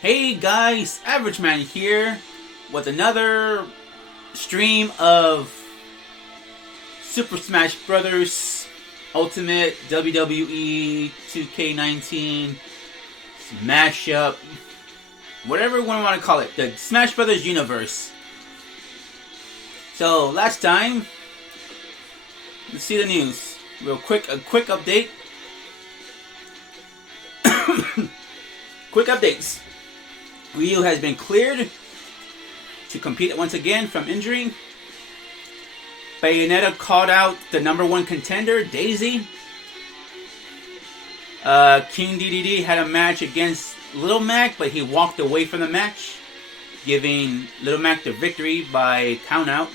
Hey guys, Average Man here with another stream of Super Smash Bros. Ultimate WWE 2K19 Smash Up, whatever you want to call it, the Smash Bros. Universe. So last time, let's see the news. A quick update. Quick updates. Ryu has been cleared to compete once again from injury. Bayonetta called out the #1 contender, Daisy. King DDD had a match against Little Mac, but he walked away from the match, giving Little Mac the victory by countout.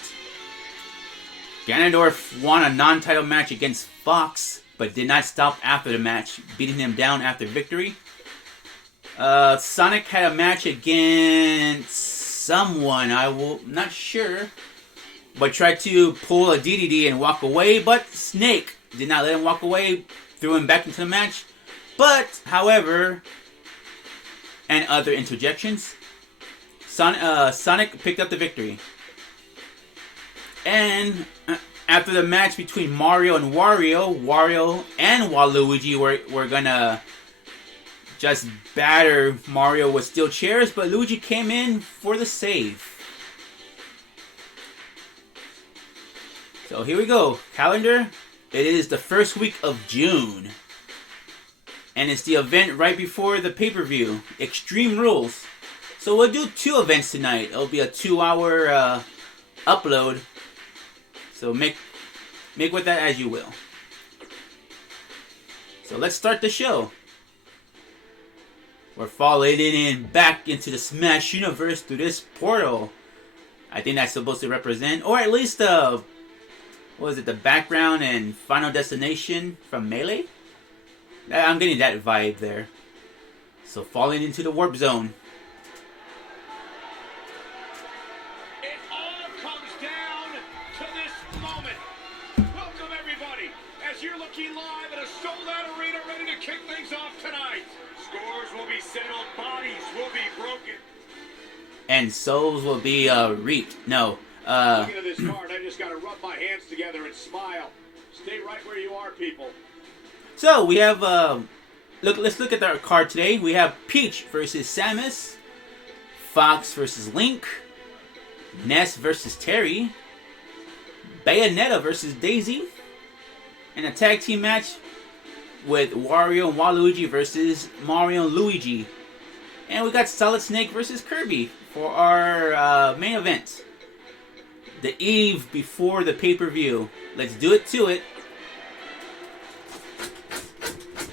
Ganondorf won a non-title match against Fox, but did not stop after the match, beating him down after victory. Sonic had a match against someone, not sure, but tried to pull a DDD and walk away, but Snake did not let him walk away, threw him back into the match. But, however, and other interjections, Sonic picked up the victory. And after the match between Mario and Wario and Waluigi were gonna just batter Mario with steel chairs, but Luigi came in for the save. So here we go. Calendar. It is the first week of June. And it's the event right before the pay-per-view. Extreme Rules. So we'll do 2 events tonight. It'll be a 2-hour upload. So make with that as you will. So let's start the show. We're falling in back into the Smash universe through this portal. I think that's supposed to represent, or at least the background and Final Destination from Melee? I'm getting that vibe there. So falling into the warp zone. It all comes down to this moment. Welcome everybody, as you're looking live at a sold-out arena ready to kick things off tonight. Scores will be settled, bodies will be broken. And souls will be reaped. No. Looking at this card, I just gotta rub my hands together and smile. Stay right where you are, people. So we have let's look at our card today. We have Peach versus Samus, Fox versus Link, Ness versus Terry, Bayonetta versus Daisy, and a tag team match with Wario and Waluigi versus Mario and Luigi. And we got Solid Snake versus Kirby for our main event. The eve before the pay-per-view. Let's do it to it.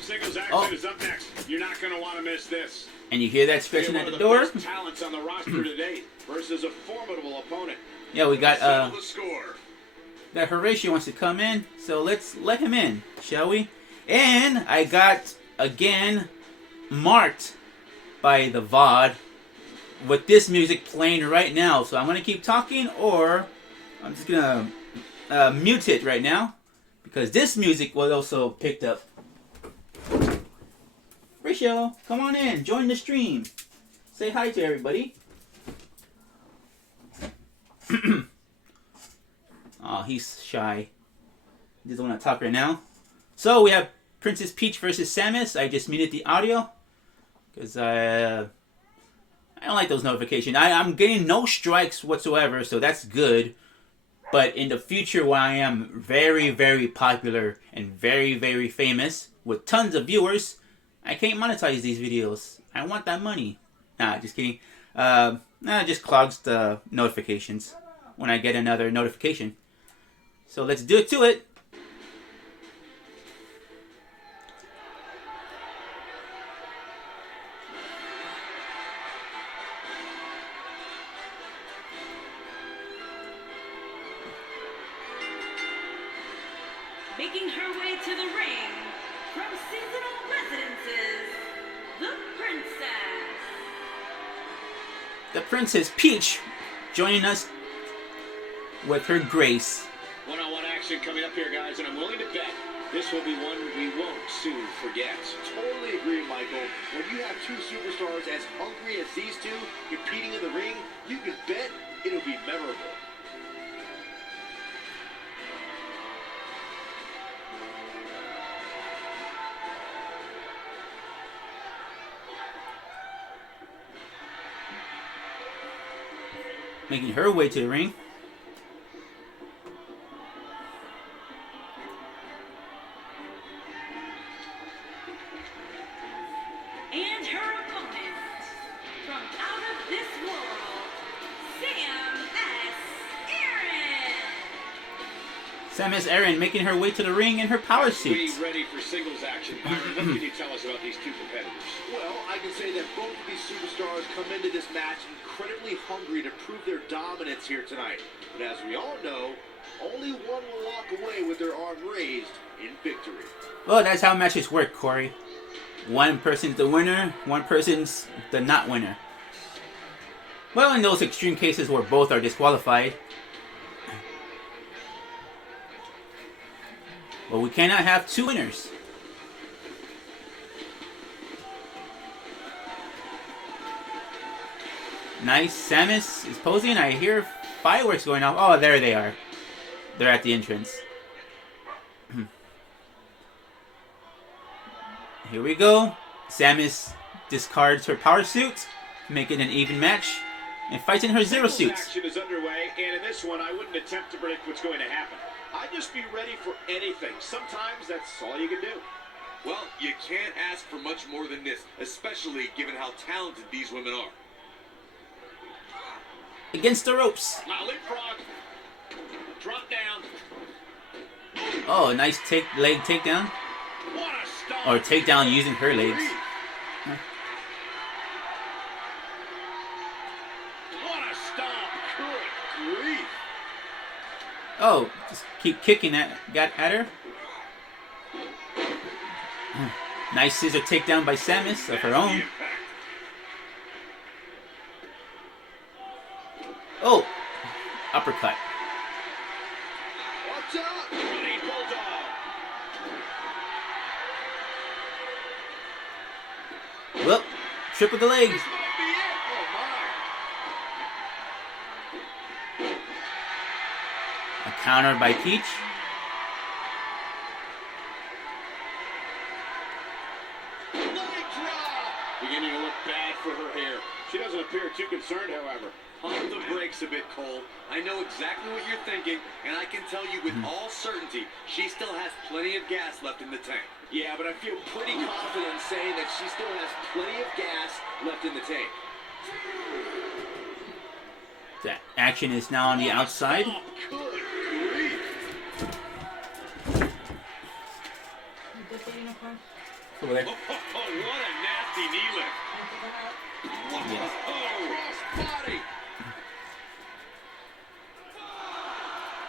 Singles action is up next. You're not going to want to miss this. And you hear that scratching at the door? Best talents on the roster today versus a formidable opponent. Yeah, we got the score. that Horatio wants to come in, so let's let him in, shall we? And I got again marked by the VOD with this music playing right now. So I'm gonna keep talking, or I'm just gonna mute it right now because this music was also picked up. Horatio, come on in, join the stream. Say hi to everybody. Oh, he's shy. He doesn't want to talk right now. So we have Princess Peach versus Samus. I just muted the audio because I don't like those notifications. I'm getting no strikes whatsoever, so that's good. But in the future, when I am very, very popular and very, very famous with tons of viewers, I can't monetize these videos. I want that money. Nah, just kidding. It just clogs the notifications when I get another notification. So let's do it to it. Making her way to the ring from seasonal residences, the Princess. The Princess Peach joining us with her grace. One-on-one action coming up here, guys, and I'm willing to bet This will be one we won't soon forget. Totally agree, Michael. When you have two superstars as hungry as these two competing in the ring, you can bet it'll be memorable. Making her way to the ring. And her opponent, from out of this world, Samus Aran making her way to the ring in her power suit. Be ready for singles action. Byron, what can you tell us about these two competitors? Well, I can say that both of these superstars come into this match incredibly hungry to prove their dominance here tonight. But as we all know, only one will walk away with their arm raised in victory. Well, that's how matches work, Corey. One person's the winner, one person's the not winner. Well, in those extreme cases where both are disqualified. But we cannot have two winners. Nice. Samus is posing. I hear fireworks going off. Oh, there they are. They're at the entrance. Here we go. Samus discards her power suit, making an even match, and fights in her zero suit. Action is underway, and in this one, I wouldn't attempt to predict what's going to happen. I'd just be ready for anything. Sometimes that's all you can do. Well, you can't ask for much more than this, especially given how talented these women are. Against the ropes. Now leapfrog. Drop down. Oh, nice leg takedown. What a stop. Or takedown using her legs. What a stop. Good grief. Oh, just keep kicking at her. Nice scissor takedown by Samus of her own. Oh, uppercut. Watch out! Running bulldog. Well, triple the leg. This might be it. Oh, my. A counter by Peach. Leg drop. Beginning to look bad for her hair. She doesn't appear too concerned, however. Pump the brakes a bit, Cole. I know exactly what you're thinking, and I can tell you with all certainty, she still has plenty of gas left in the tank. Yeah, but I feel pretty confident in saying that she still has plenty of gas left in the tank. The action is now on the outside. Oh, good grief. Over there. Oh, what a nasty knee lift. Yes. Oh, cross-body.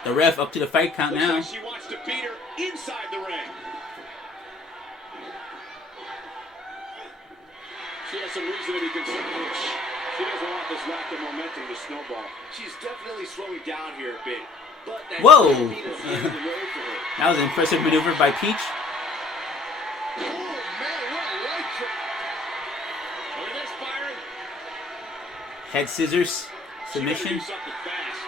The ref up to the fight count Looks now. like she wants to beat her inside the ring. She has some reason to be concerned. She doesn't want this lack of momentum to snowball. She's definitely slowing down here a bit. But that Whoa! can't be the end of the road for her. That was an impressive maneuver by Peach. Oh, man, what a leg drop. Look at this, Byron. Head scissors. She better Submission. do something fast.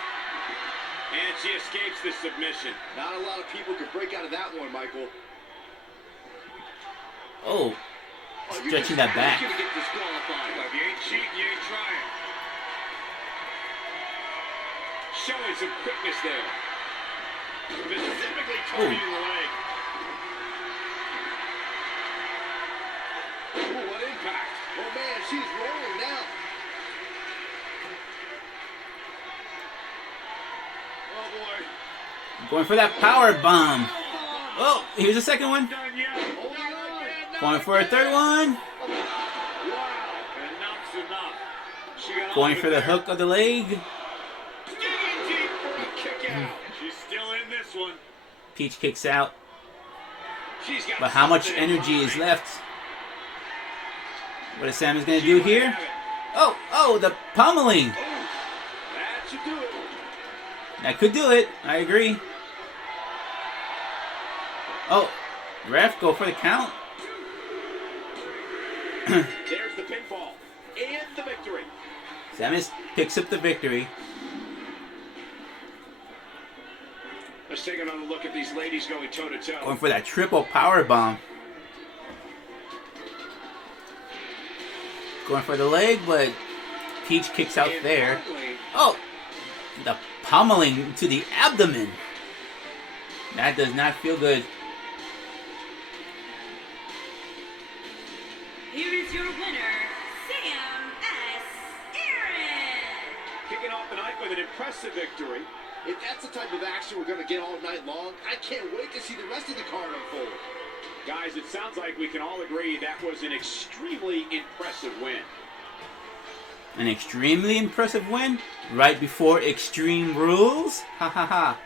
And she escapes the submission. Not a lot of people could break out of that one, Michael. Oh, stretching that back. You're gonna get disqualified. If you ain't cheating, you ain't trying. Showing some quickness there. Specifically targeting the leg. Ooh, what impact. Oh man, she's rolling now. Oh boy. Going for that power bomb. Oh, here's a second one. Done yet. Holding on. Going for a third one. Wow. Enough's enough. She got Going off for it the there. hook of the leg. Digging deep for a kick out. She's still in this one. Peach kicks out. She's got But how much something in energy is mind. left? What is Samus going to She do might here? have it. Oh, the pummeling. Oh, that should do it. That could do it. I agree. Oh, Ref, go for the count. There's the pinfall and the victory. Samus picks up the victory. Let's take another look at these ladies going toe-to-toe. Going for that triple power bomb. Going for the leg, but Peach kicks out And there. finally, Oh, the pummeling to the abdomen. That does not feel good. Here is your winner, Sam S. Aaron. kicking off the night with an impressive victory. If that's the type of action we're going to get all night long, I can't wait to see the rest of the card unfold. Guys, it sounds like we can all agree that was an extremely impressive win. An extremely impressive win right before Extreme Rules. Ha ha ha.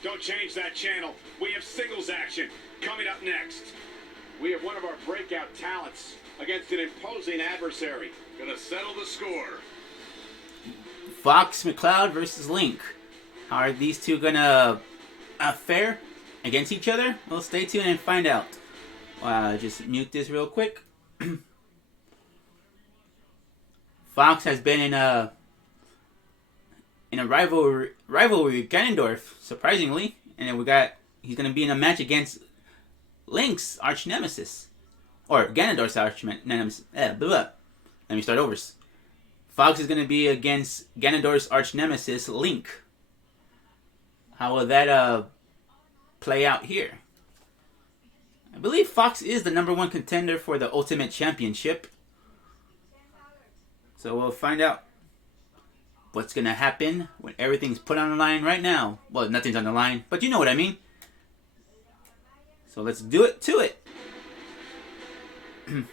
Don't change that channel. We have singles action coming up next. We have one of our breakout talents against an imposing adversary. Gonna settle the score. Fox McCloud versus Link. How are these two gonna fare against each other? Well, stay tuned and find out. Just mute this real quick. Fox has been in a rivalry with Ganondorf, surprisingly, and then he's gonna be in a match against Link's arch nemesis, or Ganondorf's arch nemesis. Let me start over. Fox is gonna be against Ganondorf's arch nemesis, Link. How will that play out here? I believe Fox is the #1 contender for the Ultimate Championship, so we'll find out what's gonna happen when everything's put on the line right now. Well, nothing's on the line, but you know what I mean. So let's do it to it. The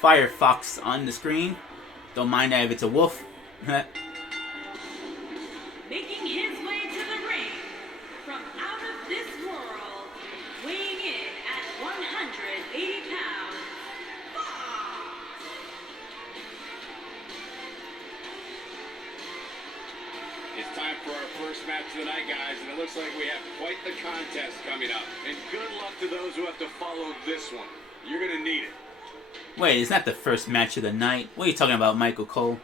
Firefox on the screen. Don't mind that if it's a wolf. Making his way to the ring from out of this world, weighing in at 180 pounds, Fox. It's time for our first match of the night, guys, and it looks like we have quite the contest coming up. And good luck to those who have to follow this one. You're gonna need it. Wait, it's not the first match of the night. What are you talking about, Michael Cole?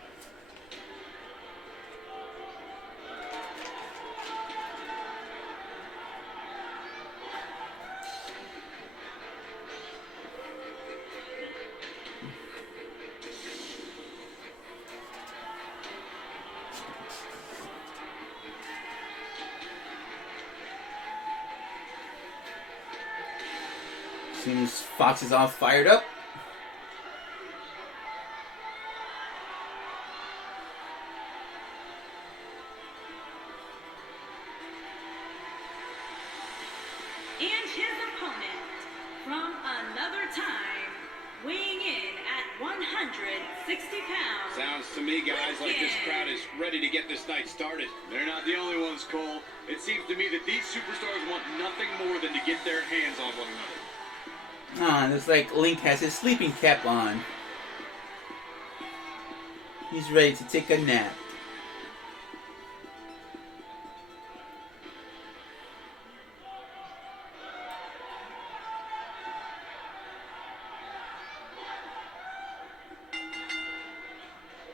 Seems Fox is all fired up. And his opponent from another time, weighing in at 160 pounds. Sounds to me, guys, like this crowd is ready to get this night started. They're not the only ones, Cole. It seems to me that these superstars want nothing more than to get their hands on one another. Looks like Link has his sleeping cap on. He's ready to take a nap.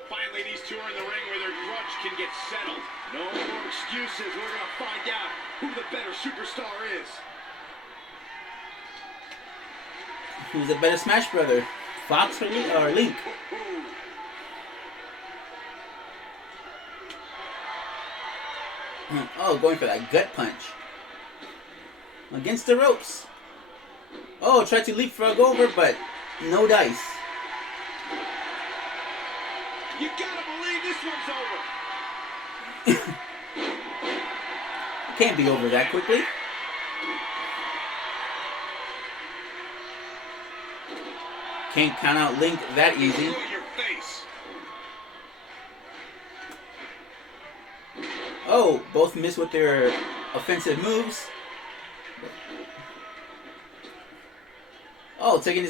Finally, these two are in the ring where their grudge can get settled. No more excuses. We're going to find out who the better superstar is. Who's the better Smash Brother? Fox or Link? Oh, going for that gut punch. Against the ropes. Oh, tried to leapfrog over, but no dice. You gotta believe this one's over. Can't be over that quickly. can't count out Link that easy. Your face. Oh, both miss with their offensive moves. Oh, taking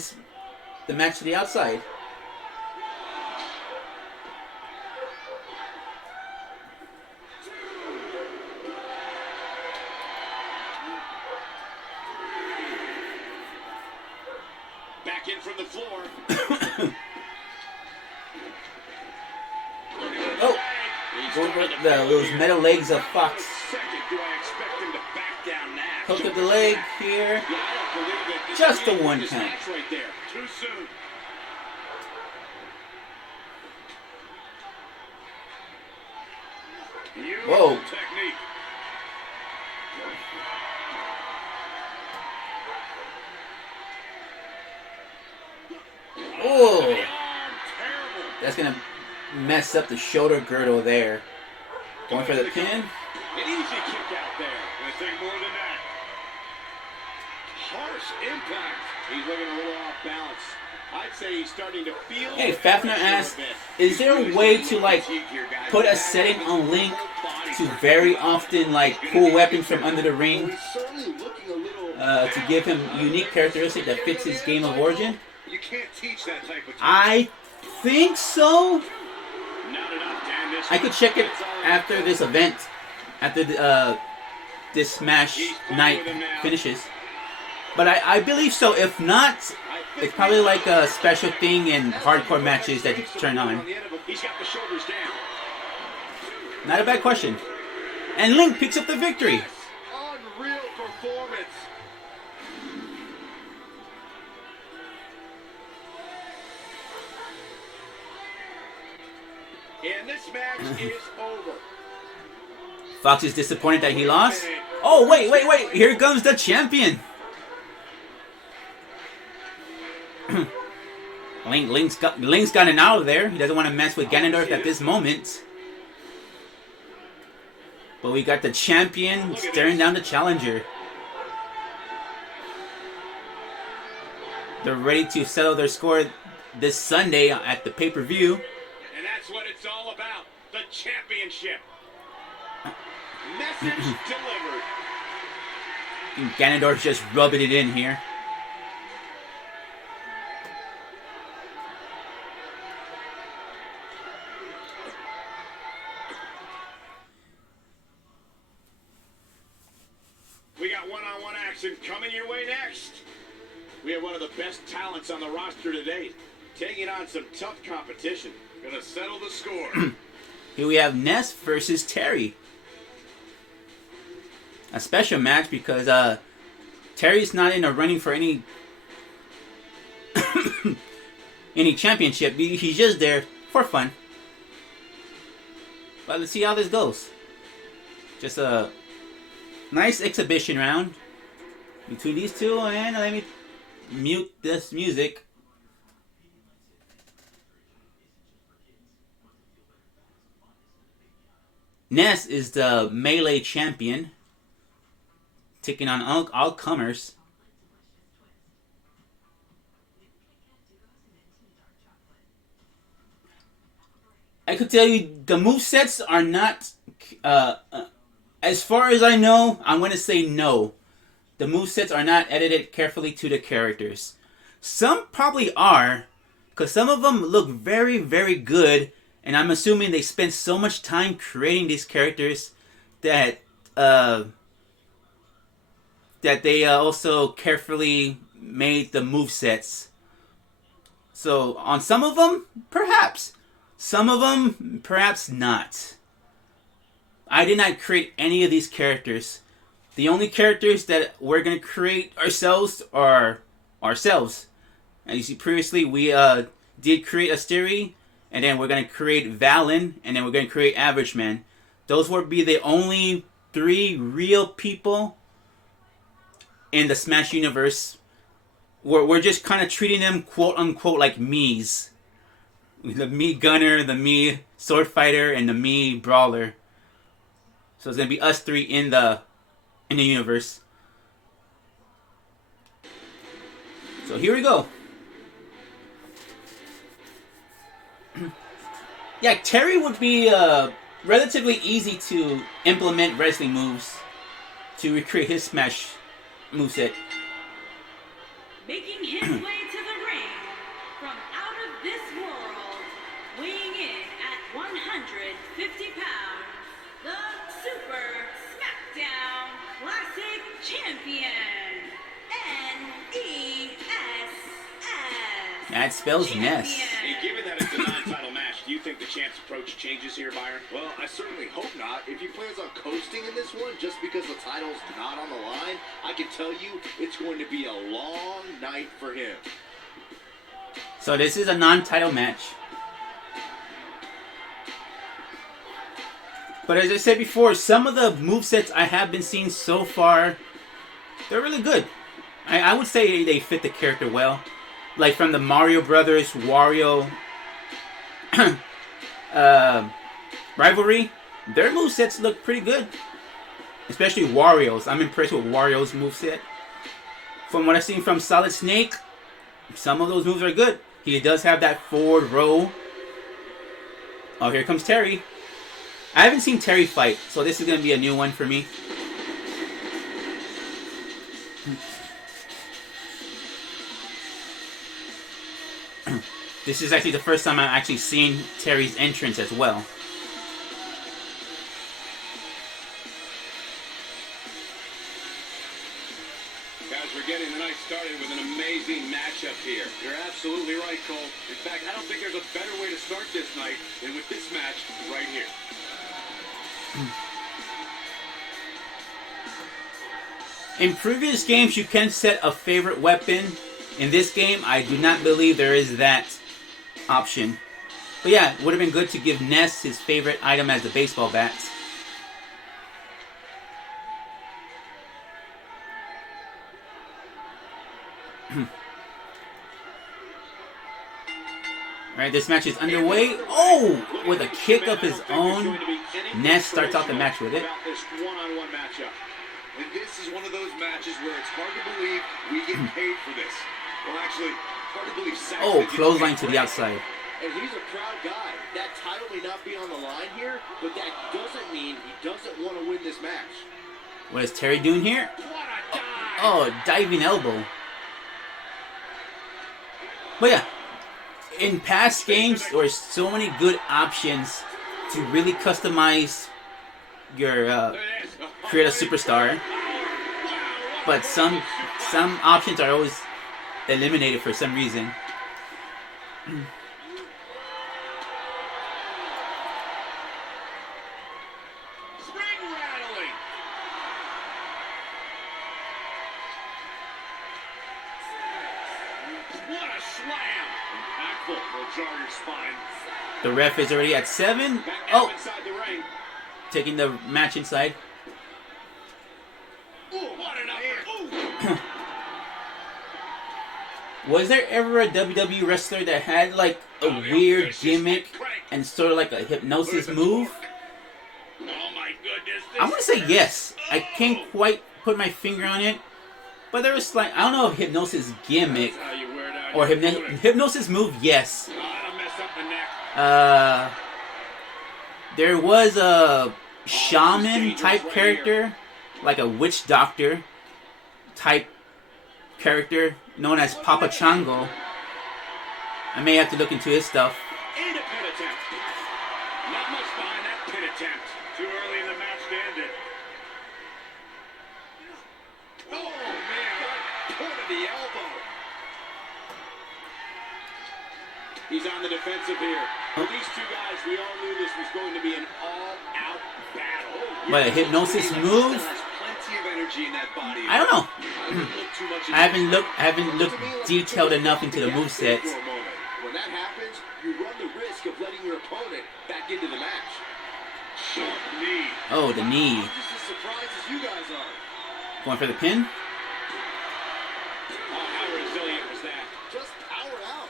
the match to the outside. Back in from the floor. Oh, going for those metal legs of Fox. Second, do I expect him to back down now? Hook up the leg here. Yeah, I don't believe it. This Just is a one this count. match right there. Too soon. Whoa. Beautiful technique. Oh, Terrible. that's going to mess up the shoulder girdle there. Going for the pin. An easy kick out there. I think more than that. Harsh impact. He's looking a little off balance. I'd say he's starting to feel. Hey, Fafner asked, is there a way to like put a setting on Link to very often like pull weapons from under the ring to give him unique characteristic that fits his game of origin? You can't teach that type of. I think so. Not enough, Dan. This I could check it after this event, after this Smash night finishes. But I believe so. If not, it's probably like a special thing in hardcore matches that you turn on. He's got the shoulders down. Not a bad question. And Link picks up the victory. Unreal performance. And this match is over. Fox is disappointed that he lost. Oh, wait. Here comes the champion. Link's gotten out of there. He doesn't want to mess with Ganondorf at this moment. But we got the champion staring down the challenger. They're ready to settle their score this Sunday at the pay-per-view. And that's what it's all about. The championship. Message delivered. And Ganondorf's just rubbing it in here. We got one-on-one action coming your way next. We have one of the best talents on the roster today, taking on some tough competition. Gonna settle the score. Here we have Ness versus Terry. A special match because Terry's not in a running for any any championship. He's just there for fun. But let's see how this goes. Just a nice exhibition round between these two, and let me mute this music. Ness is the Melee champion, taking on all comers. I could tell you the movesets are not, as far as I know, I'm going to say no. The movesets are not edited carefully to the characters. Some probably are, because some of them look very, very good. And I'm assuming they spent so much time creating these characters that they also carefully made the movesets. So on some of them, perhaps. Some of them, perhaps not. I did not create any of these characters. The only characters that we're going to create ourselves are ourselves. As you see previously, we did create Asteri. And then we're going to create Valen, and then we're going to create Average Man. Those will be the only 3 real people in the Smash universe. We're just kind of treating them quote-unquote like Miis. The Mii Gunner, the Mii Sword Fighter, and the Mii Brawler. So it's going to be us 3 in the universe. So here we go. Yeah, Terry would be relatively easy to implement wrestling moves to recreate his Smash moveset. Making his way to the ring from out of this world, weighing in at 150 pounds, the Super SmackDown Classic Champion, N-E-S-S. That spells Ness. Hey, given that it's a non-title match, do you think the champ's approach changes here, Byron? Well, I certainly hope not. If he plans on coasting in this one just because the title's not on the line, I can tell you it's going to be a long night for him. So this is a non-title match. But as I said before, some of the movesets I have been seeing so far, they're really good. I would say they fit the character well. Like from the Mario Brothers Wario rivalry, their movesets look pretty good. Especially Wario's. I'm impressed with Wario's moveset. From what I've seen from Solid Snake, some of those moves are good. He does have that forward roll. Oh, here comes Terry. I haven't seen Terry fight, so this is going to be a new one for me. This is actually the first time I've actually seen Terry's entrance as well. Guys, we're getting the night started with an amazing matchup here. You're absolutely right, Cole. In fact, I don't think there's a better way to start this night than with this match right here. In previous games, you can set a favorite weapon. In this game, I do not believe there is that option. But yeah, it would have been good to give Ness his favorite item as the baseball bat. Alright, this match is underway. Oh! With a kick of his own. Ness starts off the match with it. About this one-on-one matchup. And this is one of those matches where it's hard to believe we get paid for this. Well, actually, hard to believe Saxton Oh, gets clothesline paid to for the it. outside. And he's a proud guy. That title may not be on the line here, but that doesn't mean he doesn't want to win this match. What is Terry doing here? What a dive! Oh, diving elbow. But yeah, in past games, there were so many good options to really customize your create a superstar. But some options are always eliminated for some reason. Spring rattling! What a slam! Impactful, will jar your spine. The ref is already at 7. Back Oh, inside the ring. taking the match inside. Ooh, what an upper! Ooh! Was there ever a WWE wrestler that had like a weird gimmick and sort of like a hypnosis move? Oh my goodness! I'm gonna say yes. I can't quite put my finger on it, but there was like, I don't know if hypnosis gimmick That's how you wear down or your opponent. hypnosis move. Yes. Oh, that'll mess up the neck. There was a shaman type character, like a witch doctor type character known as Papa Chango. I may have to look into his stuff. And a pin attempt. Not much behind that pin attempt. Too early in the match to end it. Oh man! Point of the elbow. He's on the defensive here. For these two guys, we all knew this was going to be an all-out battle. But a hypnosis move? Has plenty of energy in that body. I don't know. I wouldn't look too much I haven't looked detailed enough into the movesets. For a moment. When that happens, you run the risk of letting your opponent back into the match. Sharp knee. Oh, the knee. I'm just as surprised as you guys are. Going for the pin. Oh, how resilient was that? Just power out.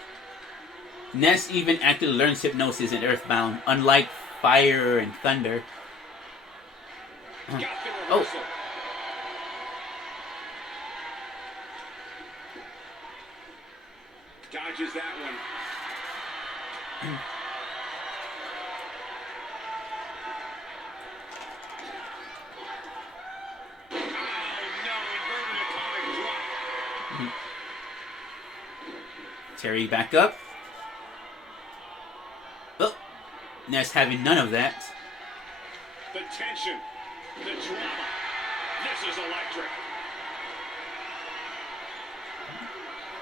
Ness even actually learns hypnosis in Earthbound, unlike Fire and Thunder. Got the Oh. reversal. Dodges that one. Terry back up. Oh, Ness having none of that. The tension, the drama. This is electric.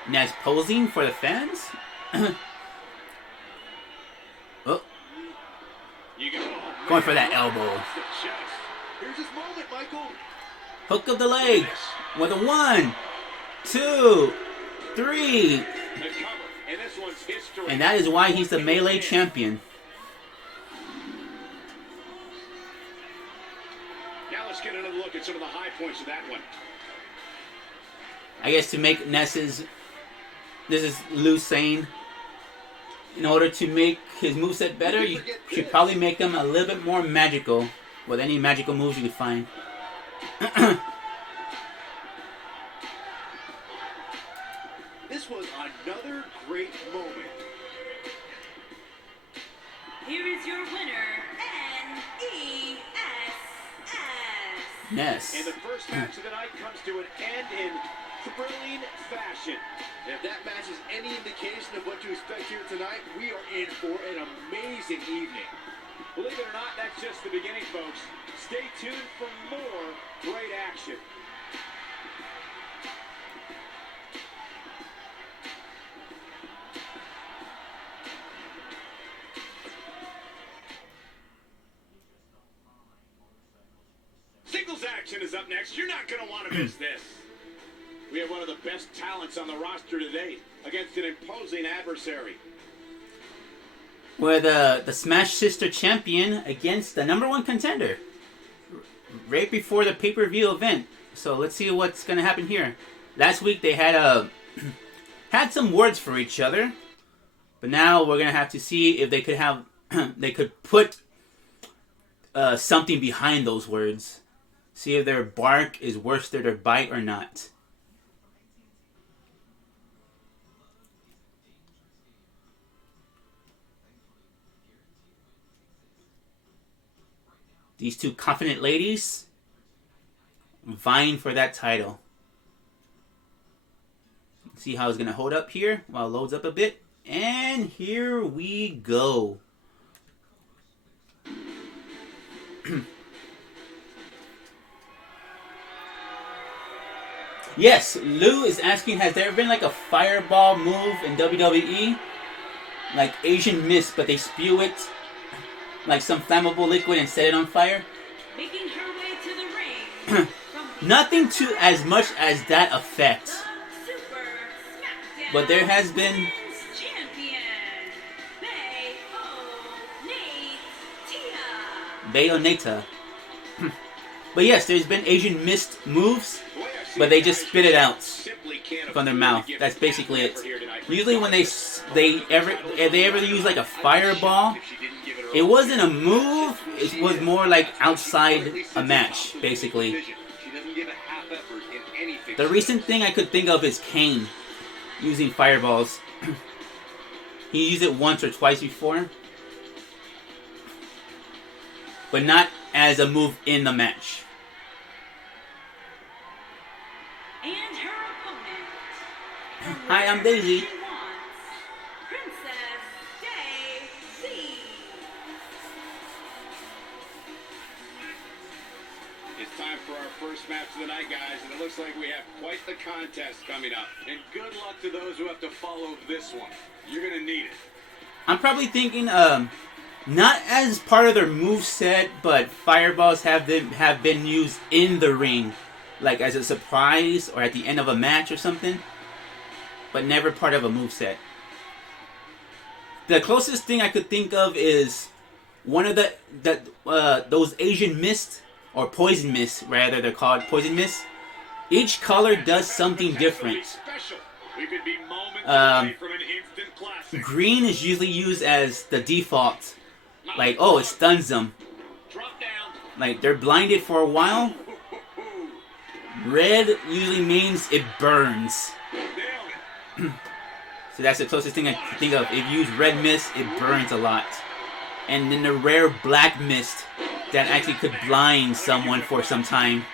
Ness posing for the fans. Oh, You go. going for that elbow. Here's his moment, Michael. Hook of the leg. With a 1, 2, 3. The cover, and this one's history. And that is why he's the Melee champion. Now let's get another look at some of the high points of that one. I guess to make Ness's... This is Lou saying... In order to make his moveset better, you should probably make him a little bit more magical. With any magical moves you could find. This was another great moment. Here is your winner, N-E-S-S. Ness. And the first match of the night comes to an end in thrilling fashion. If that match is any indication of what to expect here tonight, we are in for an amazing evening. Believe it or not, that's just the beginning, folks. Stay tuned for more great action. Singles action is up next. You're not going to want to miss this. We have one of the best talents on the roster today against an imposing adversary. We're the Smash Sister champion against the #1 contender. Right before the pay-per-view event. So let's see what's going to happen here. Last week they had had some words for each other. But now we're going to have to see if they could have... they could put something behind those words. See if their bark is worse than their bite or not. These two confident ladies vying for that title. Let's see how it's going to hold up here while it loads up a bit. And here we go. Yes, Lou is asking, has there been like a fireball move in WWE? Like Asian Mist, but they spew it like some flammable liquid and set it on fire? Making her way to the ring. Nothing to as much as that effect. Super SmackDown But there has been... Women's Champion, Bayonetta. But yes, there's been Asian Mist moves, but they just spit it out from their mouth. That's basically it. Usually when they ever use like a fireball, it wasn't a move, it was more like outside a match, basically. The recent thing I could think of is Kane using fireballs. He used it once or twice before, but not as a move in the match. And her opponent. Hi, I'm Daisy. She wants Princess Daisy. It's time for our first match of the night, guys, and it looks like we have quite the contest coming up. And good luck to those who have to follow this one. You're going to need it. I'm probably thinking, not as part of their moveset, but fireballs have been used in the ring, like as a surprise or at the end of a match or something, but never part of a moveset. The closest thing I could think of is one of those Asian Mist, or Poison Mist, rather, they're called Poison Mist. Each color does something different. We could be moments away from an instant classic. Green is usually used as the default. Like, oh, it stuns them. Drop down. Like, they're blinded for a while. Red usually means it burns. Nailed it. So that's the closest thing I can think of. If you use red mist, it burns a lot. And then the rare black mist that actually could blind someone for some time.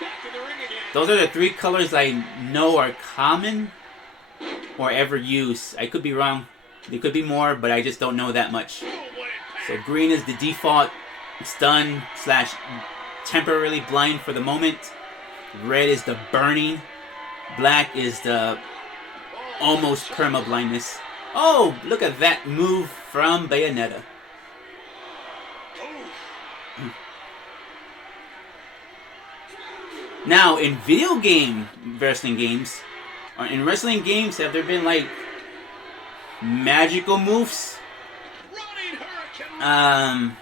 Back in the ring again. Those are the three colors I know are common. or ever used. I could be wrong. There could be more, but I just don't know that much. So green is the default stun / temporarily blind for the moment. Red is the burning. Black is the almost perma blindness. Oh, look at that move from Bayonetta. Now, in video game wrestling games, or in wrestling games, have there been like magical moves? I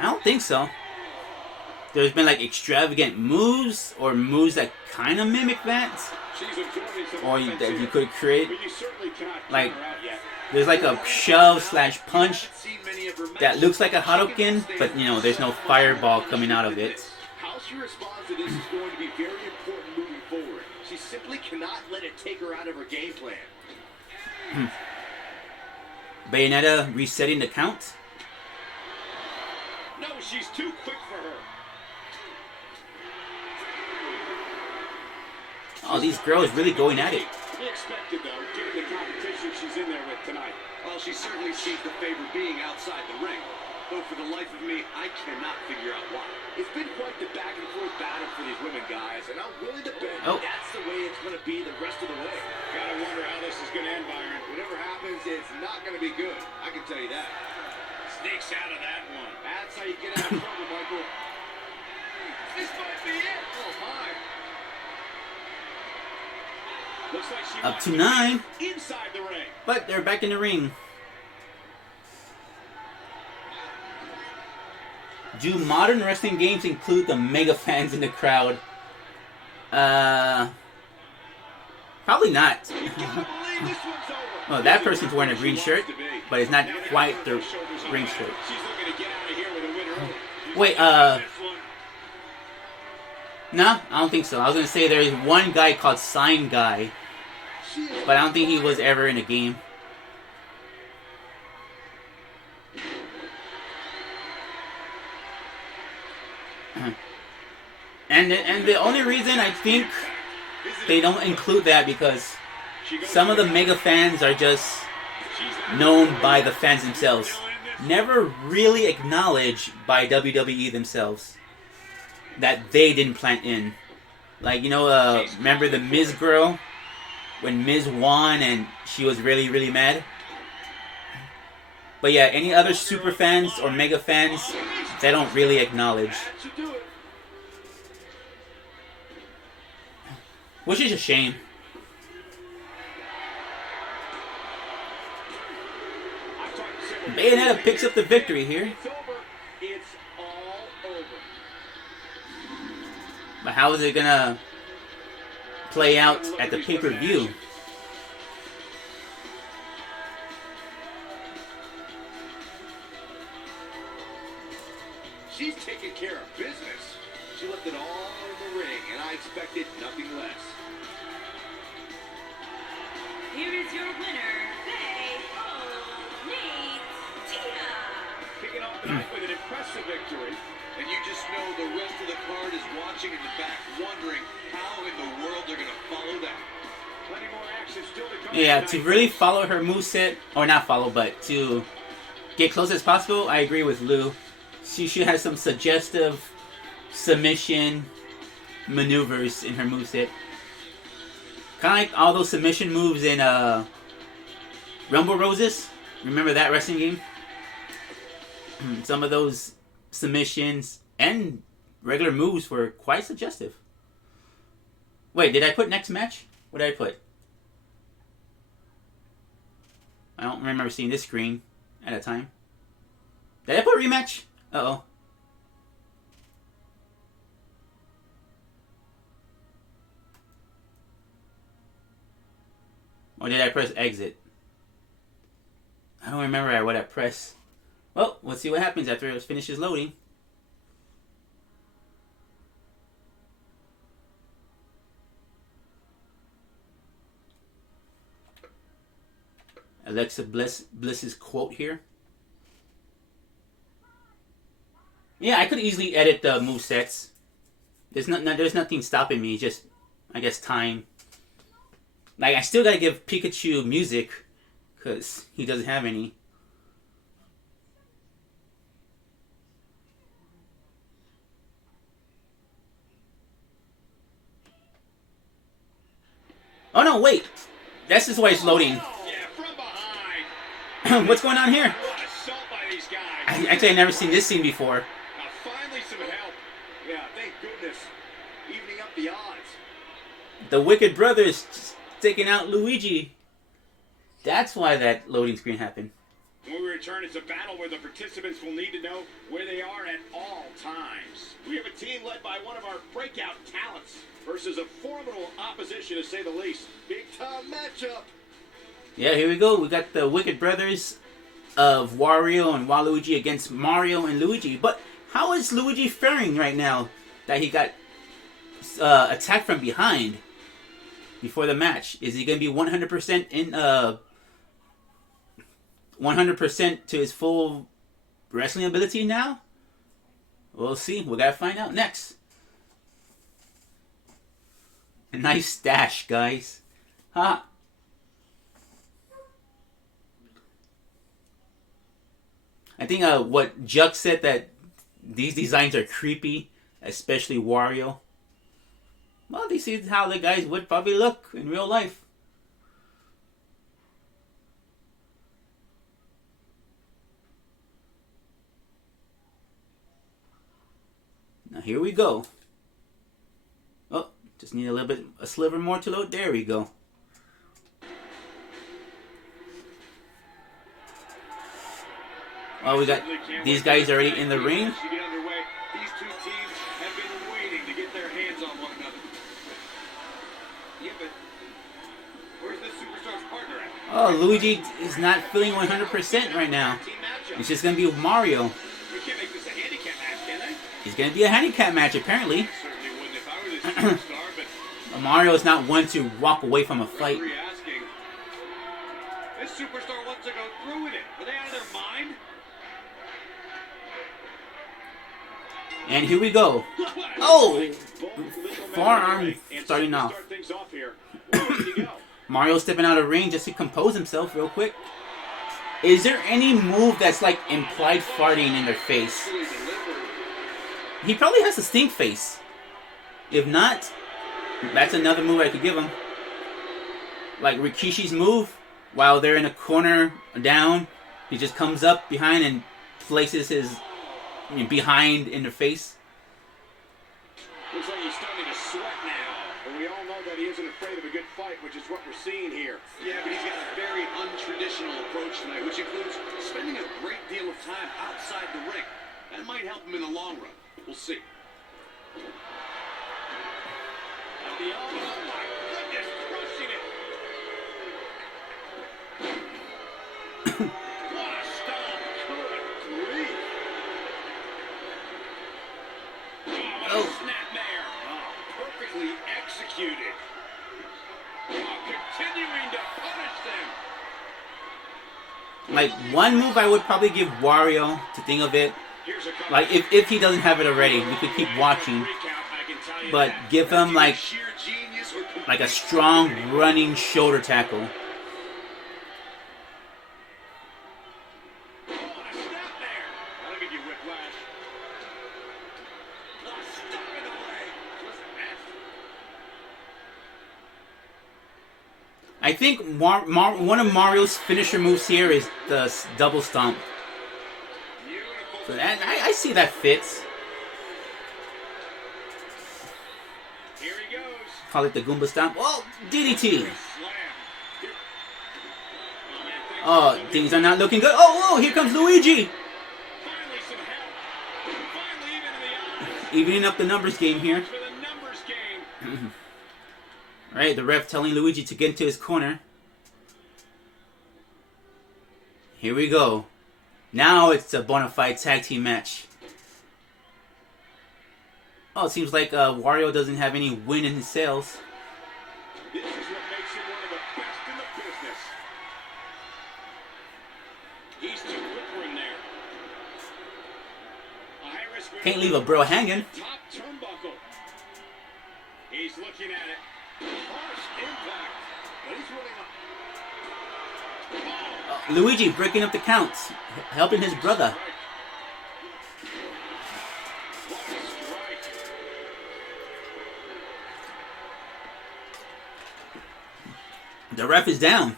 don't think so. There's been like extravagant moves or moves that kind of mimic that, or that you could create. Like there's like a shove / punch that looks like a Hadouken, but you know there's no fireball coming out of it. How she responds to this is going to be very important moving forward. She simply cannot let it take her out of her game plan. Bayonetta resetting the count. No, she's too quick for her. Oh, these girls really going at it. Be expected, though, given the competition she's in there with tonight. Well, she certainly seems to favor being outside the ring. Though for the life of me, I cannot figure out why. It's been quite the back and forth battle for these women, guys, and I'm willing to bet that's the way it's going to be the rest of the way. Gotta wonder how this is going to end, Byron. Whatever happens, it's not going to be good. I can tell you that. Sneaks out of that one. That's how you get out of trouble, Michael. This might be it. Oh, my. Looks like she Up wants to be 9. inside the ring. But they're back in the ring. Do modern wrestling games include the mega fans in the crowd? Probably not. Well, that person's wearing a green shirt, but it's not quite the ring shirt. She's looking to get out of here with a win early. Wait, no, I don't think so. I was gonna say there's one guy called Sign Guy, but I don't think he was ever in a game. And the only reason I think they don't include that because some of the mega fans are just known by the fans themselves, never really acknowledged by WWE themselves that they didn't plant in. Like, you know, remember the Miz girl when Miz won and she was really, really mad? But yeah, any other super fans or mega fans, they don't really acknowledge. Which is a shame. Bayonetta picks up the victory here. It's all over. But how is it gonna play out at the pay-per-view? She's taking care of business. She left it all in the ring, and I expected nothing less. Here is your winner, Kicking off the night with an impressive victory. And you just know the rest of the card is watching in the back, wondering how in the world they're going to follow that. Plenty more action still to come. Yeah, to really follow her moveset, or not follow, but to get close as possible, I agree with Lou. She should have some suggestive submission maneuvers in her moveset. Kind of like all those submission moves in Rumble Roses. Remember that wrestling game? Some of those submissions and regular moves were quite suggestive. Wait, did I put next match? What did I put? I don't remember seeing this screen at a time. Did I put rematch? Uh-oh. Or did I press exit? I don't remember what I pressed. Well, let's see what happens after it finishes loading. Alexa Bliss's quote here. Yeah, I could easily edit the movesets. There's nothing stopping me. Just, I guess, time. Like, I still gotta give Pikachu music, because he doesn't have any. Oh no, wait! That's just why it's loading. Yeah, from behind. What's going on here? What assault by these guys. Actually, I've never seen this scene before. Finally some help. Yeah, thank goodness. Evening up the odds. The Wicked Brothers just taking out Luigi. That's why that loading screen happened. When we return, it's a battle where the participants will need to know where they are at all times. We have a team led by one of our breakout talents versus a formidable opposition, to say the least. Big time matchup. Yeah, here we go. We got the Wicked Brothers of Wario and Waluigi against Mario and Luigi. But how is Luigi faring right now that he got attacked from behind before the match? Is he going to be 100% in 100% to his full wrestling ability now? We'll see. We gotta find out next. A nice stash, guys. Ha! I think what Juck said, that these designs are creepy, especially Wario. Well, this is how the guys would probably look in real life. Now here we go. Oh, just need a sliver more to load. There we go. Oh, we got these guys already in the ring. These two teams have been waiting to get their hands on one another. Yeah, but where's the Superstar's partner at? Oh, Luigi is not feeling 100% right now. It's just gonna be Mario. We can't make this a handicap match, can they? It's gonna be a handicap match, apparently. Certainly wouldn't if I were this superstar, but Mario is not one to walk away from a fight. referee asking. This superstar wants to go through with it. Are they out of their mind? And here we go. Oh! Forearm starting off. Mario stepping out of the ring just to compose himself real quick. Is there any move that's like implied farting in their face? He probably has a stink face. If not, that's another move I could give him. Like Rikishi's move, while they're in a corner down, he just comes up behind and places his behind in the face. Looks like he's starting to sweat now. And we all know that he isn't afraid of a good fight, which is what we're seeing here. Yeah, but he's got a very untraditional approach tonight, which includes spending a great deal of time outside the ring. That might help him in the long run. We'll see. At the elbow, my goodness, crushing it. What a stomp. Good grief. Oh, snap there. Oh, perfectly executed. Oh, continuing to punish them. Like, one move I would probably give Wario, to think of it. Here's a couple. Like, if he doesn't have it already, we could keep watching. But give him, like a strong running shoulder tackle. Oh, and a snap there. That'll give you whiplash. Oh, stuck in the leg. Just a mess. I think one of Mario's finisher moves here is the double stomp. Beautiful. So that, I see that fits. Here he goes. Call it the Goomba stomp. Oh, DDT. Slam. Here- Oh, man, Oh, things are not looking good. Oh, here comes Luigi. finally some help. Finally even in the eyes. Evening up the numbers game here. For the numbers game. Alright, the ref telling Luigi to get into his corner. Here we go. Now it's a bona fide tag team match. Oh, it seems like Wario doesn't have any win in his sails. This is what makes him one of the best in the business. He's too quick for him there. A high-risk Can't leave a bro hanging. top turnbuckle. He's looking at it. Harsh impact. But he's really Luigi breaking up the counts, helping his brother. The ref is down.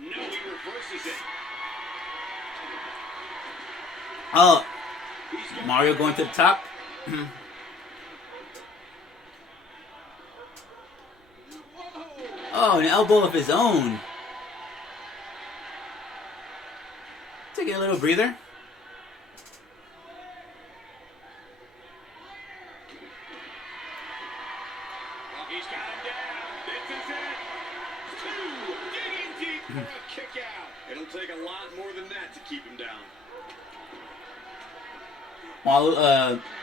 No, he reverses it. Oh, Mario going to the top. Oh, an elbow of his own. Taking a little breather. He's got him down. This is it. Two. Digging deep for a kick out. It'll take a lot more than that to keep him down.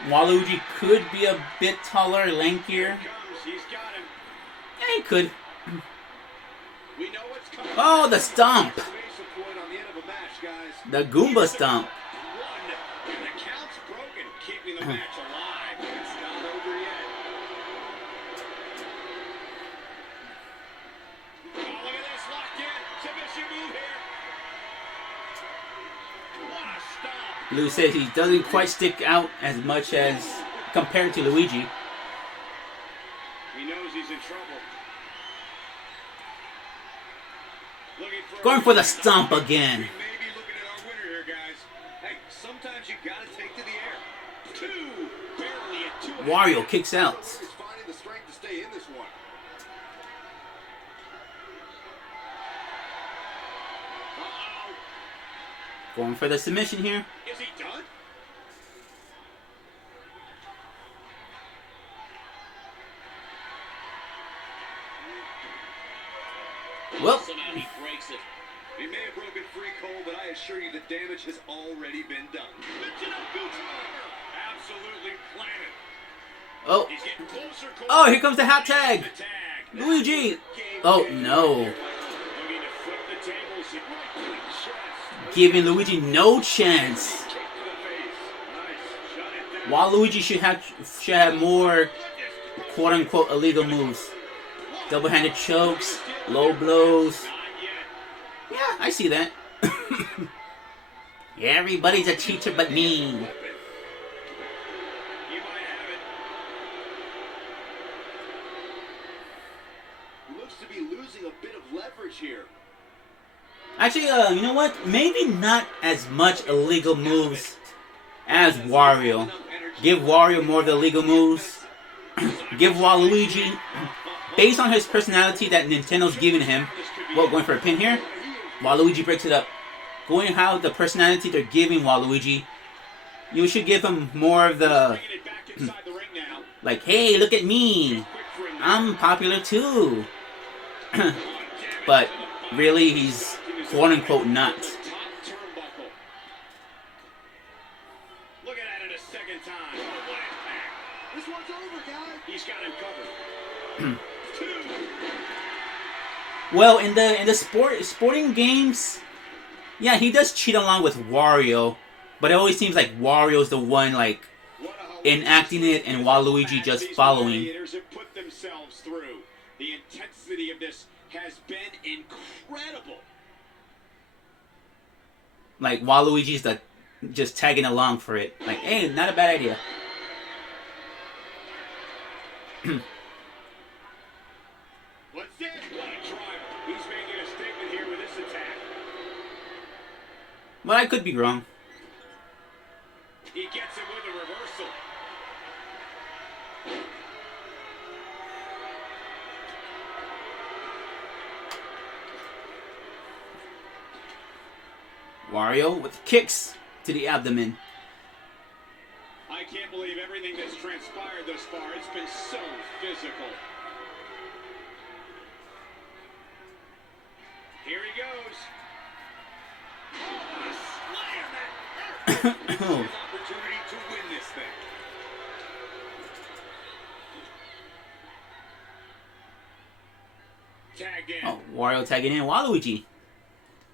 Waluigi could be a bit taller, lankier. He's got him. Yeah, he could. We know what's coming. Oh, the stomp. exclamation point on the end of a match, guys. The Goomba stomp. One. And the count's broken, keeping the match alive. It's not over yet. Oh, look at this, locked in. Submission move here. What a stomp. Lou says he doesn't quite stick out as much as compared to Luigi. He knows he's in trouble. Going for the stomp again. We may be looking at our winner here, guys. Hey, sometimes you gotta take to the air. Two. Barely at two. Wario kicks out. He's finding the strength to stay in this one. Uh-oh. Going for the submission here. Is he done? Well, Somehow he breaks it. He may have broken free, Cole, but I assure you the damage has already been done. Lifted up, boots over. Absolutely planted. oh, He's getting closer. oh, here comes the hot tag. The tag. Luigi. Game Oh, changer. no. Looking to flip the tables right to the chest. Giving Luigi no chance. Kick to the face. Nice. Shut it down. Waluigi should have more quote-unquote illegal moves. Double-handed chokes, low blows. Not yet. Yeah, I see that. Everybody's a cheater but me. He might have it. He looks to be losing a bit of leverage here. Actually, you know what? Maybe not as much illegal moves as Wario. Give Wario more of the illegal moves. Give Waluigi, based on his personality that Nintendo's giving him. Well, going for a pin here. Waluigi breaks it up. Going how the personality they're giving Waluigi, you should give him more of the, Bringing it back inside the ring now. like, hey, look at me. Quick for him now. I'm popular too. But really, he's quote-unquote not. Top turnbuckle. Looking at it a second time. Oh, what impact. This one's over, guys. He's got him covered. Two. Well, in the sporting games, yeah, he does cheat along with Wario, but it always seems like Wario's the one like What a enacting it and Waluigi just These following. gladiators have put themselves through. The intensity of this has been incredible. Like Waluigi's the just tagging along for it. Like, hey, not a bad idea. What's this? What a driver. He's making a statement here with this attack. But I could be wrong. He gets it with a reversal. Wario with kicks to the abdomen. I can't believe everything that's transpired thus far. It's been so physical. Here he goes. Oh, a slam that hurt. An opportunity to win this thing. Tagged in. Oh, Wario tagging in Waluigi.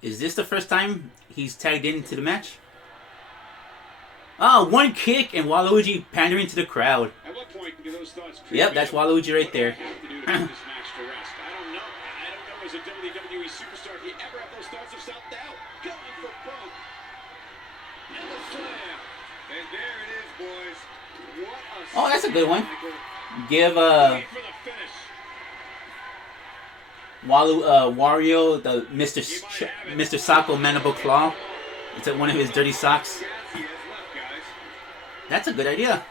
Is this the first time he's tagged into the match? Oh, one kick and Waluigi pandering to the crowd. At what point do those thoughts creep Yep, in? that's Waluigi right there. What do I have to do to put this match to rest? I don't superstar if you ever have those thoughts of self-doubt. Going for broke. And the slam. And there it is, boys. What a Oh, that's a good one. spectacle. Give Waiting for the finish. Wario the Mr. Socko Mandible Claw. It's at one of his dirty socks. Gas he has left, guys. That's a good idea.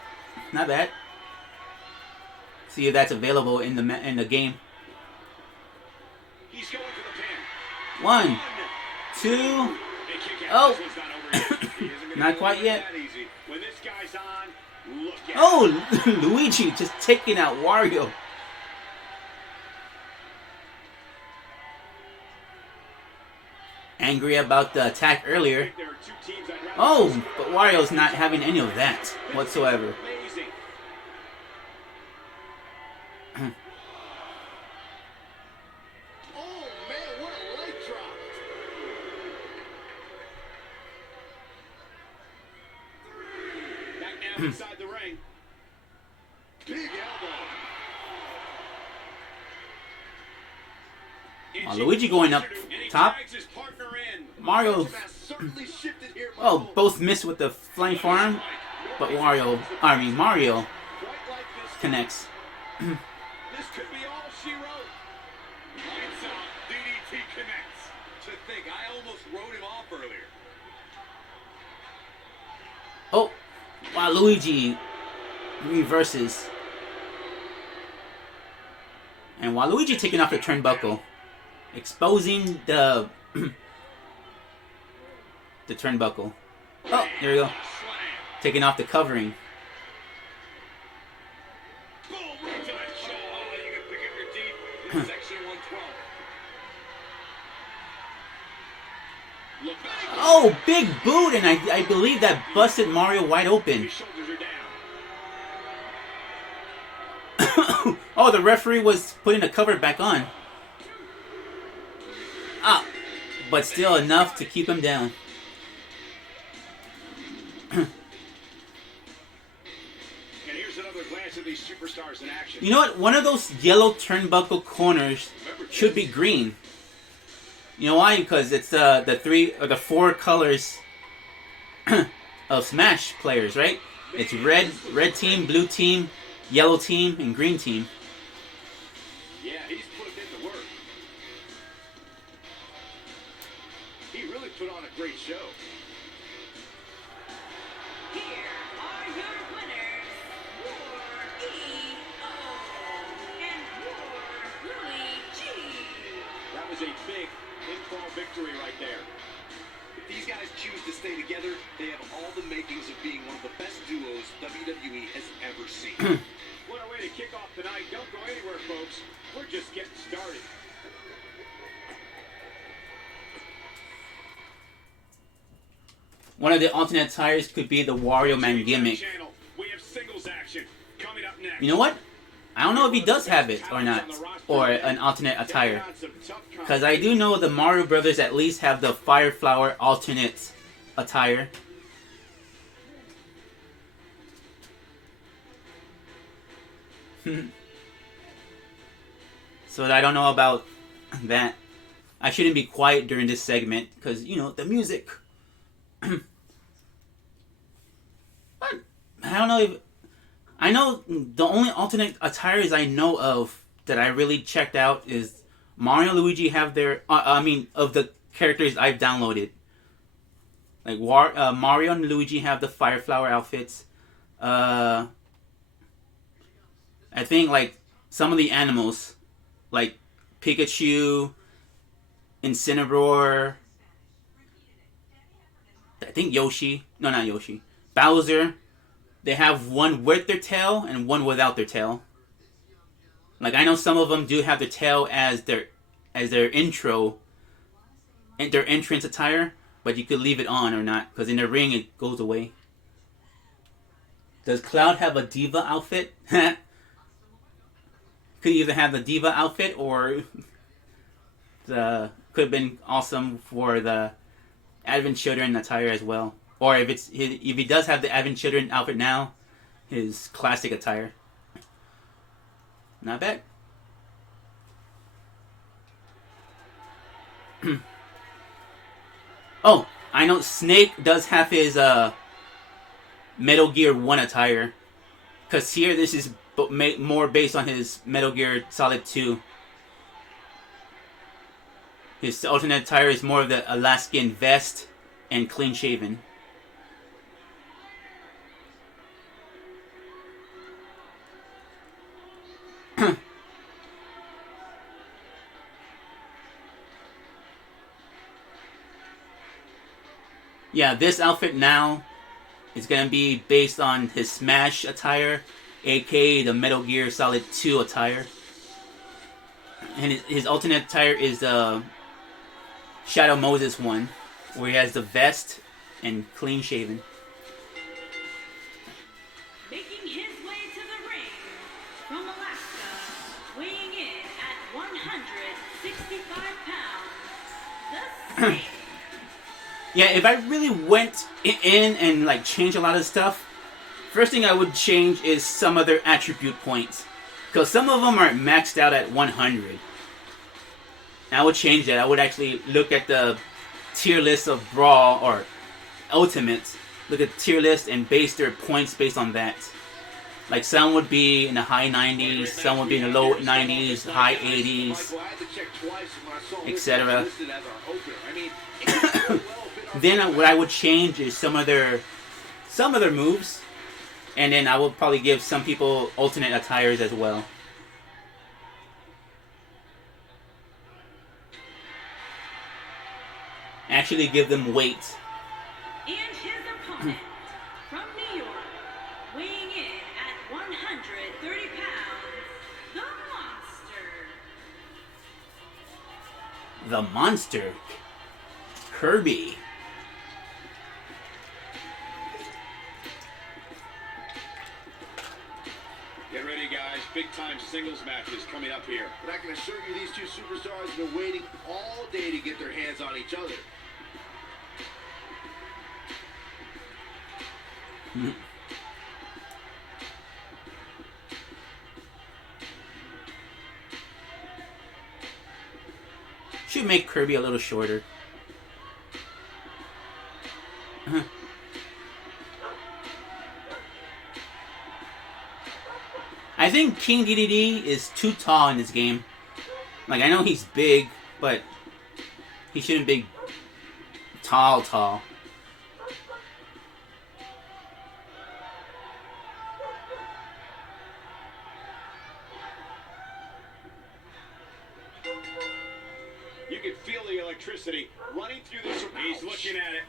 Not bad. See if that's available in the game. He's going for the pin. 1, 2. Hey, kick out. Oh. This one's not over yet. He isn't gonna Not go quite over yet. that easy. When this guy's on, look at Oh, Luigi just taking out Wario. Angry about the attack earlier. There are two teams I'd rather Oh, but Wario's not having any of that whatsoever. Amazing. Oh, man, what a leg drop. Back now inside the ring. Big elbow. Luigi going up And he top. drags his partner in. Mario, Has certainly shifted here. oh, Michael. both missed with the flying forearm, but Mario Quite like this. connects. This could be all she wrote. Lights out. DDT connects. To think, I almost wrote him off earlier. Oh, wow, Luigi reverses. And Waluigi taking off the turnbuckle, exposing the the turnbuckle. Oh, there we go. Slam. Taking off the covering. Boom, right to the jaw. Oh, you can pick up your teeth in section 112. Look back. Oh, big boot, and I believe that busted Mario wide open. His shoulders are down. Oh, the referee was putting the cover back on. Ah, but still enough to keep him down. And here's another glance at these superstars in action. You know what? One of those yellow turnbuckle corners should be green. You know why? Because it's the 3 or the 4 colors of Smash players, right? It's red team, blue team, yellow team, and green team. Yeah, he's put in the work. He really put on a great show. Here are your winners, War-E-O and War-Luigi. That was a big pinfall victory right there. If these guys choose to stay together, they have all the makings of being one of the best duos WWE has ever seen. What a way to kick off tonight. Don't go anywhere, folks. We're just getting started. One of the alternate tires could be the Wario Man gimmick. Channel, we have singles action coming up next. You know what? I don't know if he does have it or not, or an alternate attire. Because I do know the Mario Brothers at least have the Fire Flower alternate attire. So I don't know about that. I shouldn't be quiet during this segment because, you know, the music. But I don't know if... I know the only alternate attires I know of that I really checked out is Mario and Luigi have their... of the characters I've downloaded. Like, Mario and Luigi have the Fire Flower outfits. I think, like, some of the animals, like Pikachu, Incineroar, I think Yoshi. No, not Yoshi. Bowser. They have one with their tail and one without their tail. Like, I know some of them do have their tail as their intro and their entrance attire, but you could leave it on or not, because in the ring it goes away. Does Cloud have a Diva outfit? Could either have the Diva outfit or could have been awesome for the Advent Children attire as well. Or if he does have the Advent Children outfit now, his classic attire. Not bad. Oh, I know Snake does have his Metal Gear 1 attire. Because here this is more based on his Metal Gear Solid 2. His alternate attire is more of the Alaskan vest and clean shaven. Yeah, this outfit now is going to be based on his Smash attire, aka the Metal Gear Solid 2 attire. And his alternate attire is the Shadow Moses one, where he has the vest and clean shaven. Making his way to the ring from Alaska, weighing in at 165 pounds, the Snake. Yeah, if I really went in and like changed a lot of stuff, first thing I would change is some of their attribute points. Because some of them are maxed out at 100. And I would change that. I would actually look at the tier list of Brawl or Ultimates. Look at the tier list and base their points based on that. Like some would be in the high 90s, some would be in the low 90s, high 80s, etc. Then what I would change is some of their moves, and then I would probably give some people alternate attires as well. Actually give them weight. And his opponent from New York, weighing in at 130 pounds, the Monster. The Monster. Kirby. Get ready, guys. Big-time singles matches coming up here. But I can assure you these two superstars have been waiting all day to get their hands on each other. Mm-hmm. Should make Kirby a little shorter. I think King DDD is too tall in this game. Like, I know he's big, but he shouldn't be tall. You can feel the electricity running through this. He's looking at it.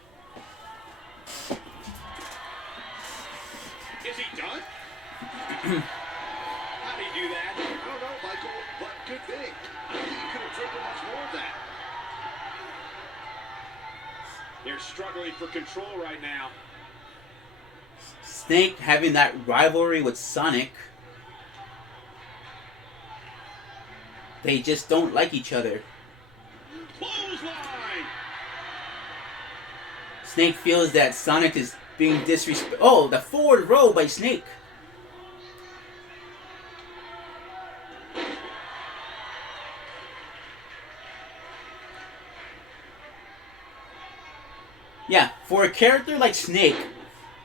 Is he done? How did he do that? I don't know, Michael, but good thing. I think he could have taken much more of that. They're struggling for control right now. Snake having that rivalry with Sonic. They just don't like each other. Clothesline! Snake feels that Sonic is being disrespected. Oh, the forward roll by Snake. Yeah, for a character like Snake,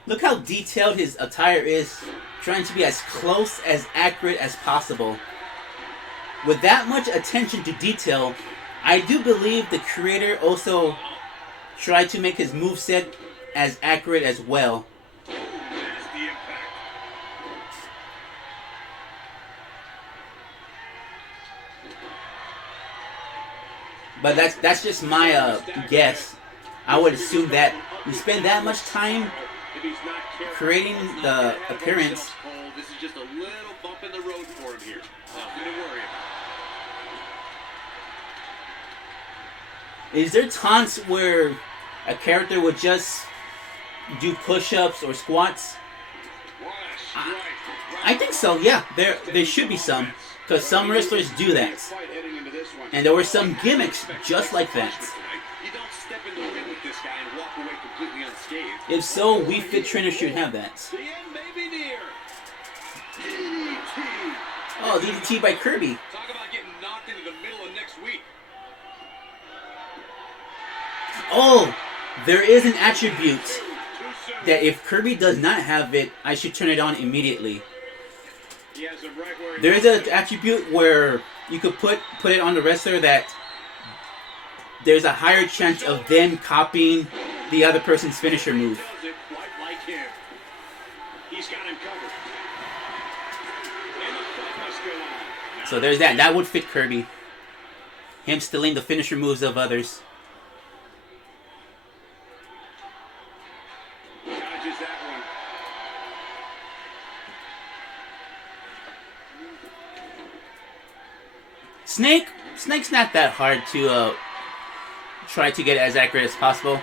look how detailed his attire is, trying to be as close, as accurate as possible. With that much attention to detail, I do believe the creator also tried to make his moveset as accurate as well. That's the impact. But that's just my guess. I would assume that you spend that much time creating the appearance. This is just a little bump in the road for him here. Nothing to worry about. Is there taunts where a character would just do push-ups or squats? I think so, yeah. There should be some. Because some wrestlers do that. And there were some gimmicks just like that. You don't step in the ring with this guy and walk away completely unscathed. If so, We Fit Trainers should have that. The end may be near. Oh, DDT by Kirby. Talk about getting knocked into the middle of next week. Oh, There is an attribute that if Kirby does not have it, I should turn it on immediately. There is an attribute where you could put it on the wrestler that there's a higher chance of them copying the other person's finisher move. So there's that. That would fit Kirby. Him stealing the finisher moves of others. Snake's not that hard to try to get as accurate as possible.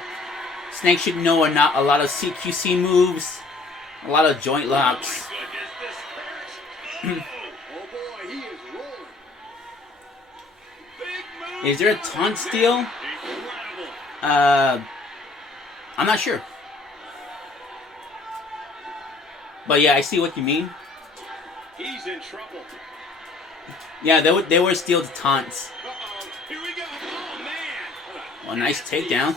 Snake should know a lot of CQC moves, a lot of joint locks. Is there a taunt steal? I'm not sure. But yeah, I see what you mean. He's in trouble. Yeah, they were steal taunts. Here we go. Oh, man. Well, nice takedown.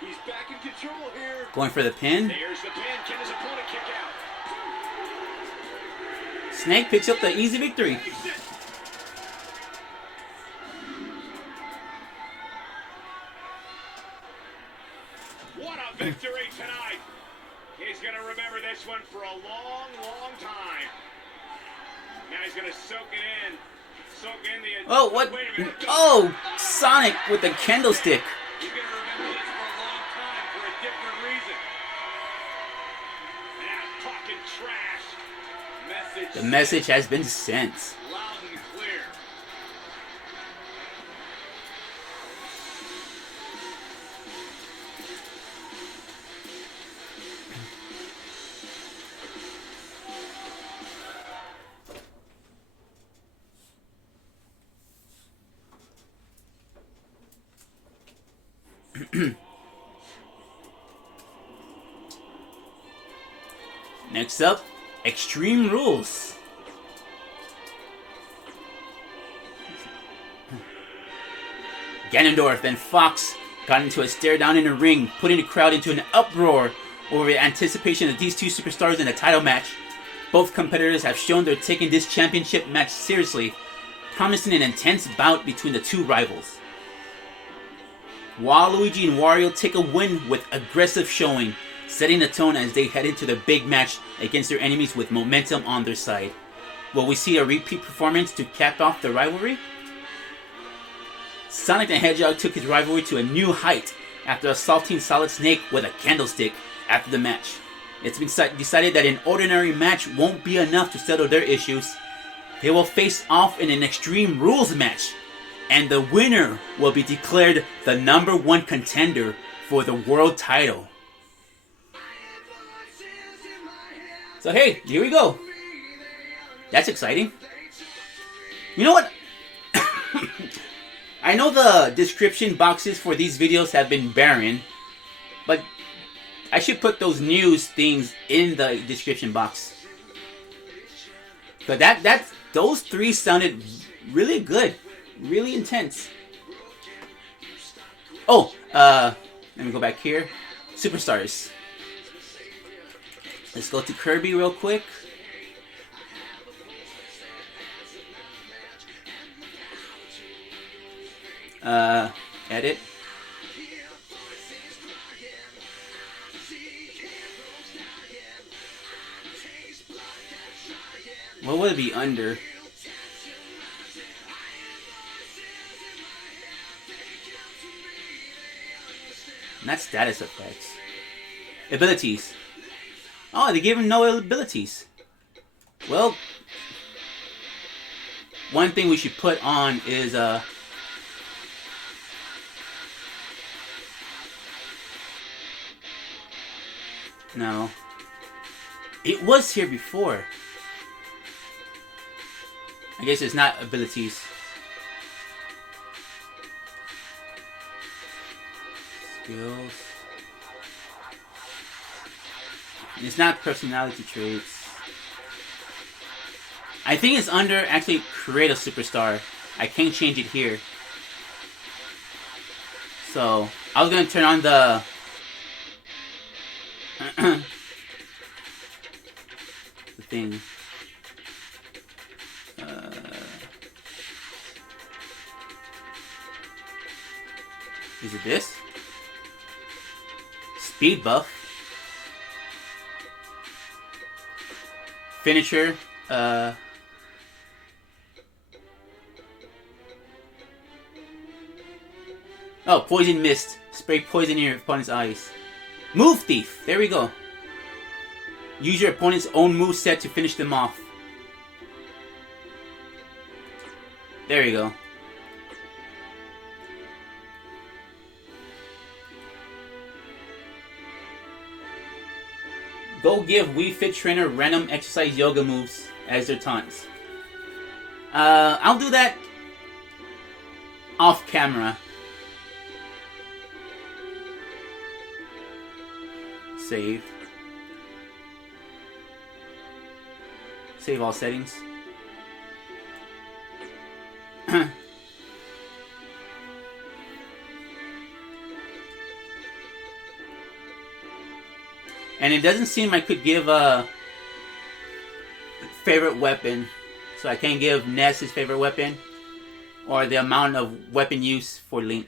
He's back in control here. Going for the pin. There's the pin. Can his opponent kick out? Snake picks up the easy victory. What a victory tonight. He's going to remember this one for a long, long time. Now he's going to soak it in. Soak in the... Oh, what? Oh, Sonic with the candlestick. He's going to remember this for a long time for a different reason. Now talking trash. The message has been sent. Loud and clear. Next up, Extreme Rules. Ganondorf and Fox got into a stare down in the ring, putting the crowd into an uproar over the anticipation of these two superstars in a title match. Both competitors have shown they're taking this championship match seriously, promising an intense bout between the two rivals. Waluigi and Wario take a win with aggressive showing, setting the tone as they head into the big match against their enemies with momentum on their side. Will we see a repeat performance to cap off the rivalry? Sonic the Hedgehog took his rivalry to a new height after assaulting Solid Snake with a candlestick after the match. It's been decided that an ordinary match won't be enough to settle their issues. They will face off in an Extreme Rules match, and the winner will be declared the #1 contender for the world title. So hey, here we go. That's exciting. You know what? I know the description boxes for these videos have been barren, but I should put those news things in the description box. But those three sounded really good, really intense. Oh, let me go back here. Superstars. Let's go to Kirby real quick. Edit. What would it be under? Not status effects. Abilities. Oh, they gave him no abilities. Well, one thing we should put on is no. It was here before. I guess it's not abilities. Skills. It's not personality traits. I think it's under actually create a superstar. I can't change it here. So I was gonna turn on the the thing. Is it this? Speed buff. Finisher. Oh, poison mist. Spray poison in your opponent's eyes. Move thief. There we go. Use your opponent's own move set to finish them off. There you go. Go give Wii Fit Trainer random exercise yoga moves as their taunts. I'll do that off camera. Save. Save all settings. And it doesn't seem I could give a favorite weapon. So I can't give Ness his favorite weapon. Or the amount of weapon use for Link.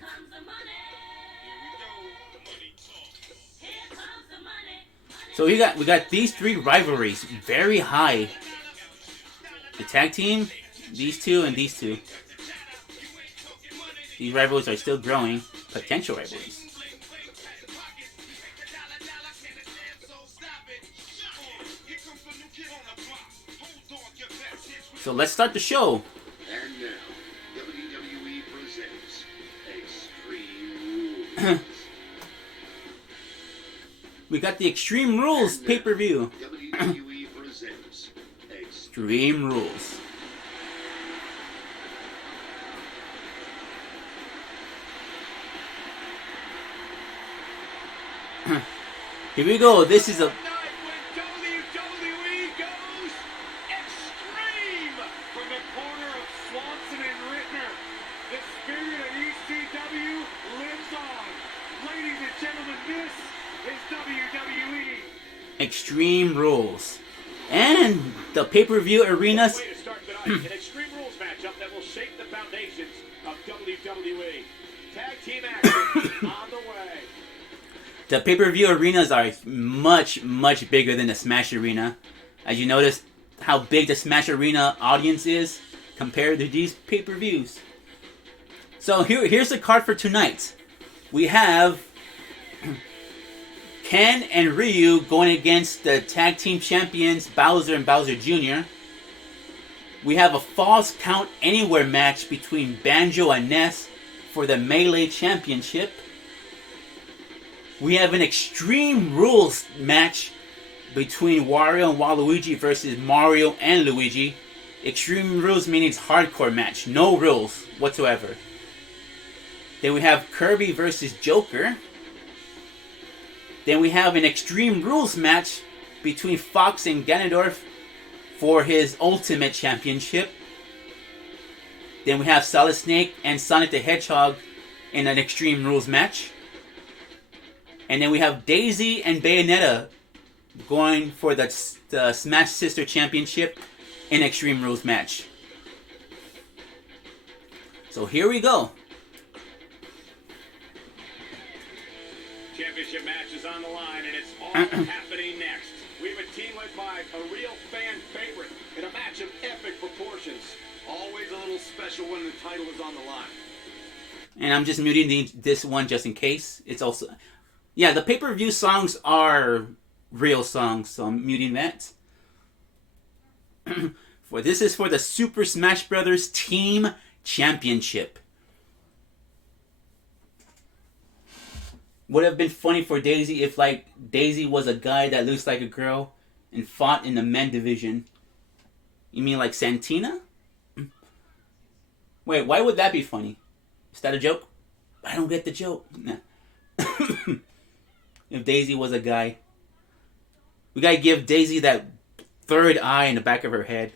So we got these three rivalries very high. The tag team, these two, and these two. These rivalries are still growing. Potential rivalries. So let's start the show. And now, WWE presents Extreme Rules. We got the Extreme Rules pay-per-view. WWE presents Extreme Rules. Here we go. This is a... Extreme Rules. And the pay-per-view arenas. An Extreme Rules matchup that will shake the foundations of WWE. Tag team action on the way. The pay-per-view arenas are much, much bigger than the Smash Arena. As you notice how big the Smash Arena audience is compared to these pay-per-views. So here's the card for tonight. We have Ken and Ryu going against the tag team champions Bowser and Bowser Jr. We have a Falls Count Anywhere match between Banjo and Ness for the Melee Championship. We have an Extreme Rules match between Wario and Waluigi versus Mario and Luigi. Extreme Rules meaning it's hardcore match, no rules whatsoever. Then we have Kirby versus Joker. Then we have an Extreme Rules match between Fox and Ganondorf for his Ultimate Championship. Then we have Solid Snake and Sonic the Hedgehog in an Extreme Rules match. And then we have Daisy and Bayonetta going for the Smash Sister Championship in Extreme Rules match. So here we go. Championship match is on the line, and it's all happening next. We have a team led by a real fan favorite in a match of epic proportions. Always a little special when the title is on the line. And I'm just muting this one just in case. It's also... Yeah, the pay-per-view songs are real songs, so I'm muting that. This is for the Super Smash Bros. Team Championship. Would have been funny for Daisy if, like, Daisy was a guy that looks like a girl and fought in the men division. You mean like Santina? Wait, why would that be funny? Is that a joke? I don't get the joke. Nah. If Daisy was a guy. We gotta give Daisy that third eye in the back of her head.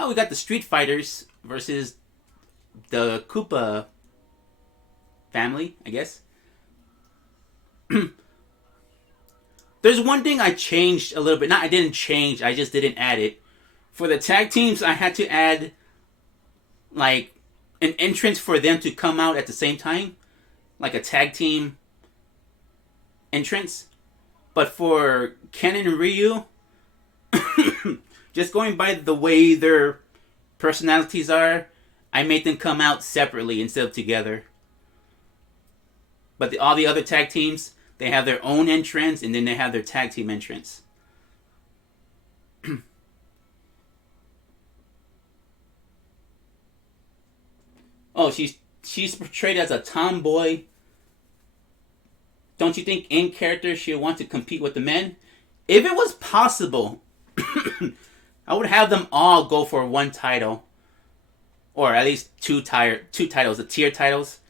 Well, we got the Street Fighters versus the Koopa family, I guess. There's one thing I changed a little bit. I didn't change, I just didn't add it. For the tag teams, I had to add, like, an entrance for them to come out at the same time. Like a tag team entrance. But for Ken and Ryu, just going by the way their personalities are, I made them come out separately instead of together. But all the other tag teams, they have their own entrance, and then they have their tag team entrance. Oh, she's portrayed as a tomboy. Don't you think in character she would want to compete with the men? If it was possible, I would have them all go for one title. Or at least two titles, the tier titles.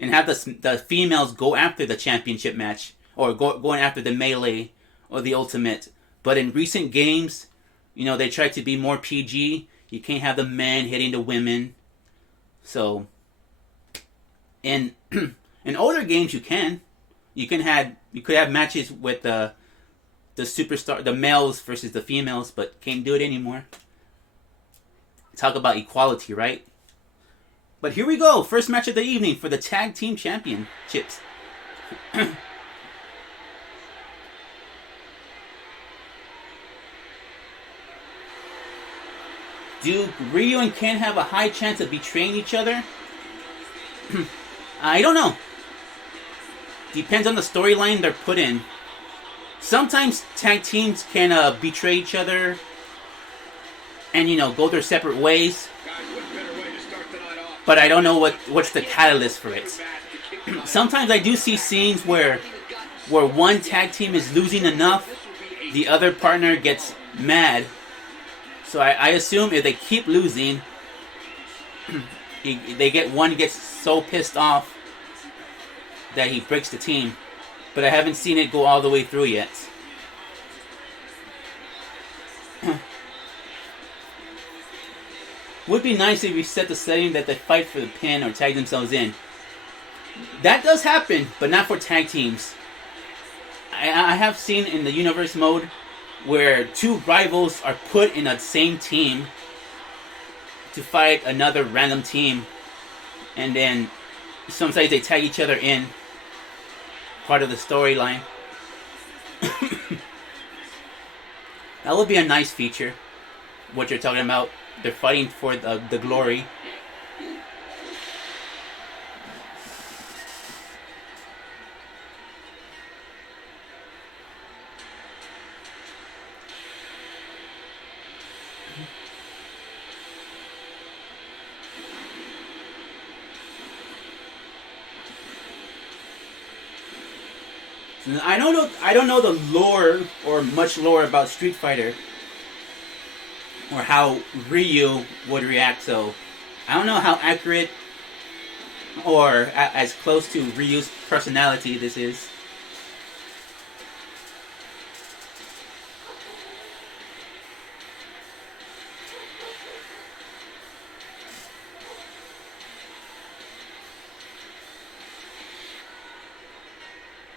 And have the females go after the championship match. Or going after the melee or the ultimate. But in recent games, they try to be more PG. You can't have the men hitting the women. So, in older games you can. You could have matches with the superstar, the males versus the females, but can't do it anymore. Talk about equality, right? But here we go, first match of the evening for the tag team championships. Do Ryu and Ken have a high chance of betraying each other? I don't know. Depends on the storyline they're put in. Sometimes tag teams can betray each other and, go their separate ways. But I don't know what's the catalyst for it. Sometimes I do see scenes where one tag team is losing enough, the other partner gets mad. So I assume if they keep losing, one gets so pissed off that he breaks the team. But I haven't seen it go all the way through yet. Would be nice if we set the setting that they fight for the pin or tag themselves in. That does happen, but not for tag teams. I have seen in the universe mode where two rivals are put in a same team to fight another random team, and then sometimes they tag each other in, part of the storyline. That would be a nice feature. What you're talking about, they're fighting for the glory. I don't know the lore or much lore about Street Fighter or how Ryu would react, so I don't know how accurate or as close to Ryu's personality this is.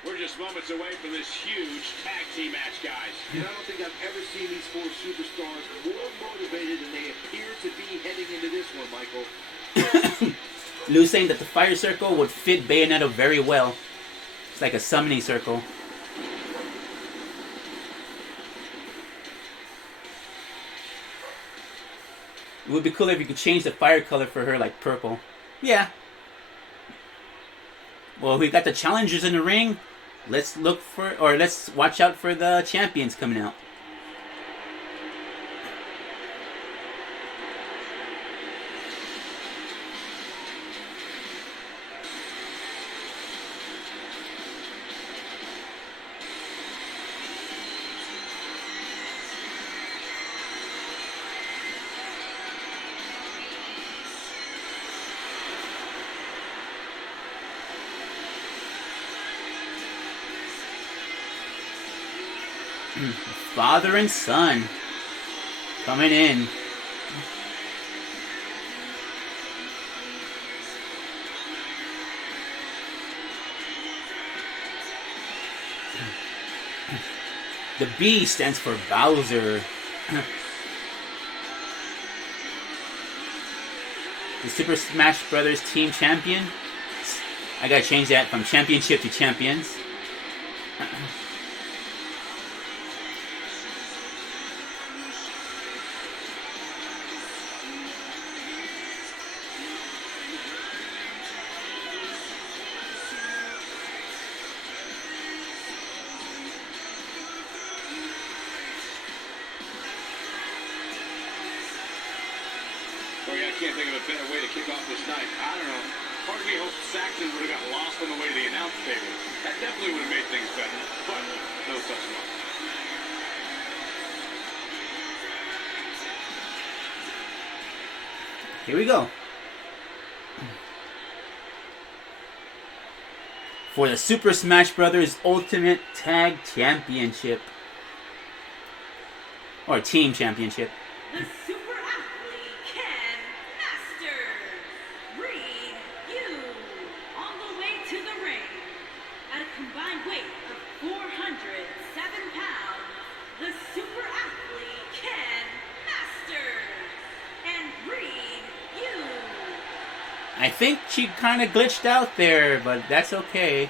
We're just moments away from this huge tag team match, guys. And I don't think I've ever seen these four superstars more motivated than they appear to be heading into this one, Michael. Lou's saying that the fire circle would fit Bayonetta very well. It's like a summoning circle. It would be cool if you could change the fire color for her, like purple. Yeah. Well, we got the challengers in the ring. Let's watch out for the champions coming out. Father and son coming in. The B stands for Bowser. The Super Smash Brothers Team Champion. I gotta change that from championship to champions. I can't think of a better way to kick off this night. I don't know. Part of me hopes Saxon would have got lost on the way to the announce table. That definitely would have made things better. But no such luck. Here we go. For the Super Smash Brothers Ultimate Tag Championship. Or Team Championship. The super athlete Ken Masters. Reed Yu on the way to the ring. At a combined weight of 407 pounds, the super athlete Ken Masters and Reed Yu. I think she kind of glitched out there, but that's okay.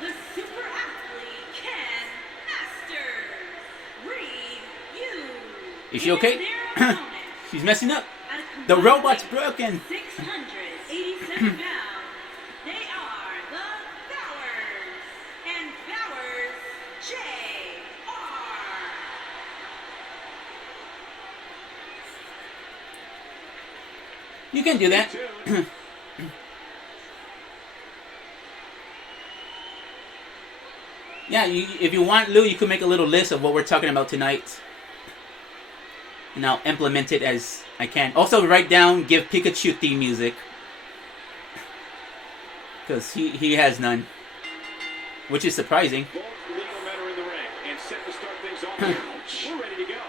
The super athlete Ken Masters. Reed Yu. Is she okay? And their opponent, She's messing up. at a The combined robot's weight broken. 687 pounds. They are the Bowers and Bowers Jr. You can do that. Yeah, if you want, Lou, you could make a little list of what we're talking about tonight. And I'll implement it as I can. Also, write down, give Pikachu theme music. Because he has none. Which is surprising. Both legal men are in the ring and set to start things off here. We're ready to go.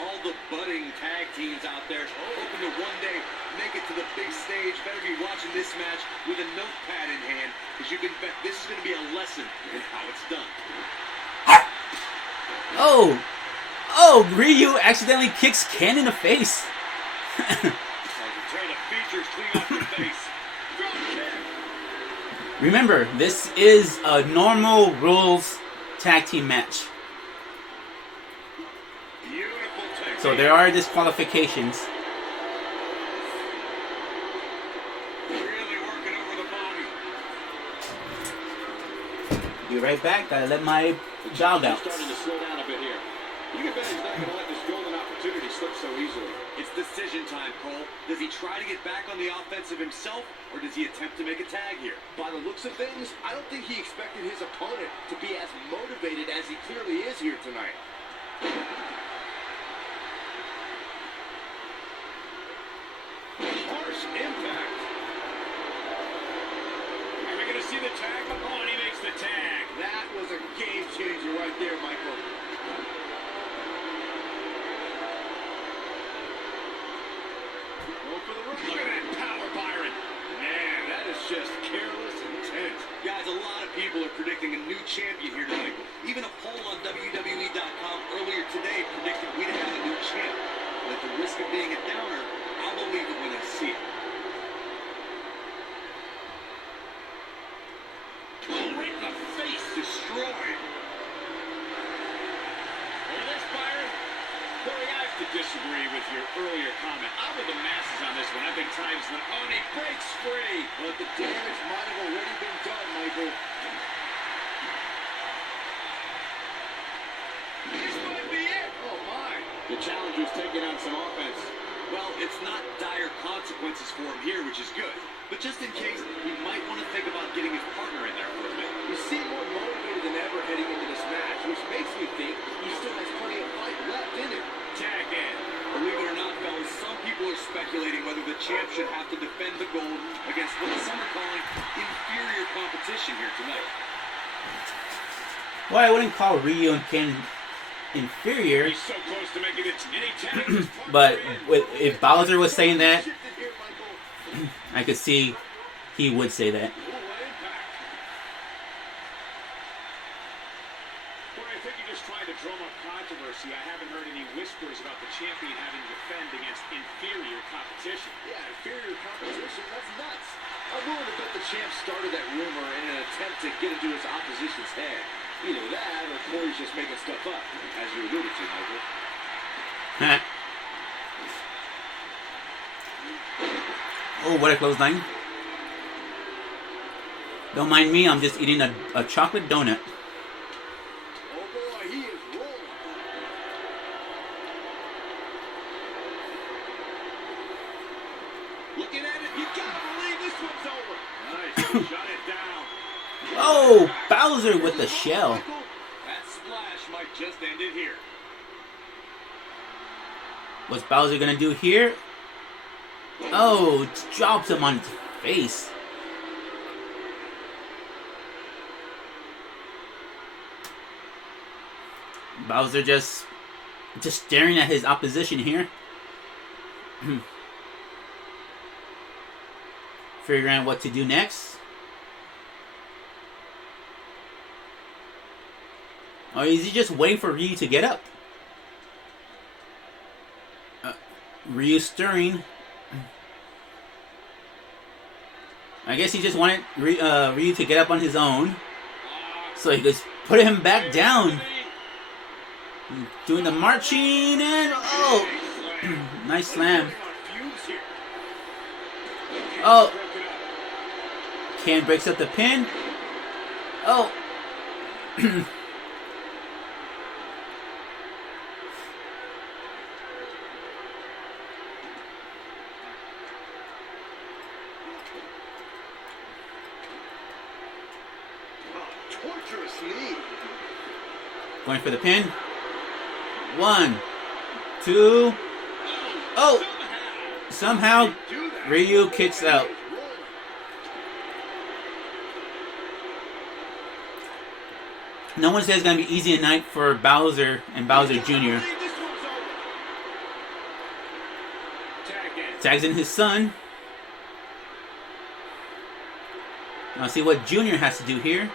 All the budding tag teams out there hoping to one day make it to the big stage. Better be watching this match with a notepad in hand, because you can bet this is going to be a lesson in how it's done. Oh! Oh, Ryu accidentally kicks Ken in the face. As you tear the features clean off your face. Drop kick. Remember, this is a normal rules tag team match. Beautiful technique. So there are disqualifications. Really working over the body. Be right back. Gotta let my dog out. Starting to slow down a bit here. You can bet he's not going to let this golden opportunity slip so easily. It's decision time, Cole. Does he try to get back on the offensive himself, or does he attempt to make a tag here? By the looks of things, I don't think he expected his opponent to be as motivated as he clearly is here tonight. Harsh impact. Are we going to see the tag? Oh, and he makes the tag. That was a game changer right there, Michael. Go for the run. Look at that power, Byron. Man, that is just careless intent. Guys, a lot of people are predicting a new champion here tonight. Even a poll on WWE.com earlier today predicted we'd have a new champ. But at the risk of being a downer, I'll believe it when I see it. Right in the face. Destroyed. Hear this, Byron? Corey, I have to disagree with your earlier comment. I'm with the masses on this one. I think time's the... Oh, and he breaks free. But the damage might have already been done, Michael. This might be it. Oh, my. The challenger's taking on some offense. Well, it's not dire consequences for him here, which is good. But just in case, he might want to think about getting his partner in there for a bit. You seem more motivated than ever heading into this match, which makes me think he still has plenty of fight left in him. Tag in. Believe it or not, fellas, some people are speculating whether the champ should have to defend the gold against what some are calling inferior competition here tonight. Well, I wouldn't call Ryu and Ken inferior, He's so close to making it. And he tags. but if Bowser was saying that, Shifted here, Michael. I could see he would say that. Ooh, what impact. Boy, I think he just tried to draw competition. Yeah, inferior competition, that's nuts. I'm willing to bet the champ started that rumor in an attempt to get into his opposition's head. Either that, or Corey's just making stuff up, as you alluded to, Michael. Oh, what a clothesline. Don't mind me, I'm just eating a chocolate donut. Oh boy, he is rolling. Looking at it, you gotta believe this one's over. Nice, shut it down. Oh, Bowser with the shell. That splash might just end it here. What's Bowser gonna do here? Oh, drops him on his face. Bowser just staring at his opposition here. Figuring out what to do next. Or is he just waiting for Ryu to get up? Ryu stirring. I guess he just wanted Ryu to get up on his own, so he could put him back down. Doing the marching and oh, nice slam. Oh, Ken breaks up the pin. Oh. Torturous knee. Going for the pin. 1, 2. Oh! Somehow, Ryu kicks out. No one says it's going to be easy tonight for Bowser and Bowser Jr. Tags in his son. Now see what Jr. has to do here.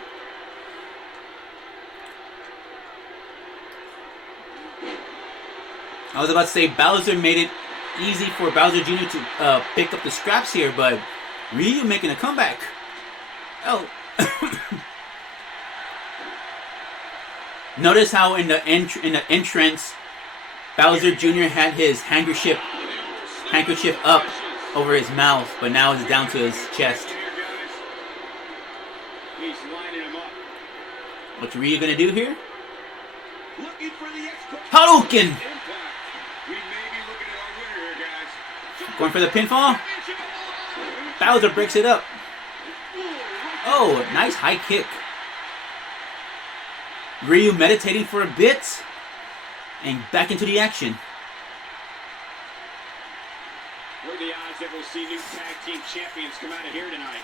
I was about to say Bowser made it easy for Bowser Jr. to pick up the scraps here, but Ryu making a comeback. Oh. Notice how in the entrance, Bowser Jr. had his handkerchief up over his mouth, but now it's down to his chest. He's lining him up. What's Ryu gonna do here? Looking for the Hadouken! impact. We may be looking at our winner here, guys. Going for the pinfall. Bowser breaks it up. Oh, nice high kick. Ryu meditating for a bit. And back into the action. What are the odds that we'll see new tag team champions come out of here tonight?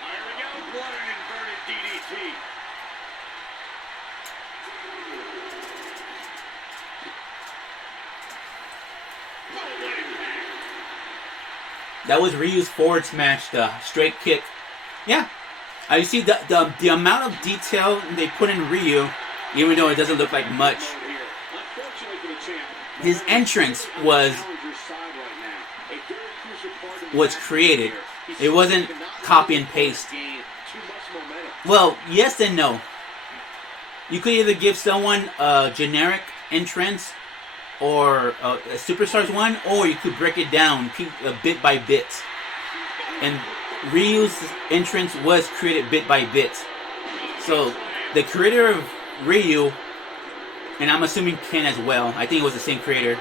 Here we go. What an inverted DDT. That was Ryu's forward smash, the straight kick. Yeah. I see the amount of detail they put in Ryu, even though it doesn't look like much. His entrance was created. It wasn't copy and paste. Well, yes and no. You could either give someone a generic entrance or a Superstars one, or you could break it down bit by bit. And Ryu's entrance was created bit by bit. So the creator of Ryu, and I'm assuming Ken as well, I think it was the same creator,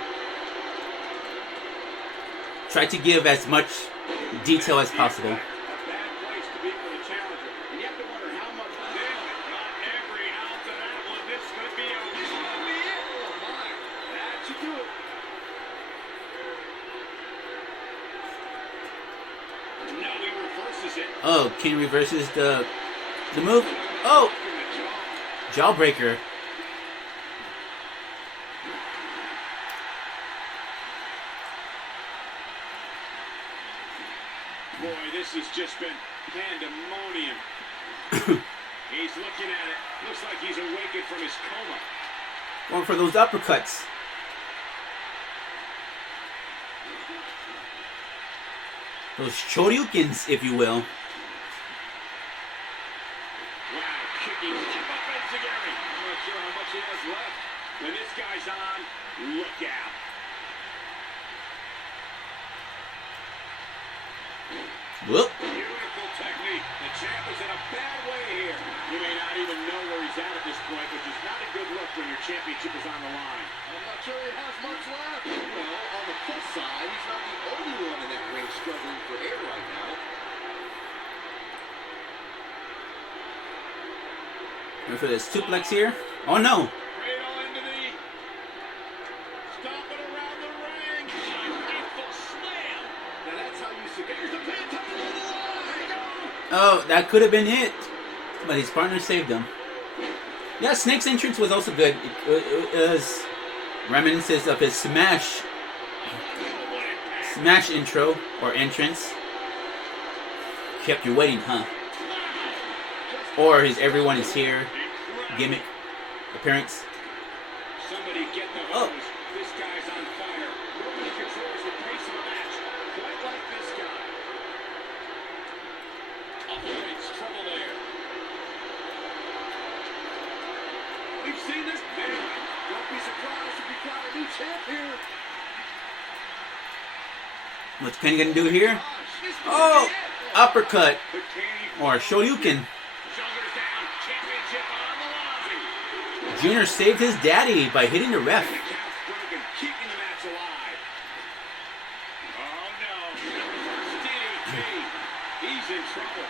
tried to give as much detail as possible. Oh, Ken reverses the move. Oh! Jawbreaker. Boy, this has just been pandemonium. He's looking at it. Looks like he's awakened from his coma. Going for those uppercuts. Those shoryukens, if you will. Wow, kicking left up Enziguri. I'm not sure how much he has left. When this guy's on, look out. Whoop. Beautiful technique. The champ is in a bad way here. You may not even know where he's at this point, which is not a good look when your championship is on the line. I'm not sure he has much left. Well, on the plus side, he's not the only one in that ring struggling for air right now. Going for this suplex here. Oh no. Cradle into the... Stomping around the ring. Faithful slam. Now that's how you secure the pin. Title on the line. Oh, that could have been it. But his partner saved him. Yeah, Snake's entrance was also good. It was reminiscent of his Smash intro or entrance. Kept you waiting, huh? Or his Everyone Is Here gimmick appearance. Somebody get the Oh. hose. This guy's on fire. Nobody controls the pace of the match quite like this guy. Avoids trouble there. We've seen this man. Don't be surprised if we got a new champ here. What's Kenny gonna do here? This could Oh, be it. uppercut But can he or Shoryuken. shoulders down? Championship on the line. Junior saved his daddy by hitting the ref. The count's broken, keeping the match alive. Oh no. DDT. He's in trouble.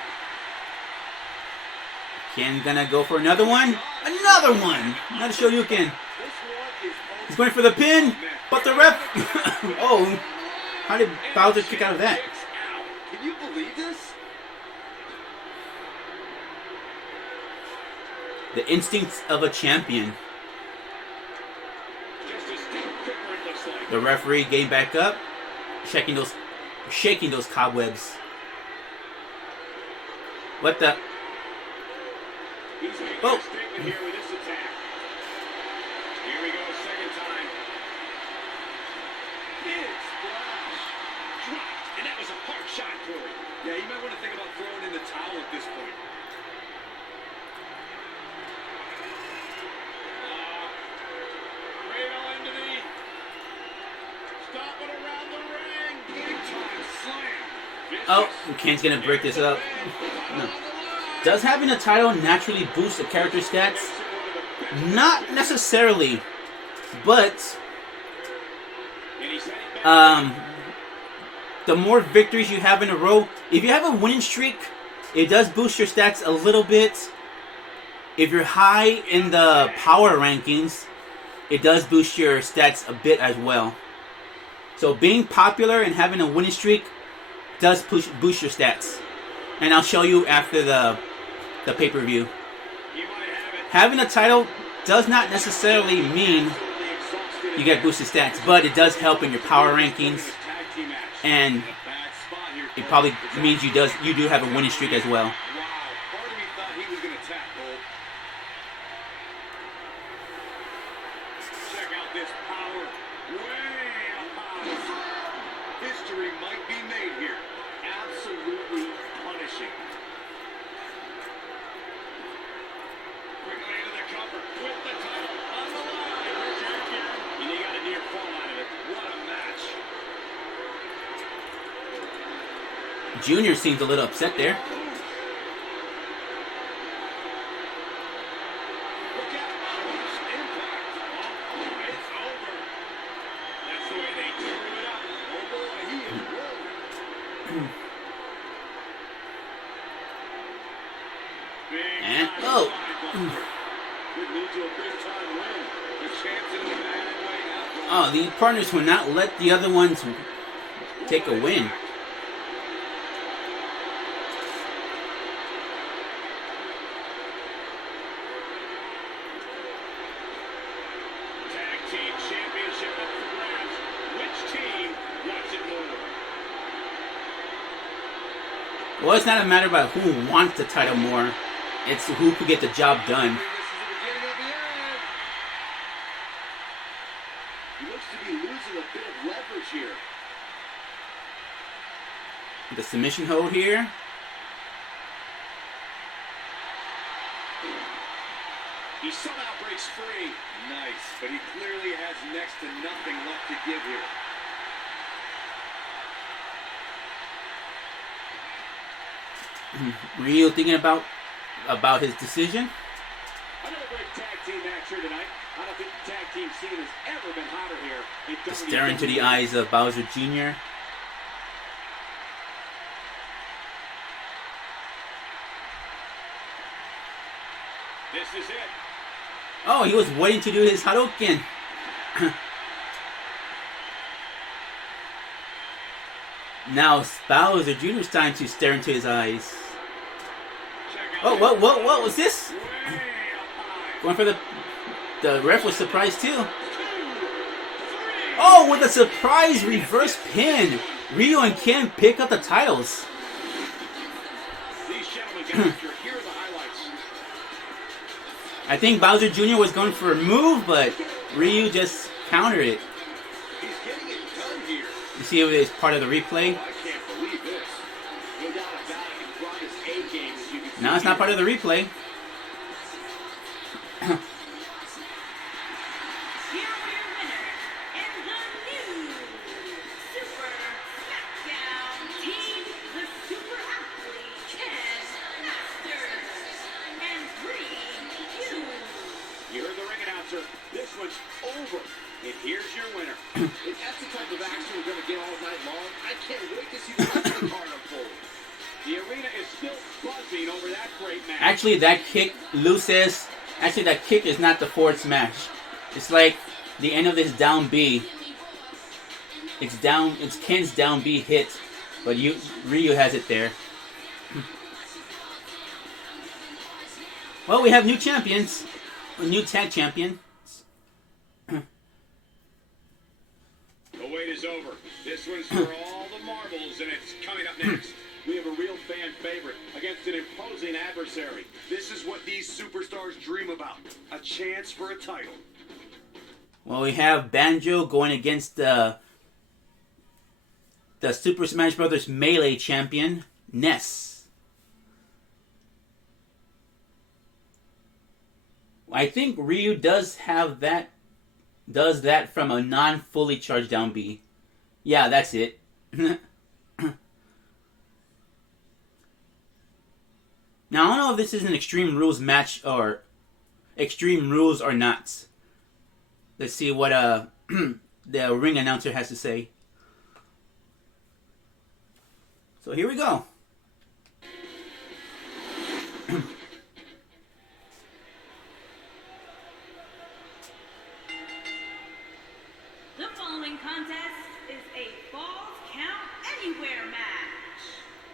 Ken gonna go for another one. Another one. Another Shoryuken. This one is over. He's going for the pin, but the ref. Oh, how did Bowser kick out of that? Kicks out. Can you believe this? The instincts of a champion. Just a step quicker, it looks like. The referee getting back up, shaking those cobwebs. What the? He's making Oh. a statement here with this attack. Here we go, second time. Big splash. Dropped, and that was a hard shot, Corey. Yeah, you might want to think about throwing in the towel at this point. Cradle into the... Stomping around the ring. Big time slam. Oh, Ken's gonna break this up. No. Does having a title naturally boost the character stats? Not necessarily, but the more victories you have in a row, if you have a winning streak, it does boost your stats a little bit. If you're high in the power rankings, it does boost your stats a bit as well. So being popular and having a winning streak does boost your stats. And I'll show you after the pay-per-view. You might have it. Having a title does not necessarily mean you get boosted stats, but it does help in your power rankings, Tag team match. and Bad spot here. it probably means you do have a winning streak as well. Wow, part of me thought he was going to tap, Cole. Check out this power. Way up high. History might be made here. Absolutely punishing. Quickly into the cover with the title on the line. Champion. And he got a near fall out of it. What a match. Junior seems a little upset there. Look out. Huge impact. Oh, it's over. That's the way they drew it up. Oh boy, he is rolling. Big And time oh, sidebuster. Could lead to a big time win. The champ's in a bad way oh, now. the partners will not let the other ones take a win. Tag team championship up for grabs. Which team wants it more? Well, it's not a matter about who wants the title more. It's who could get the job done. This is the beginning of the end. He looks to be losing a bit of leverage here. The submission hold here. He somehow breaks free. Nice, but he clearly has next to nothing left to give here. Ryu thinking about his decision. Another great tag team match here tonight. I don't think the tag team scene has ever been hotter here. in WWE. Staring into the eyes of Bowser Jr. This is it. Oh, he was waiting to do his Hadouken. Now it's Bowser Jr.'s time to stare into his eyes. Check Oh, out what was this? way up high. Going for the ref was surprised too. 2, 3. Oh, with a surprise reverse pin. Ryu and Ken pick up the titles. These gentlemen get after it. Here are the highlights. I think Bowser Jr. was going for a move, but Ryu just countered it. He's getting it done here. You see it was part of the replay. I can't believe this. No doubt about it. He brought his A game, as you can see. Now it's not part of the replay. Here are your winners and the new Super SmackDown Team, the Super Athlete Ken Masters and Ryu. You heard the ring announcer. This one's over. And here's your winner. If that's the type of action we're going to get all night long, I can't wait to see the rest of the card unfold. The arena is still buzzing over that great match. Actually, that kick, Lou says, actually that kick is not the forward smash. It's like the end of this down B. It's Ken's down B hit, but Ryu has it there. Well, we have new champions, a new tag champion. The wait is over. This one's for all the marbles, and it's coming up next. We have a real fan favorite against an imposing adversary. This is what these superstars dream about. A chance for a title. Well, we have Banjo going against the Super Smash Bros. Melee champion, Ness. I think Ryu does that from a non-fully charged down B. Yeah, that's it. Now, I don't know if this is an Extreme Rules match or Extreme Rules or not. Let's see what the ring announcer has to say. So here we go. The following contest is a Falls Count Anywhere match.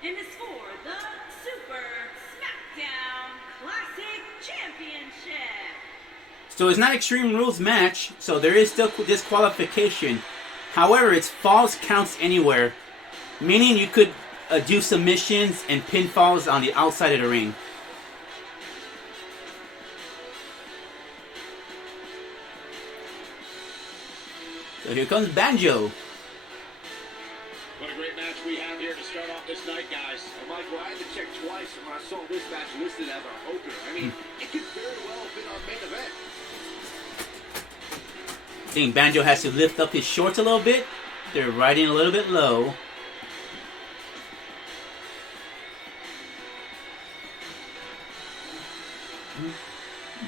And it's for the Super SmackDown Classic Championship. So it's not Extreme Rules match, so there is still disqualification. However, it's falls counts anywhere, meaning you could do submissions and pinfalls on the outside of the ring. So here comes Banjo. What a great match we have here to start off this night, guys. Well, Michael, I had to check twice when I saw this match listed as our opener. I mean, it could very well have been our main event. I think Banjo has to lift up his shorts a little bit. They're riding a little bit low.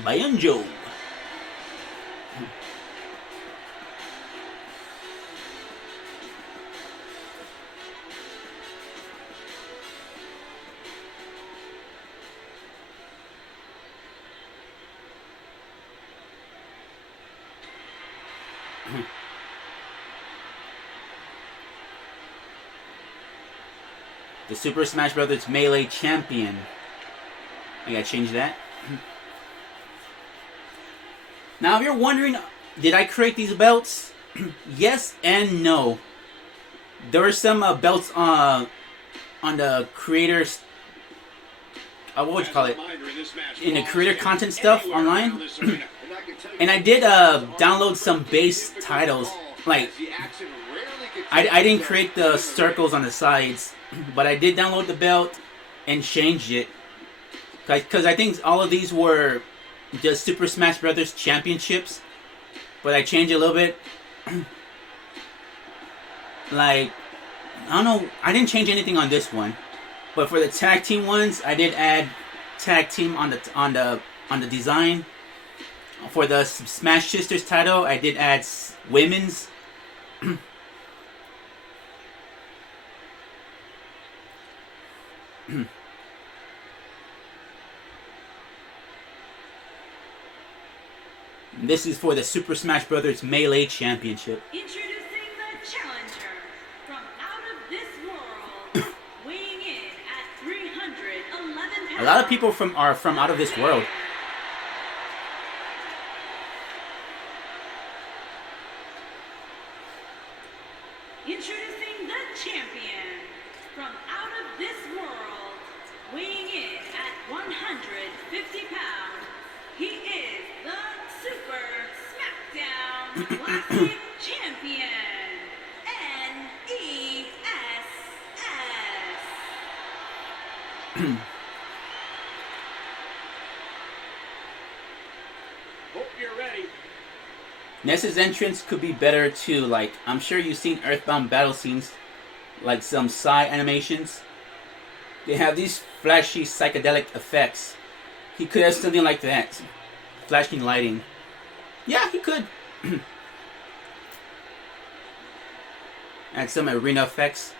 Banjo. The Super Smash Bros. Melee champion. I gotta change that. Now, if you're wondering, did I create these belts? Yes and no. There were some belts on the creators what would you call it? Reminder in this match, In the falls creator can content be stuff anywhere online. around this arena. And I did download some base titles. Like, I didn't create the circles on the sides, but I did download the belt and changed it. Because I think all of these were just Super Smash Brothers championships, but I changed it a little bit. Like, I don't know, I didn't change anything on this one, but for the tag team ones, I did add tag team on the design. For the Smash Sisters title, I did add women's. This is for the Super Smash Brothers Melee Championship. Introducing the challenger from out of this world, weighing in at 311 pounds. A lot of people are from out of this world. Introducing the champion from out of this world, weighing in at 150 pounds. He is the Super SmackDown Classic Champion, NESS. Hope you're ready. Ness's entrance could be better too. Like, I'm sure you've seen Earthbound battle scenes, like some side animations. They have these flashy psychedelic effects. He could have something like that. Flashing lighting. Yeah, he could. Add some arena effects.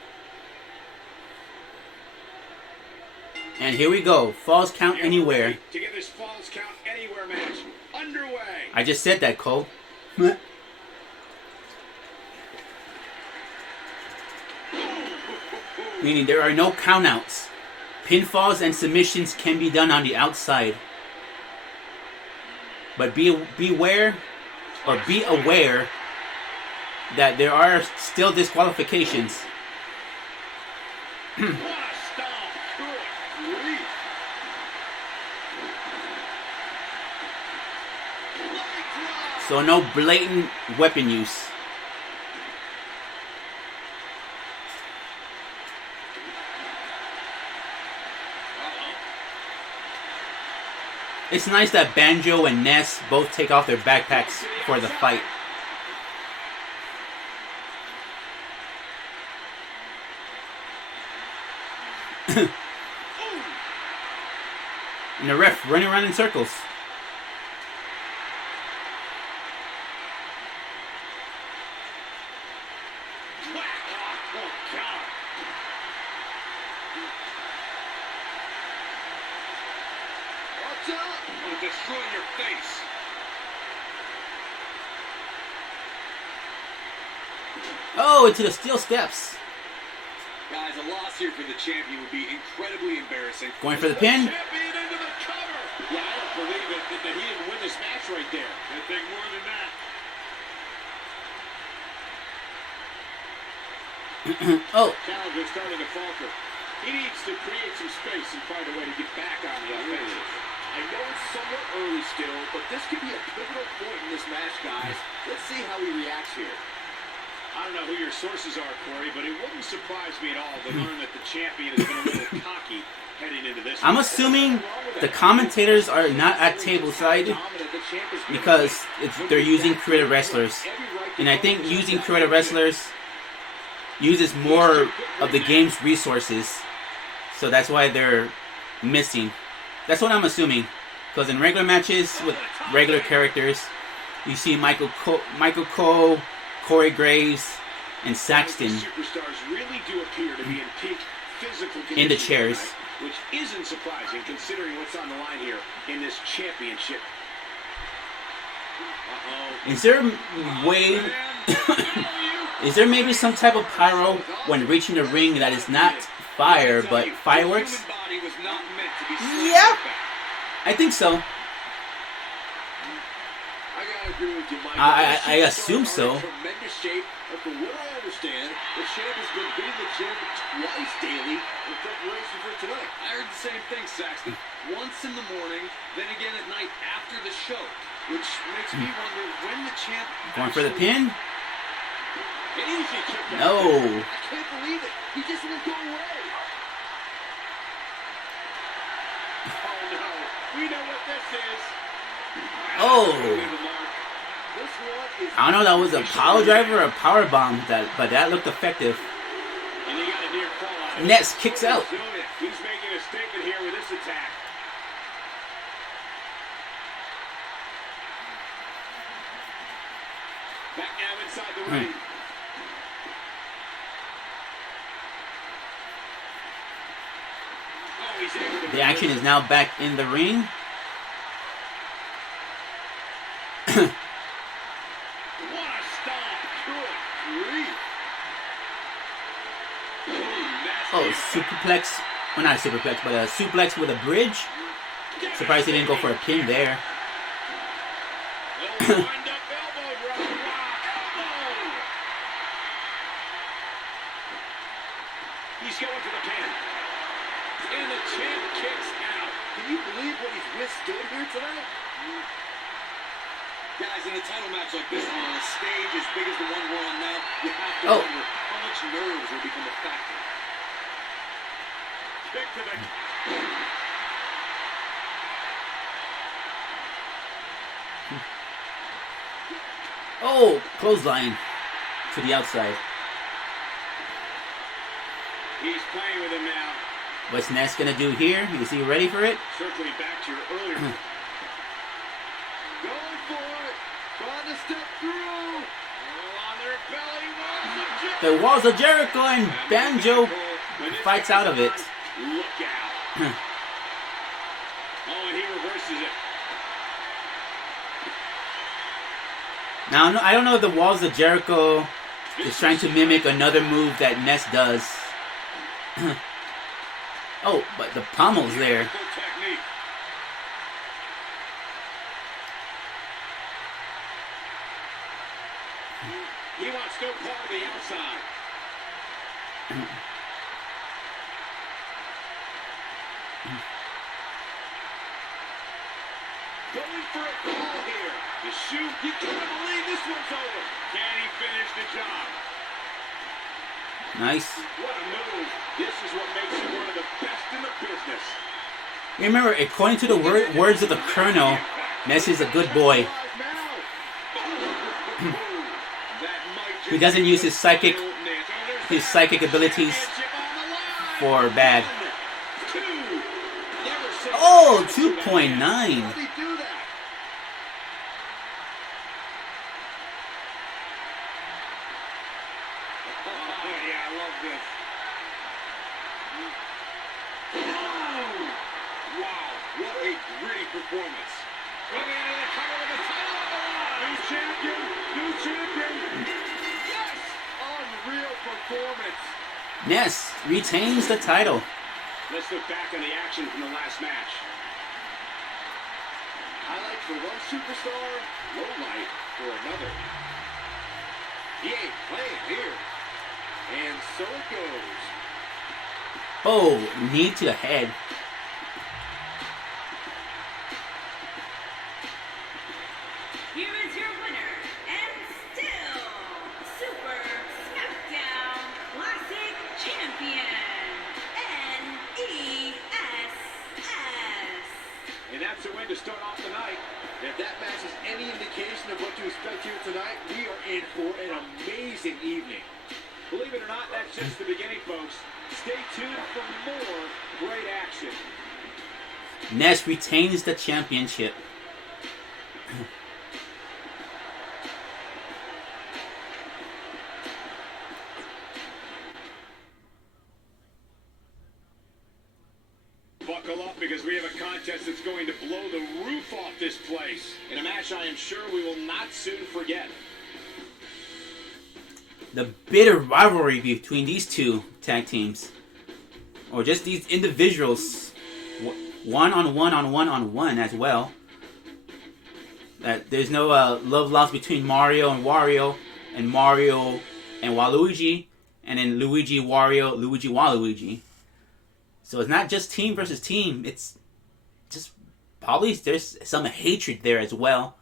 And here we go. Falls count anywhere. To get this Falls Count Anywhere match underway. I just said that, Cole. Meaning there are no countouts. Pinfalls and submissions can be done on the outside. But be aware that there are still disqualifications. What a stomp. Good grief. So no blatant weapon use. It's nice that Banjo and Ness both take off their backpacks for the fight. And the ref running around in circles. Oh, God. Watch out! Will destroy your face. Oh, into the steel steps. Guys, a loss here for the champion would be incredibly embarrassing. Going for the pin. Champion into the cover. Yeah, I don't believe it that he didn't win this match right there. I think more than that. Oh, Challenger starting to falter. He needs to create some space and find a way to get back on the offensive. I know it's somewhat early still, but this could be a pivotal point in this match, guys. Let's see how he reacts here. I don't know who your sources are, Corey, but it wouldn't surprise me at all to learn that the champion has been a little cocky heading into this. I'm assuming the commentators are not at tableside because they're using creative wrestlers. And I think using creative wrestlers uses more of the game's resources. So that's why they're missing. That's what I'm assuming. Because in regular matches with regular characters, you see Michael Cole, Corey Graves, and Saxton Superstars really do appear to be in peak physical condition in the chairs. tonight, which isn't surprising considering what's on the line here in this championship. Is there a way... Is there maybe some type of pyro when reaching the ring that is not fire but fireworks? Human body was not meant to be slammed Yeah. back. I think so. I got agree with you, Mike. I assume so. Tremendous shape. And from what I understand, the champ has been hitting the gym twice daily in preparation for tonight. I heard the same thing, Saxton. Once in the morning, then again at night after the show. Which makes me wonder when the champ... Going for the pin? An easy kick out No. there. I can't believe it. He just won't go away. Oh no, we know what this is. Oh. This one is I don't know if that was a power driver or a power bomb, but that looked effective. And he got a near fall out of it. Ness kicks out. He's doing it. He's making a statement here with this attack. Back now inside the ring. Oh, he's able to The action is now back in the ring. What a stomp. Good grief. Oh, superplex. Well, not a superplex, but a suplex with a bridge. Surprised he didn't go for a pin there. Little wind-up elbow drop. Elbow. He's going for the pin. And the champ kicks out. Can you believe what he's withstood here tonight? Guys, in a title match like this one, on a stage as big as the one we're on now, you have to Oh. wonder how much nerves will become a factor. Kick to the... Oh, clothesline to the outside. He's playing with him now. What's Ness gonna do here? Is he ready for it? Circling back to your earlier... Going for it. Trying to step through. All on their belly. Walls of The Walls of Jericho and Banjo fights out of it. Look out. Oh, and he reverses it. Now, I don't know if the Walls of Jericho is trying to mimic another move that Ness does. Oh, but the pommel's there. Full technique. He wants no part of the outside. Going for a call here. The shoot. You can't believe this one's over. Can he finish the job? Nice. What a move. This is what makes him one of the best in the business. Remember, according to the words of the Colonel, Ness is a good boy. He doesn't use his psychic abilities for bad. Oh, 2.9. How did he do that? Oh, yeah, I love this. Wow, what a gritty performance. Coming into the cover with the title on the line. New champion, new champion. Yes! Unreal performance. Ness retains the title. Let's look back on the action from the last match. Highlight for one superstar, low light for another. He ain't playing here. And so it goes. Oh, knee to the head. Here is your winner, and still Super SmackDown Classic Champion, N.E.S.S. And that's a win to start off the night. If that match is any indication of what to expect here tonight, we are in for an amazing evening. Believe it or not, that's just the beginning, folks. Stay tuned for more great action. Ness retains the championship. Buckle up because we have a contest that's going to blow the roof off this place. In a match I am sure we will not soon forget. The bitter rivalry between these two tag teams. Or just these individuals. One on one as well. That there's no love lost between Mario and Wario, and Mario and Waluigi, and then Luigi, Wario, Luigi, Waluigi. So it's not just team versus team. It's just probably there's some hatred there as well.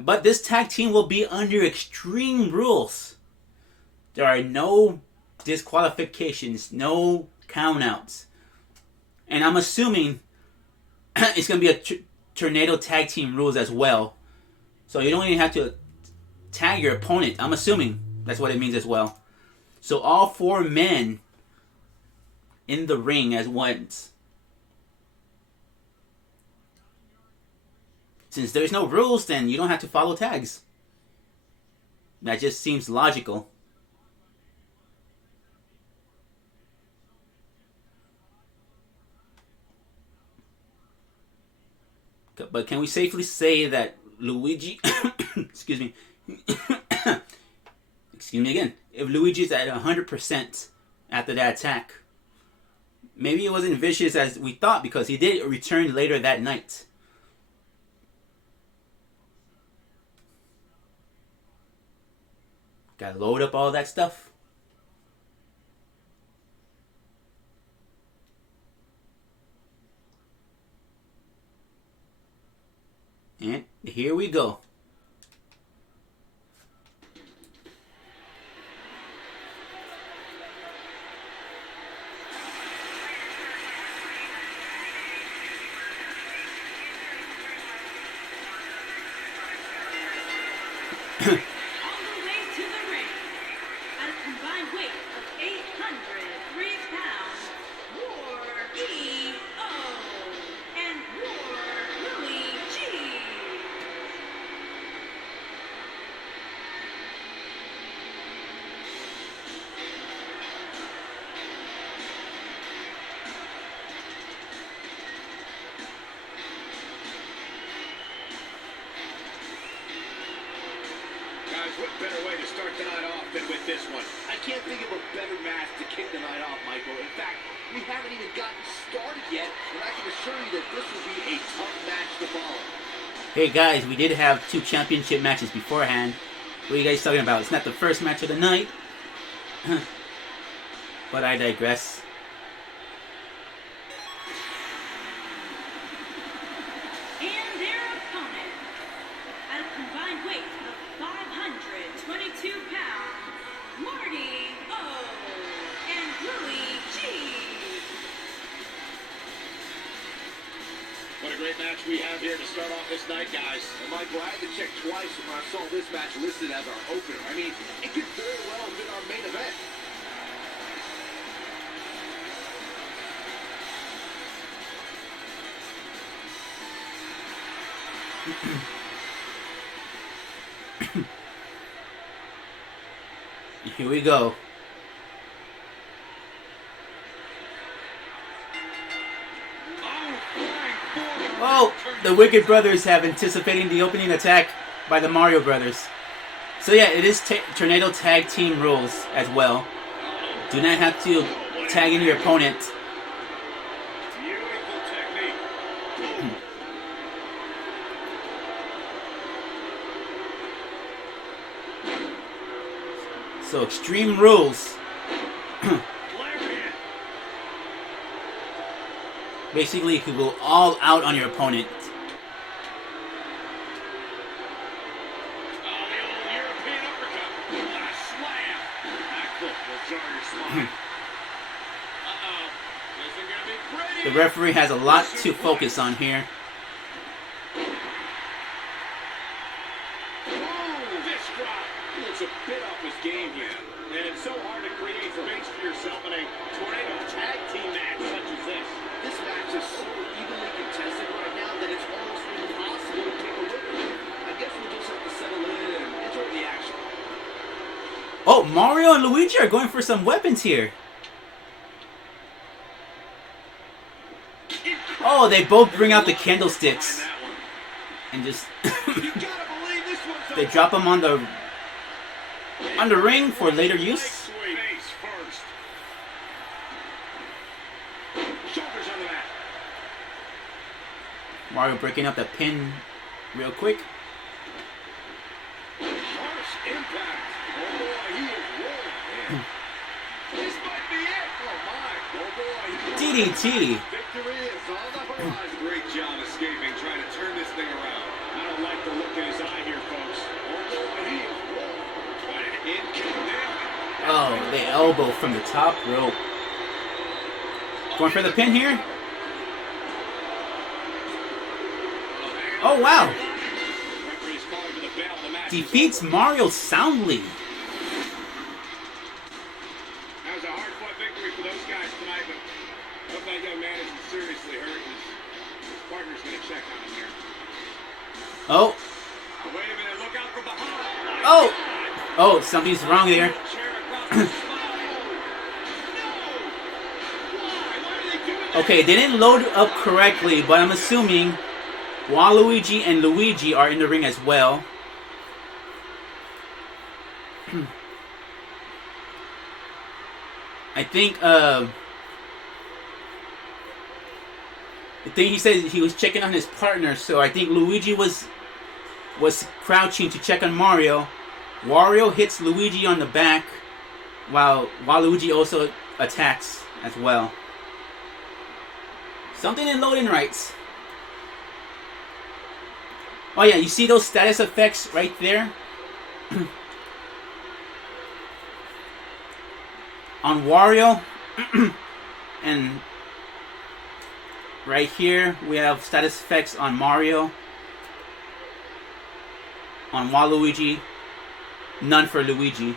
But this tag team will be under extreme rules. There are no disqualifications, no countouts. And I'm assuming it's going to be a tornado tag team rules as well. So you don't even have to tag your opponent. I'm assuming that's what it means as well. So all 4 men in the ring as once. Since there's no rules, then you don't have to follow tags. That just seems logical. But can we safely say that Luigi... excuse me. Excuse me again. If Luigi's at 100% after that attack, maybe it wasn't vicious as we thought because he did return later that night. Gotta load up all that stuff. And here we go. All the way to the ring, at a combined weight of 803 pounds, War E.O. and War Louie G. Guys, what better way to start the night off than with this one? I can't think of a better match to kick the night off, Michael. In fact, we haven't even gotten started yet, and I can assure you that this will be a tough match to follow. Hey guys, we did have 2 championship matches beforehand. What are you guys talking about? It's not the first match of the night. But I digress. And their opponent, at a combined weight of 522 pounds, Marty O. and Louie G. What a great match we have here to start off this night, guys. And Michael, I had to check twice when I saw this match listed as our opener. I mean, it could very well have been our main event. Here we go. Oh, the Wicked Brothers have anticipating the opening attack by the Mario Brothers. So yeah, it is Tornado Tag Team rules as well. Do not have to tag in your opponent. Beautiful technique. So extreme rules. Lariat. Basically, you can go all out on your opponent. Oh, the old European uppercut. And a slam. That clip will jar your spine. Uh-oh. This isn't gonna be pretty. The referee has a lot to focus on here. This drop. He looks a bit off his game here. And it's so hard to create space for yourself in a tornado tag team match such as this. This match is so evenly contested right now that it's almost impossible to pick a winner. I guess we'll just have to settle in and enjoy the action. Oh, Mario and Luigi are going for some weapons here. Oh, they both bring out the candlesticks. And just... they drop them on the ring for later use. Face first. Shoulders on the mat. Mario breaking up the pin real quick. Harsh impact. Oh boy, he is rolling. This might be it. Oh my. Oh boy. DDT. Victory is on the horizon. Great job escaping, trying to turn this thing around. I don't like the look in his eye here, folks. Oh boy, he is rolling. What an incantation. Oh, the elbow from the top rope. Going for the pin here. Oh wow. Referee's calling for the bell. The match is Defeats over. Mario soundly. That was a hard-fought victory for those guys tonight, but I hope that young man isn't seriously hurt. His partner's going to check on him here. Oh. Wait a minute, look out from behind. Oh. Oh, something's wrong there. Chair across the spine. No! Why are they doing that? Okay, they didn't load up correctly, but I'm assuming Waluigi and Luigi are in the ring as well. I think he said he was checking on his partner, so I think Luigi was crouching to check on Mario. Wario hits Luigi on the back, while Waluigi also attacks as well. Something in loading rights. Oh yeah, you see those status effects right there? On Wario. And right here we have status effects on Mario. On Waluigi. None for Luigi.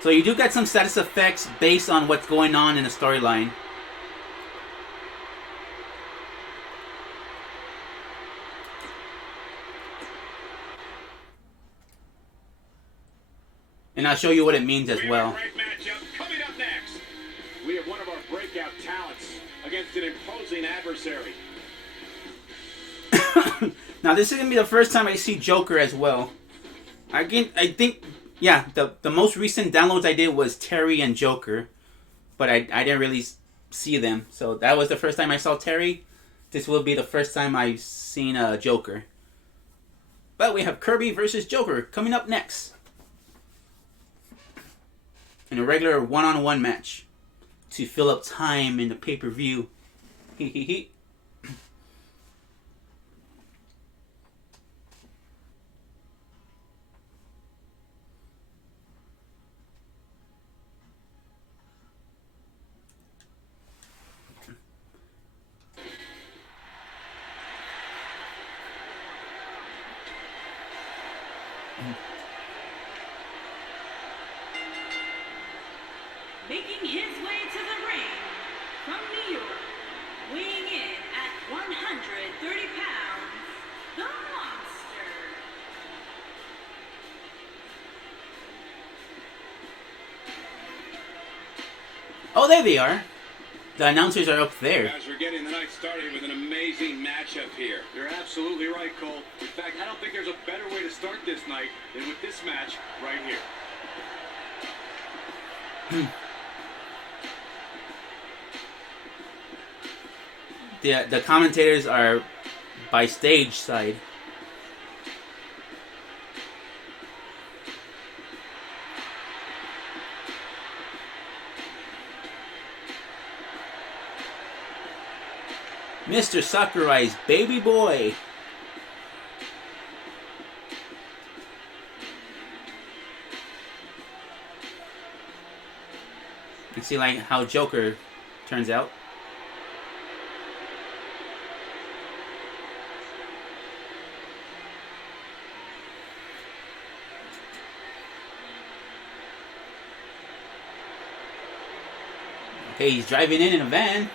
So you do get some status effects based on what's going on in the storyline. And I'll show you what it means as well. Great matchup coming up next. We have one of our breakout talents against an imposing adversary. Now this is gonna be the first time I see Joker as well. I think, yeah, the most recent downloads I did was Terry and Joker, but I didn't really see them. So that was the first time I saw Terry. This will be the first time I've seen Joker. But we have Kirby versus Joker coming up next in a regular one-on-one match to fill up time in the pay-per-view. Hee. Making his way to the ring from New York, weighing in at 130 pounds, the Monster. Oh, there they are. The announcers are up there. Guys, we're getting the night started with an amazing matchup here. You're absolutely right, Cole. In fact, I don't think there's a better way to start this night than with this match right here. The commentators are by stage side. Mr. Sakurai's baby boy. You see like how Joker turns out. Okay, he's driving in a van.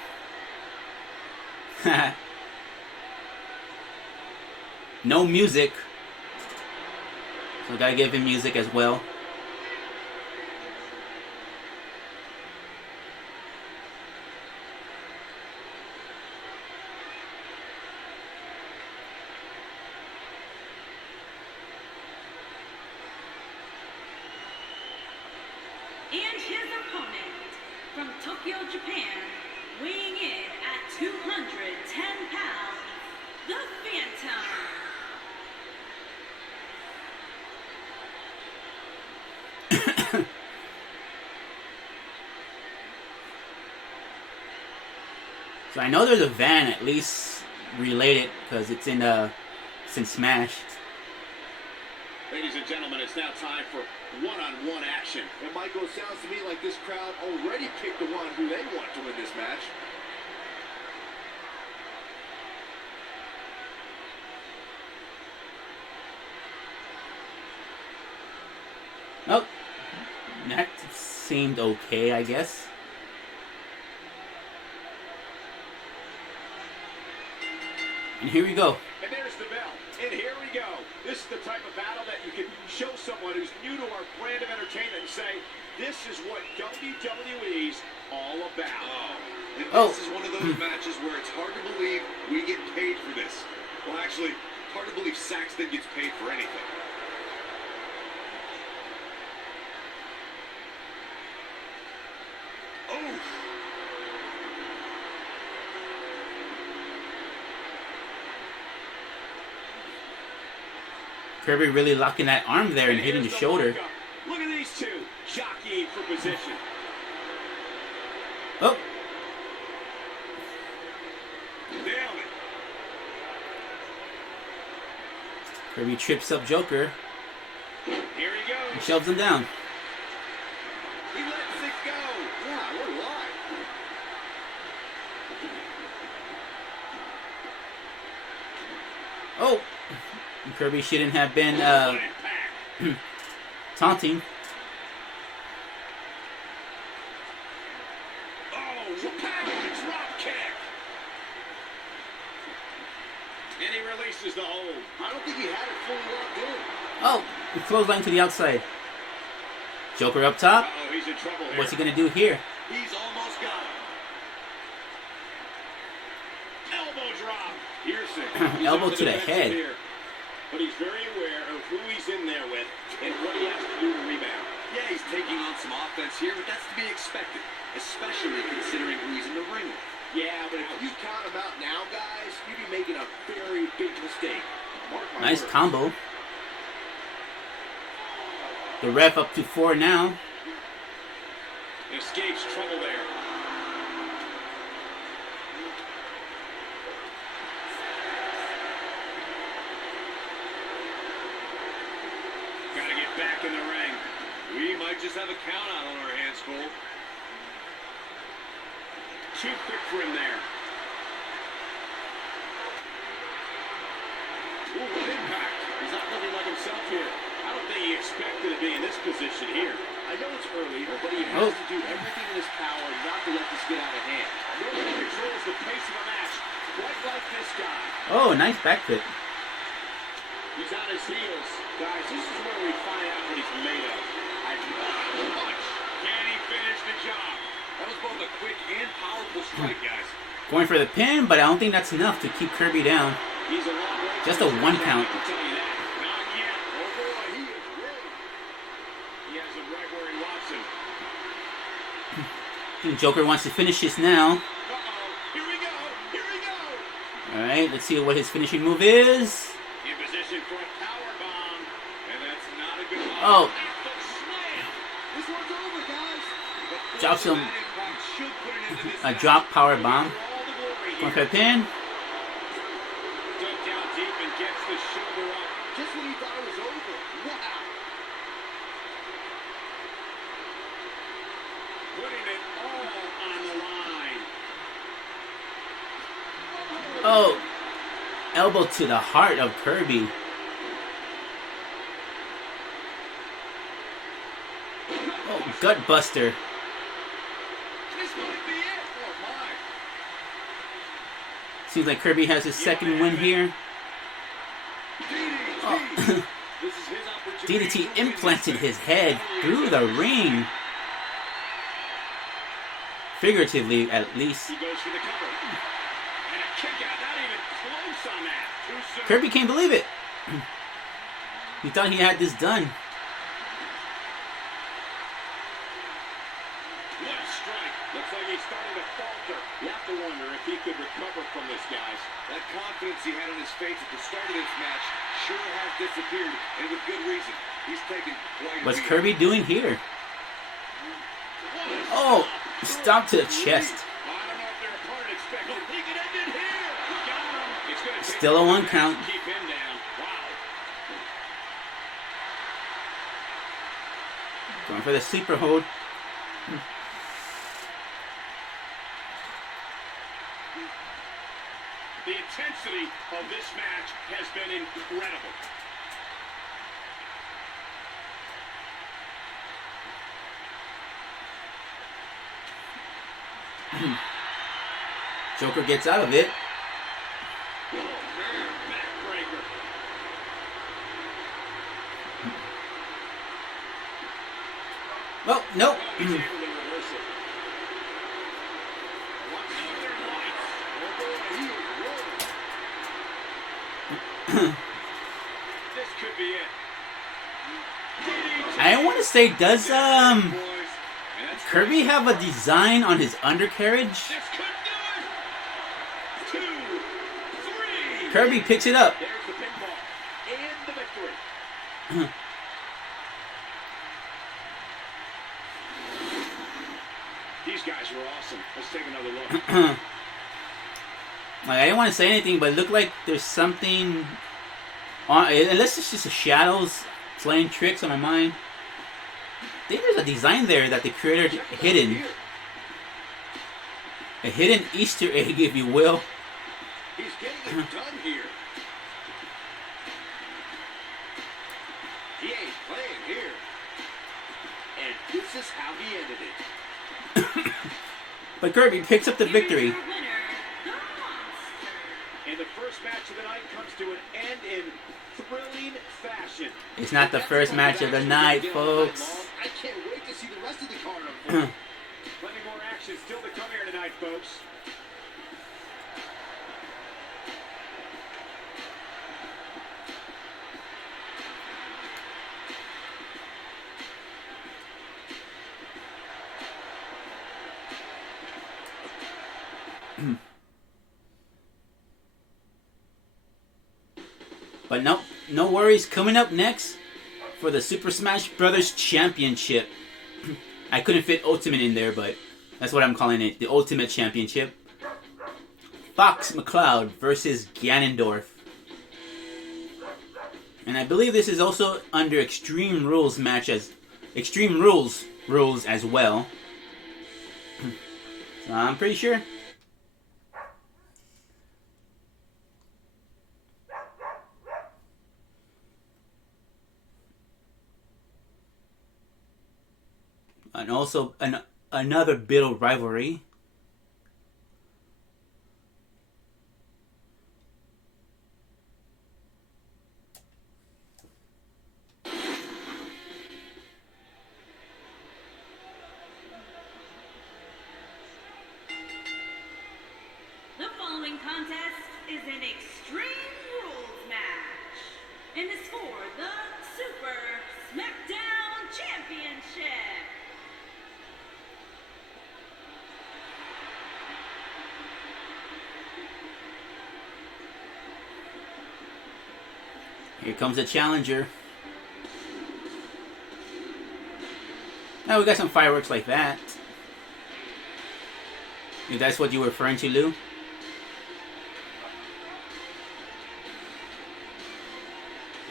No music. So gotta give him music as well. And his opponent from Tokyo, Japan, weighing in at 210 pounds, the So I know there's a van at least related because it's in Smash. Ladies and gentlemen, it's now time for one-on-one action. And Michael, it sounds to me like this crowd already picked the one who they want to win this match. Oh, that seemed okay, I guess. And here we go. And there's the bell. And here we go. This is the type of battle that you can show someone who's new to our brand of entertainment and say, this is what WWE's all about. And this is one of those matches where it's hard to believe we get paid for this. Well, actually, hard to believe Saxton gets paid for anything. Oh! Kirby really locking that arm there and hitting the shoulder. Look at these two jockeying for position. Oh. Nailed it. Kirby trips up Joker Here he goes. and shoves him down. He lets it go. Yeah, what a lie. Oh. Kirby shouldn't have been taunting. Oh, drop kick. And he releases the hold. I don't think he had it fully locked in. Oh, he clothesline to the outside. Joker up top. Uh-oh, he's in trouble here. What's he gonna do here? He's almost got him. Elbow drop. Pearson. Elbow to the head. Here, but he's very aware of who he's in there with and what he has to do to rebound. Yeah, he's taking on some offense here, but that's to be expected, especially considering who he's in the ring with. Yeah, but if If you count him out now, guys, you'd be making a very big mistake. Mark my Nice words. combo. The ref up to 4 now. escapes trouble there. Gotta get back in the ring. We might just have a count out on our hands, Cole. Too quick for him there. Ooh, what impact. He's not looking like himself here. I don't think he expected to be in this position here. I know it's early, but he has to do everything in his power not to let this get out of hand. Nobody controls the pace of a match quite like this guy. Oh, nice back fit. He's on his heels. Guys, this is where we find out what he's made of. Punch. Can he finish the job? That was both a quick and powerful strike, guys. Going for the pin, but I don't think that's enough to keep Kirby down. He's a long way. Just a 1 count. I can tell you that. Not yet. Oh boy, he is ready. He has him right where he wants him. I think Joker wants to finish this now. Uh-oh. Here we go. Here we go. Alright, let's see what his finishing move is. In position for a power bomb. And that's not a good one. Oh. After slam. This one's over, guys. Drops him. That impact should put an end to this A match. drop power bomb. For all the glory Going for here. the pin. Dug down deep and gets the shoulder up. Just when he thought it was over. Wow. Putting it all on the line. Oh. Elbow to the heart of Kirby. Oh, gut buster. This might be it. Oh, my. Seems like Kirby has his second win here. Oh. This is his opportunity. DDT implanted his head through the ring. Figuratively, at least. He goes for the cover. And a kick out, not even close on that. Too soon. Kirby can't believe it. He thought he had this done. What a strike. Looks like he's starting to falter. You have to wonder if he could recover from this, guys. That confidence he had on his face at the start of this match sure has disappeared, and with good reason. He's taken quite a What's beating. Kirby doing here? Oh, stomp to the chest. I don't know if their opponent expected Still a 1 count. Keep him down. Wow. Going for the sleeper hold. The intensity of this match has been incredible. Joker gets out of it. Oh, man, backbreaker. Well, nope. Oh, he's able to reverse it. What northern lights? Oh, boy, he is rolling. This could be it. I want to say, does Boys. And that's Kirby have a design on his undercarriage? This could do it. 2, 3. Kirby picks it up. There's the pinfall and the victory. These guys were awesome. Let's take another look. Like, I didn't want to say anything, but it looked like there's something on. Unless it's just the shadows playing tricks on my mind. I think there's a design there that the creator hidden. A hidden Easter egg, if you will. He's getting it done here. He ain't playing here. And this is how he ended it. But Kirby picks up the victory. Here's your winner, the Monster. And the first match of the night comes to an end in thrilling fashion. It's not the first match of the night, folks. I can't wait to see the rest of the card unfold. Plenty more action still to come here tonight, folks. But no worries. Coming up next for the Super Smash Brothers Championship. I couldn't fit Ultimate in there, but that's what I'm calling it. The Ultimate Championship. Fox McCloud versus Ganondorf. And I believe this is also under Extreme Rules Extreme Rules as well. So I'm pretty sure. And also another bit of rivalry. The following contest is an Extreme Rules match. And it's for the Super SmackDown Championship. Here comes the challenger. Now we got some fireworks like that. If that's what you were referring to, Lou.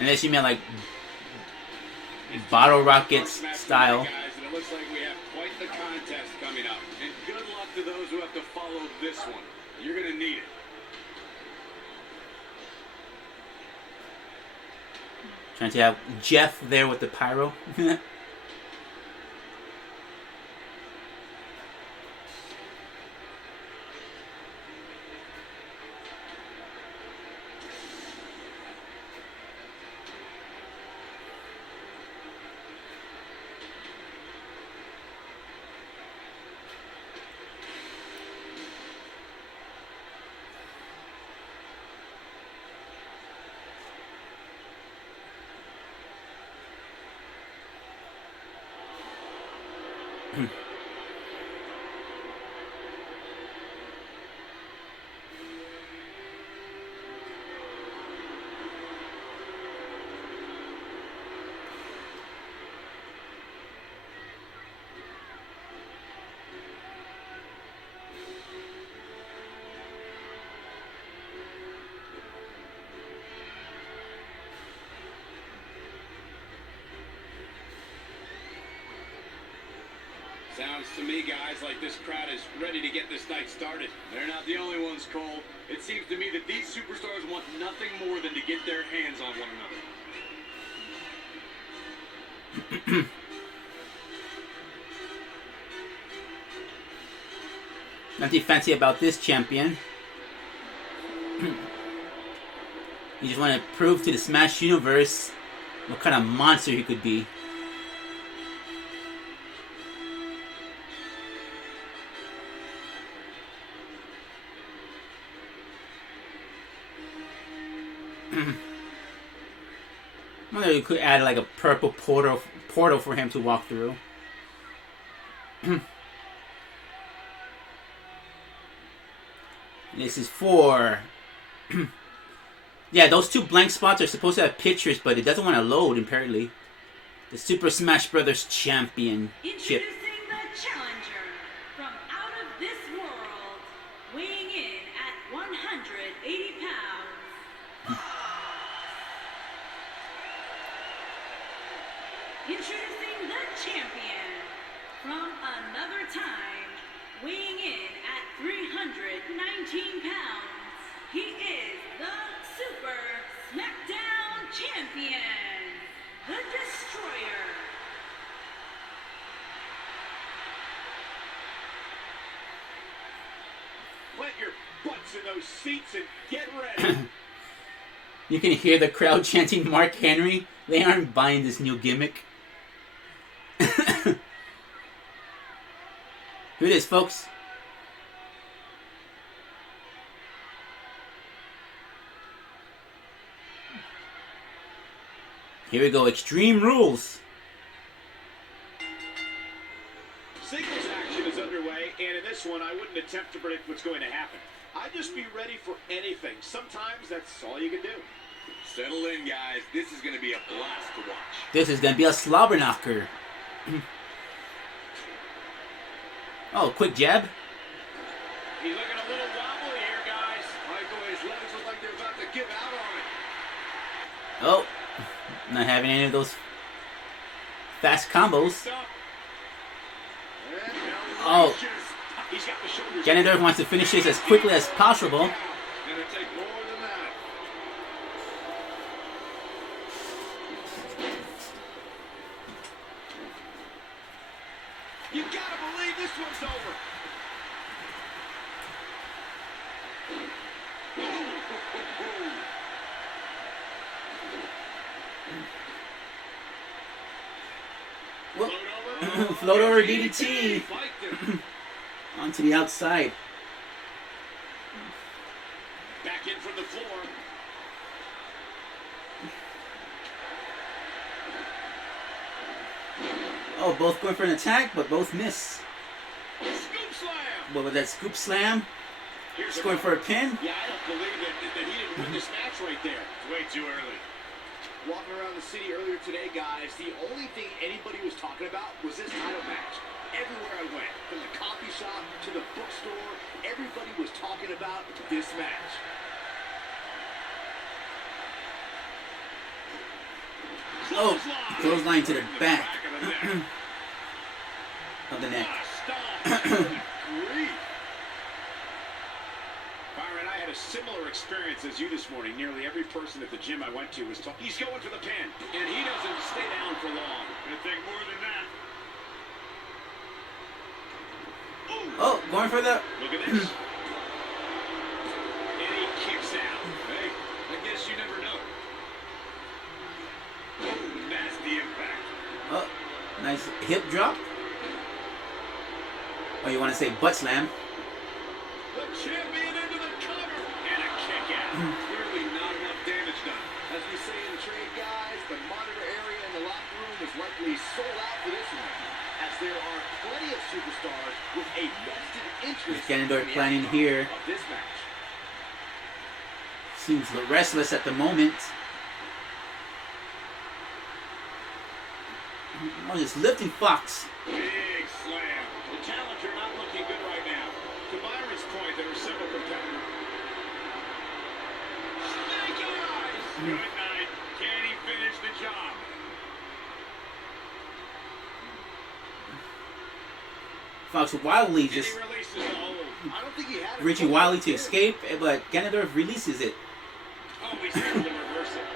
Unless you meant like bottle rockets style. Guys, and it looks like we have quite the contest coming up. And good luck to those who have to follow this one. You're going to need it. Trying to have Jeff there with the pyro. Sounds to me, guys, like this crowd is ready to get this night started. They're not the only ones, Cole. It seems to me that these superstars want nothing more than to get their hands on one another. Nothing fancy about this champion. You just want to prove to the Smash Universe what kind of monster he could be. I wonder if you could add like a purple portal for him to walk through. This is for... yeah, those two blank spots are supposed to have pictures, but it doesn't want to load, apparently. The Super Smash Bros. Championship. Introducing the challenger from out of this world, weighing in at 180 pounds. Introducing the champion from another time, weighing in at 319 pounds. He is the Super SmackDown Champion, the Destroyer. Plant your butts in those seats and get ready. You can hear the crowd chanting Mark Henry. They aren't buying this new gimmick. Here it is, folks. Here we go, Extreme Rules. Singles action is underway, and in this one, I wouldn't attempt to predict what's going to happen. I'd just be ready for anything. Sometimes that's all you can do. Settle in, guys. This is going to be a blast to watch. This is going to be a slobber knocker. Oh, quick jab. He's looking a little wobbly here, guys. Michael, his legs look like they're about to give out on it. Oh, not having any of those fast combos. Stop. And now Oh, he's got the shoulders. Janitor wants to finish this as quickly as possible. Gonna take more than that. You gotta believe this one's over. Whoop. Float over. Float over DDT. Spiked him. Onto the outside. Back in from the floor. Oh, both going for an attack, but both miss. Scoop slam. What was that, scoop slam? Here's Just going for a pin. Yeah, I don't believe that he didn't win this match right there. It's way too early. Walking around the city earlier today, guys, the only thing anybody was talking about was this title match. Everywhere I went, from the coffee shop to the bookstore, everybody was talking about this match. Oh, clothesline to the back of the neck. Byron, I had a similar experience as you this morning. Nearly every person at the gym I went to was talking. He's going for the pin, and he doesn't stay down for long. Gonna take more than that. Oh, going for the... Look at this. And he kicks out. Hey, I guess you never know. Nasty impact. Oh, nice hip drop. Oh, you want to say butt slam? The champion into the cover. And a kick out. Clearly not enough damage done. As we say in the trade, guys, the monitor area in the locker room is likely sold out for this one, as there are plenty of superstars with a vested interest Ganondorf in the planning outcome here. of this match. Seems a little restless at the moment. Oh, just lifting Fox. Big slam. The challenger not looking good right now. To Byron's point, there are several competitors. Snake eyes! Good night. Can he finish the job? Fox wildly And just he releases the hold. I don't think he had it. reaching wildly to escape, but Ganondorf releases it. Oh, he's able to reverse it.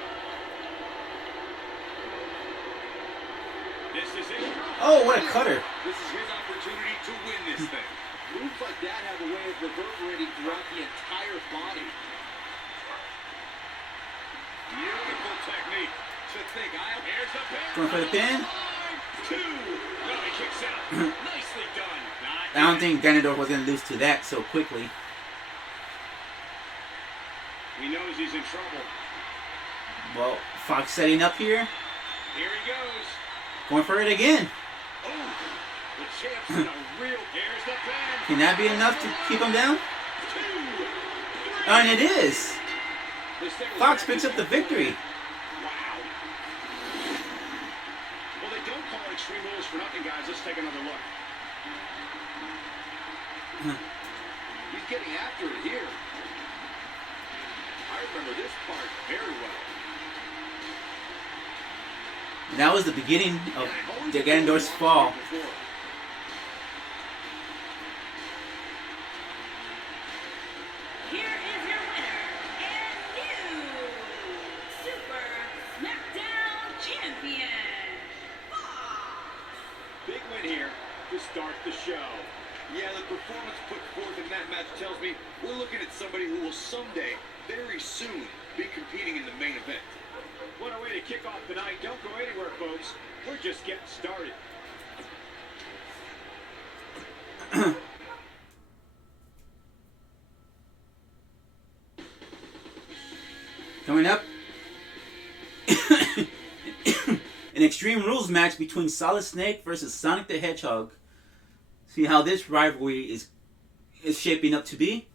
This is it. Oh, what a cutter! This is his opportunity to win this thing. Moves like that have a way of reverberating throughout the entire body. Beautiful technique. To think, Here's the pin. Going for the pin. 5, 2. No, he kicks out. Nicely done. Not I don't yet. think Ganondorf was gonna lose to that so quickly. He knows he's in trouble. Well, Fox setting up here, Here he goes. going for it again. Oh, the champ's in a real. Here's the pin. Can that be enough to keep him down? 2, 3. And it is. The second Fox match picks is up the victory. Wow. Well, they don't call it Extreme Rules for nothing, guys. Let's take another look. He's getting after it here. I remember this part very well. That was the beginning of the Ganondorf's fall. Here is your winner and new Super SmackDown Champion, Fox. Big win here to start the show. Yeah, the performance put forth in that match tells me we're looking at somebody who will someday, very soon, be competing in the main event. What a way to kick off the night. Don't go anywhere, folks. We're just getting started. Coming up, an Extreme Rules match between Solid Snake versus Sonic the Hedgehog. See how this rivalry is shaping up to be.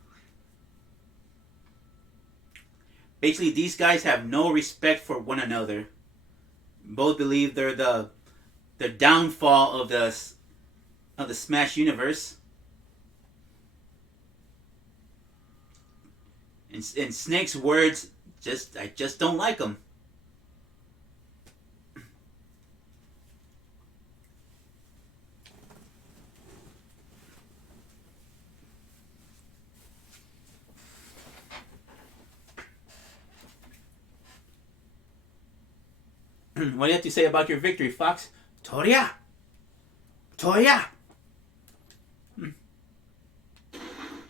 Basically, these guys have no respect for one another. Both believe they're the downfall of the Smash universe. And Snake's words, I just don't like them. What do you have to say about your victory, Fox? Toria! Toya!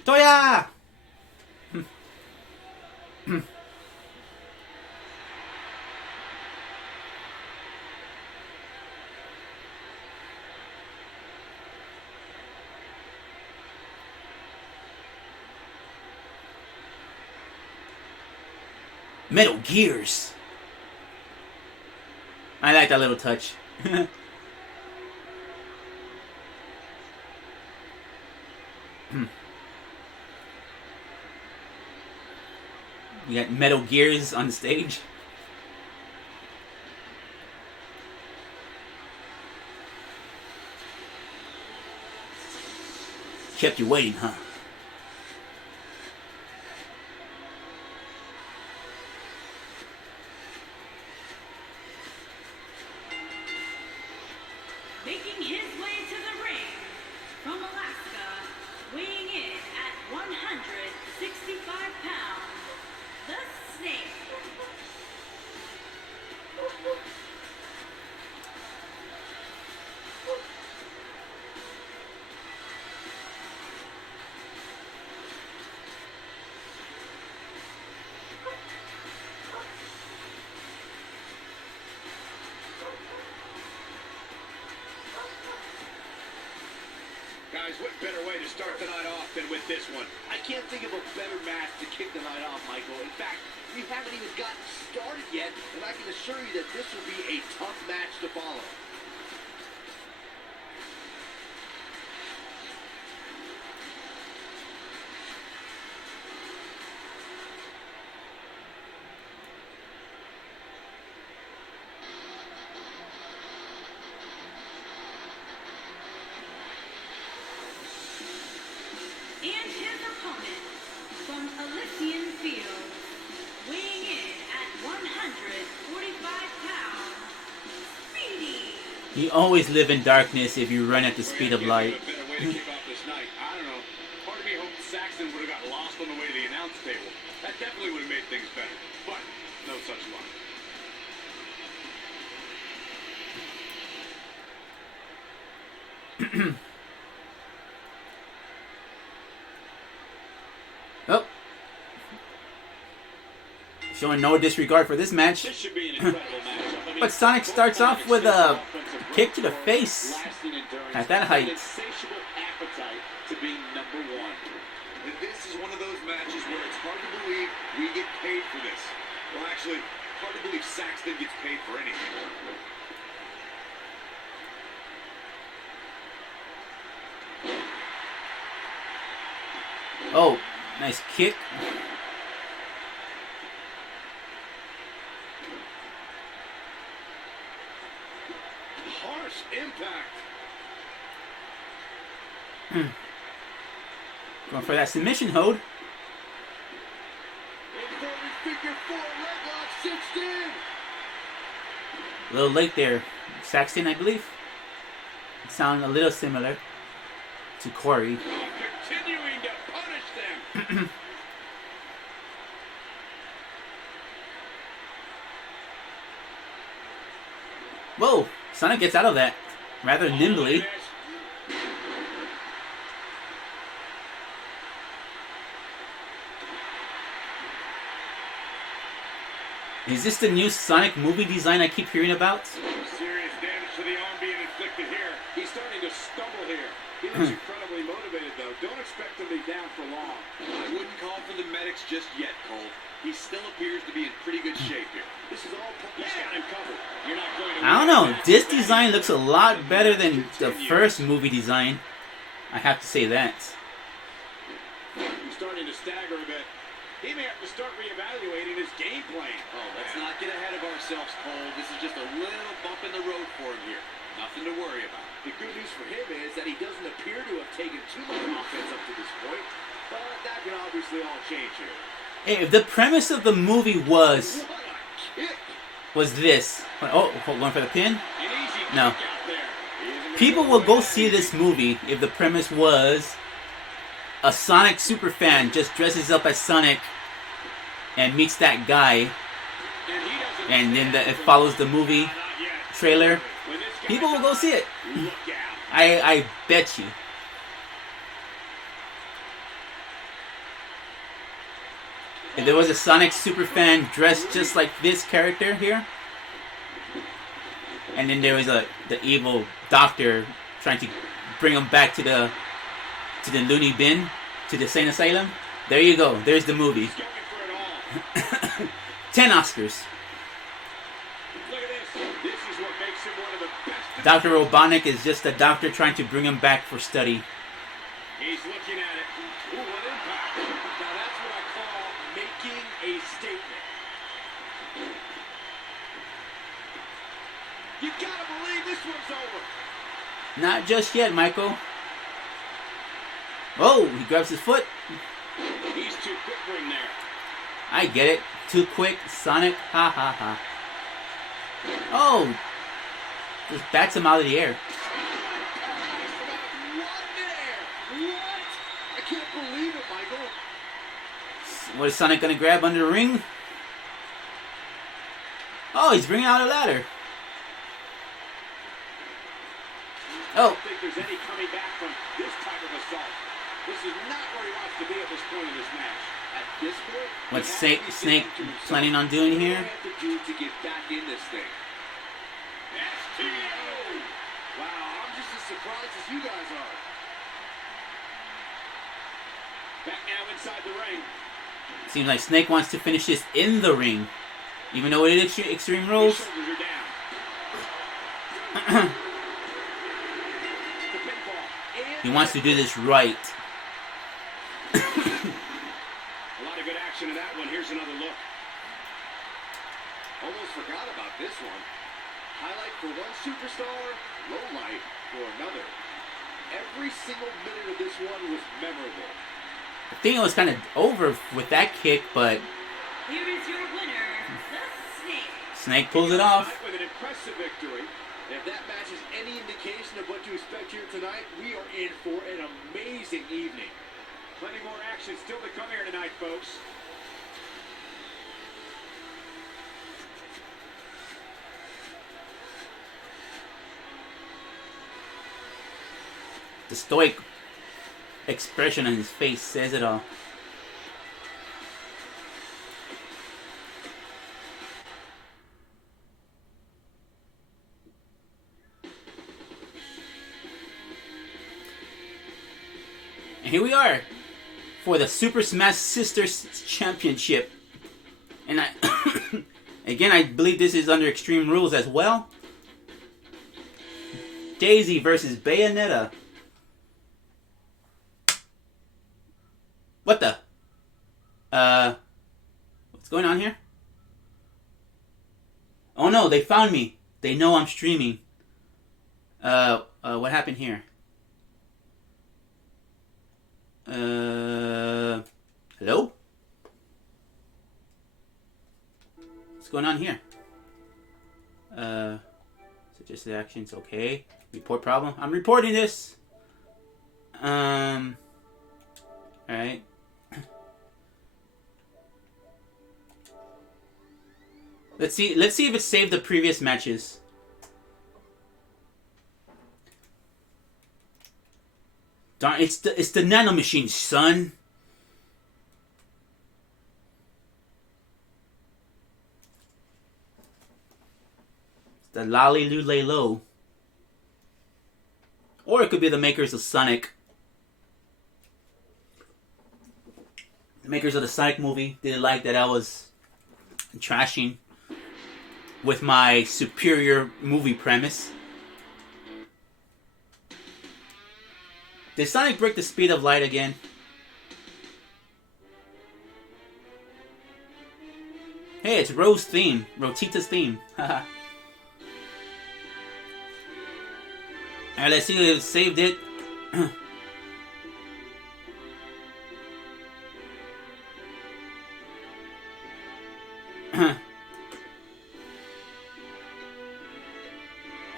Toya! Metal Gears! I like that little touch. You got Metal Gears on the stage. Kept you waiting, huh? Making his way to the ring from Alaska, weighing in at 165 pounds, the Snake. Guys, what better way to start the night off than with this one? I can't think of a better match to kick the night off, Michael. In fact, we haven't even gotten started yet, and I can assure you that this will be a tough match to follow. And his opponent from Elysian Fields, weighing in at 145 pounds, Speedy. You always live in darkness if you run at the speed of light. A better way to kick off this night. I don't know. Part of me hoped Saxton would have got lost on the way to the announce table. That definitely would have made things better. But no such luck. Oh. Showing no disregard for this match. This should be an incredible matchup. I mean, But Sonic starts off with a kick to the face at that height. Insatiable appetite to be number one. And this is one of those matches where it's hard to believe we get paid for this. Well, actually, hard to believe Saxton gets paid for anything. Oh, nice kick. Harsh impact. Going for that submission hold. Inverted figure four leg lock cinched in. A little late there. Saxton, I believe. Sound a little similar to Corey. Continuing to punish them. Whoa! Sonic gets out of that rather nimbly. Is this the new Sonic movie design I keep hearing about? Serious damage to the arm being inflicted here. He's starting to stumble here. He looks incredibly motivated, though. Don't expect him to be down for long. I wouldn't call for the medics just yet, Cole. He still appears to be in pretty good shape here. This is all he's got him covered. You're not going to I don't know. This design looks a lot better than the first movie design. I have to say that. He's starting to stagger a bit. He may have to start reevaluating his game plan. Oh, let's not get ahead of ourselves, Cole. This is just a little bump in the road for him here. Nothing to worry about. The good news for him is that he doesn't appear to have taken too much offense up to this point, but that can obviously all change here. Hey, if the premise of the movie was What a kick! this. Oh, going for the pin? An easy kick No. out there. He isn't People gonna will go go see this movie if the premise was a Sonic superfan just dresses up as Sonic and meets that guy, And he doesn't and then it follows the movie Not yet. trailer. When this guy's People will go see it. Look out. I bet you. If there was a Sonic superfan dressed just like this character here, and then there was the evil doctor trying to bring him back to the loony bin, to the insane asylum, there you go. There's the movie. He's going for it all. 10 Oscars. Look at this. This is what makes him one of the best. Dr. Robotnik is just a doctor trying to bring him back for study. He's looking at it. Ooh, what impact. Now that's what I call making a statement. You gotta believe this one's over. Not just yet, Michael. Oh, he grabs his foot. He's too quick for him there. I get it. Too quick, Sonic. Ha ha ha. Oh, just bats him out of the air. What? I can't believe it, Michael. What is Sonic gonna grab under the ring? Oh, he's bringing out a ladder. I Oh, don't think there's any coming back from this type of assault. This is not where he wants to be at this point in this match. At this point, what's he has to be Snake thinking to himself, planning on doing what do I here? have to do to get back in this thing? STO! Wow, I'm just as surprised as you guys are. Back now inside the ring. Seems like Snake wants to finish this in the ring, even though it is Extreme His Rules. shoulders are down. The pinfall. He wants to do this right. A lot of good action in that one. Here's another look. Almost forgot about this one. Highlight for one superstar, low light for another. Every single minute of this one was memorable. I think it was kind of over with that kick, but Here is your winner, the Snake. Snake pulls it off. With an impressive victory. If that match is any indication of what to expect here tonight, we are in for an amazing evening. Plenty more action still to come here tonight, folks. The stoic expression on his face says it all. And here we are for the Super Smash Sisters Championship. And again, I believe this is under Extreme Rules as well. Daisy versus Bayonetta. What the? What's going on here? Oh no, they found me. They know I'm streaming. What happened here? Hello? What's going on here? Suggested actions, okay. Report problem. I'm reporting this. Alright. Let's see if it saved the previous matches. Darn, it's the nano machine, son. It's the Lolly Lule Low. Or it could be the makers of Sonic. The makers of the Sonic movie didn't like that I was trashing with my superior movie premise. Did Sonic break the speed of light again? Hey, it's Rose's theme. Rotita's theme. Haha. Alright, let's see if it saved it.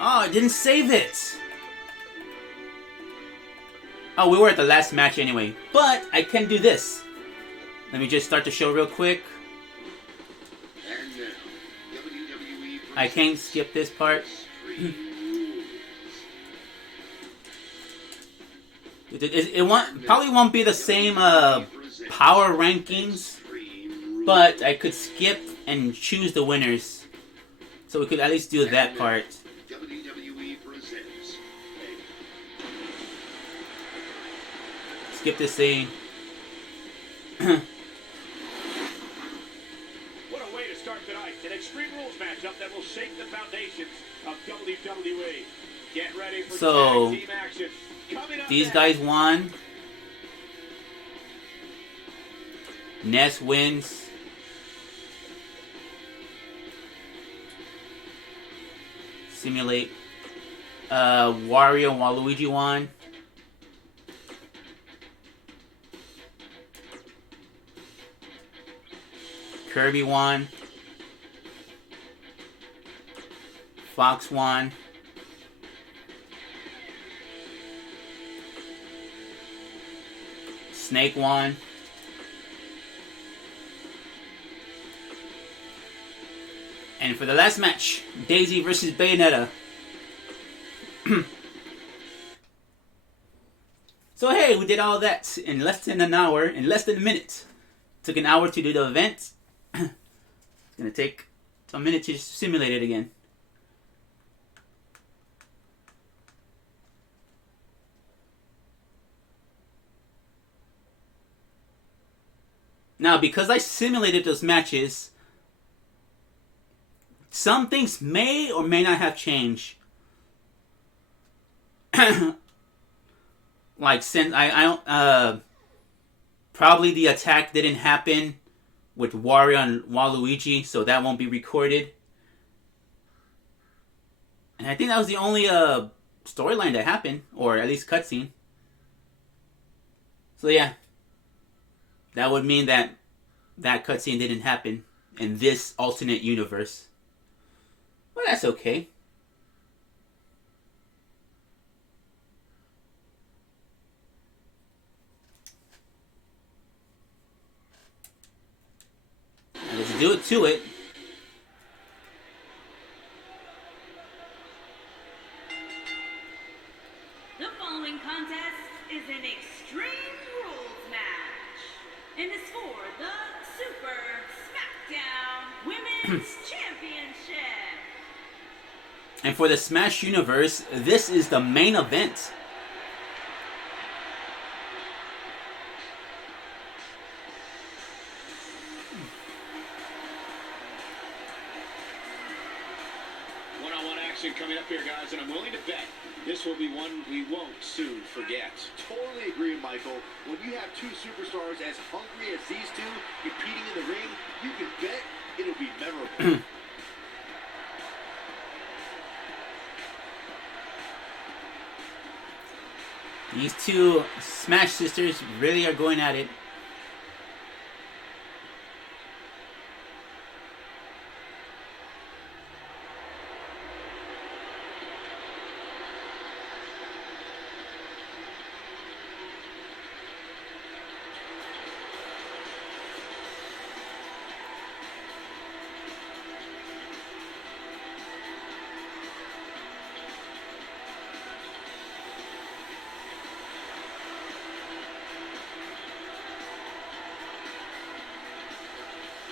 Oh, it didn't save it. Oh, we were at the last match anyway. But I can do this. Let me just start the show real quick. And now, WWE I can't skip this part. Probably won't be the same power rankings, but I could skip and choose the winners. So we could at least do that part. WWE presents Skip this scene. What a way to start tonight. An Extreme Rules matchup that will shake the foundations of WWE. Get ready for So, tag team action. Coming up these next. guys won. Ness wins. Simulate. Wario and Waluigi won. Kirby won. Fox won. Snake won. And for the last match, Daisy versus Bayonetta. So hey, we did all that in less than an hour, in less than a minute. Took an hour to do the event. It's gonna take a minute to simulate it again. Now, because I simulated those matches, some things may or may not have changed. Like, since probably the attack didn't happen with Wario and Waluigi, so that won't be recorded. And I think that was the only storyline that happened, or at least cutscene. So yeah, that would mean that that cutscene didn't happen in this alternate universe. Well, that's okay. following contest is an Extreme Rules match and is for the Super SmackDown Women's Championship. And for the Smash Universe, this is the main event. One-on-one action coming up here, guys, and I'm willing to bet this will be one we won't soon forget. Totally agree, Michael. When you have two superstars as hungry as these two competing in the ring, you can bet it'll be memorable. These two Smash sisters really are going at it.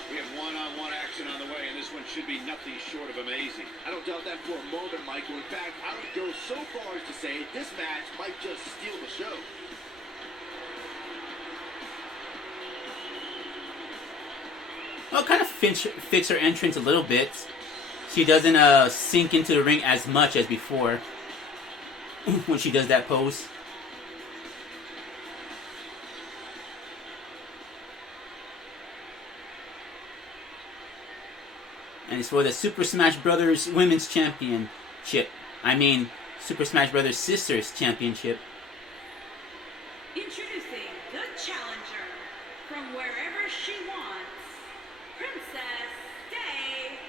We have one-on-one action on the way, and this one should be nothing short of amazing. I don't doubt that for a moment, Michael. In fact, I would go so far as to say this match might just steal the show. Well, kind of fix her entrance a little bit. She doesn't sink into the ring as much as before when she does that pose. And it's for the Super Smash Bros. Women's Championship. I mean, Super Smash Bros. Sisters Championship. Introducing the challenger from wherever she wants, Princess Daisy.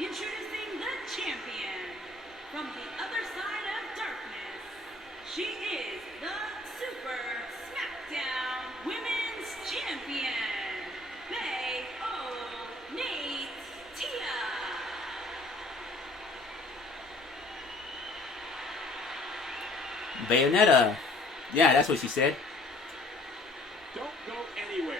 Introducing the champion from the other side of darkness. She is the Super SmackDown Women's Champion, Nate Tia. Bayonetta. Yeah, that's what she said. Don't go anywhere.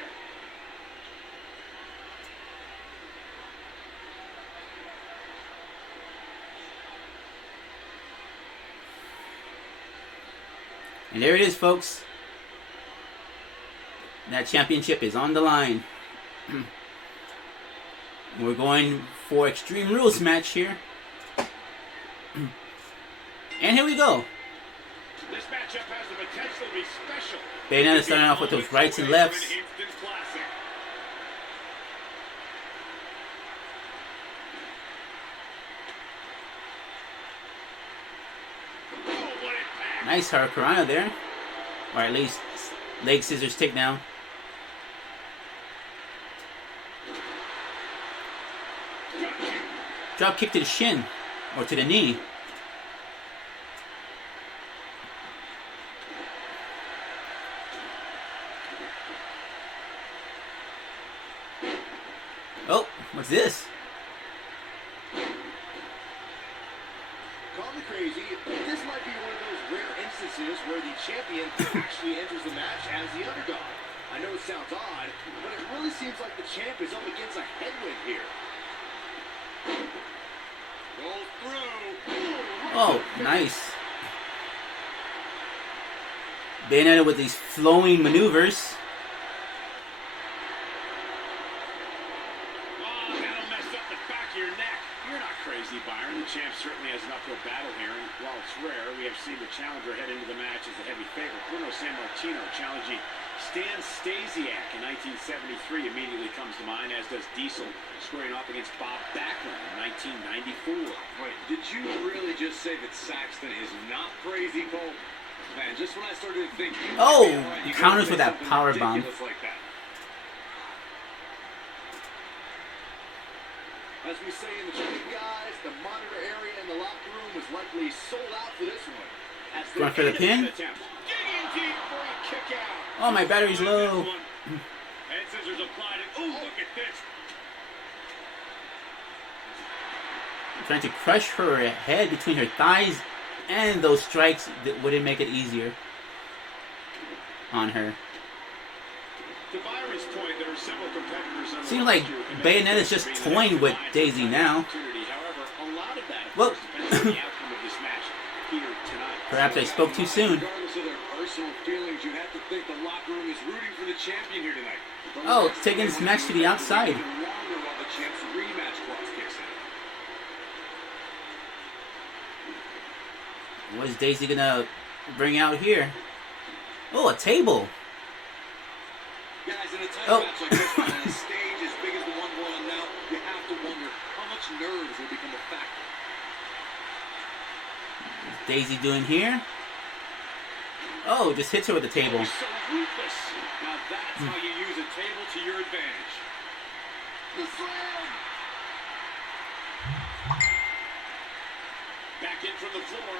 And there it is, folks. That championship is on the line. We're going for Extreme Rules match here. And here we go. This matchup has the potential to be special. Bayonetta starting off with those rights and lefts. Instant classic. Oh, what impact. Nice Hurricanrana there. Or at least leg scissors takedown. Drop kick to the shin. Or to the knee. Oh, what's this? Call me crazy, but this might be one of those rare instances where the champion actually enters the match as the underdog. I know it sounds odd, but it really seems like the champ is up against a headwind here. Roll through. Oh, nice. Bayonetta with these flowing maneuvers. Oh, that'll mess up the back of your neck. You're not crazy, Byron. The champ certainly has an uphill battle here, and while it's rare, we have seen the challenger head into the match as the heavy favorite. Bruno Sammartino challenging Stan Stasiak in 1973 immediately comes to mind, as does Diesel squaring off against Bob Backlund in 1994. Wait, did you really just say that Saxton is not crazy, Cole? Man, just when I started to think you Oh, might be right, you counters gotta with say that something power bomb. ridiculous like that. As we say in the chat, guys, the monitor area in the locker room was likely sold out for this one. As Going for the pin. Attempt. Digging deep for a kick out. Oh, my battery's low. Head scissors applied. And ooh, look at this. Trying to crush her head between her thighs, and those strikes that wouldn't make it easier on her. To Byron's point, there are several competitors on Seems like Bayonetta's just toying with Daisy now. However, a lot of that Well, depends on the outcome of this match here tonight. perhaps I spoke too soon. Regardless of their personal feelings, you have to think the locker room is rooting for the champion here tonight. Oh, taking this match to the outside. Even longer while the champ's rematch clause kicks in. What is Daisy gonna bring out here? Oh, a table. Guys, in a tight Oh. match like this one, on a stage as big as the one we're on now, you have to wonder how much nerves will become a factor. What's Daisy doing here? Oh, just hits her with the table. So ruthless. Now that's how you use a table to your advantage. The slam! Back in from the floor.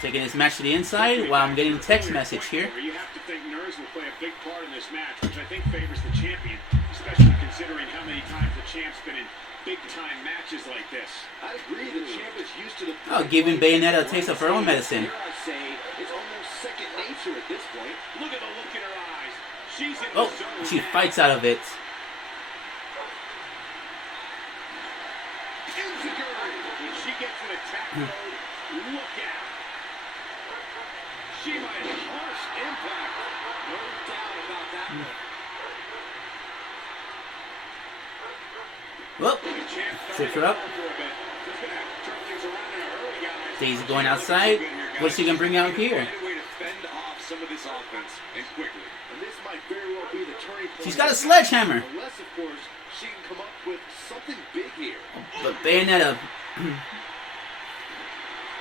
Taking this match to the inside while I'm getting a text message here. You have to think nerves will play a big part in this match, which I think favors the champion, especially considering how many times the champ's been in big-time matches like this. I agree, the champ is used to the... Oh, giving Bayonetta a taste of her own medicine. Dare I say, it's almost second nature at this point. Look at the look in her eyes. She's in Oh, the zone she now. fights out of it. Enziguri. When she gets in attack mode, look out. She might have harsh impact. No doubt about that one. Well, The champ trips her starting up. to fall for a bit. She's gonna have to turn things around in a hurry, guys. Daisy going outside. What's she gonna bring out here? Find a way to fend off some of this offense, and quickly. And this might very well be the turning point. She's got a sledgehammer. Unless, of course, she can come up with something big here. But Bayonetta,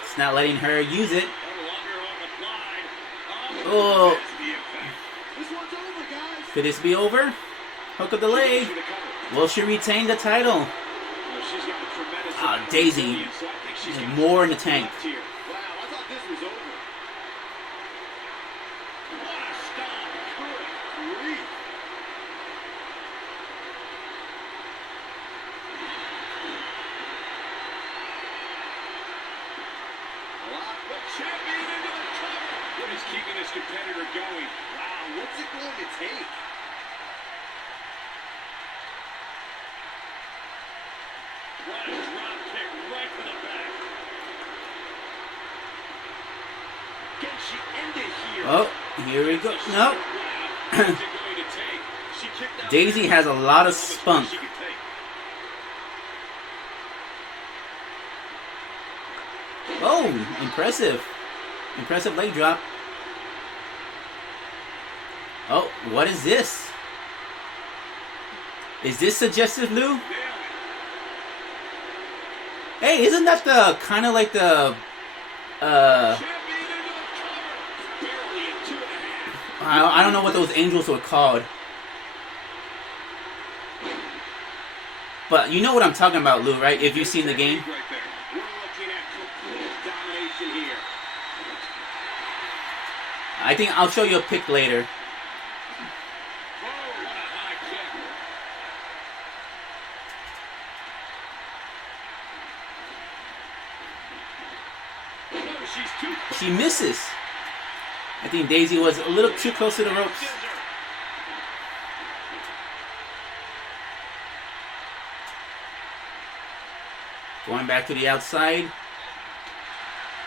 it's not letting her use it. No longer on applied. Oh. That's the impact. This one's over, guys. Could this be over? Hook of the leg. For the cover. Will she retain the title? Well, she's got a tremendous Ah, amount of Daisy. resilience, so I think she's There's got more in the something tank. left here. Wow, I thought this was over. What a stomp. Good grief. The champion into the cover. What is keeping this competitor going? Wow, what's it going to take? What a drop kick right to the back. Can she end it here? Oh, here we go. No. What's it going to take? She kicked out Daisy has a lot of so much spunk. she could take. Oh, impressive. Impressive leg drop. Oh, what is this? Is this suggestive, Lou? Nailed it. Hey, isn't that the kind of like the Champion into the cover. Barely at 2.5. I don't know what those angels were called. But you know what I'm talking about, Lou, right? If you've seen the game. Right there. We're looking at complete domination here. I think I'll show you a pic later. Oh, what a high kick. Oh, she's too She misses. I think Daisy was a little too close to the ropes. scissor. Going back to the outside.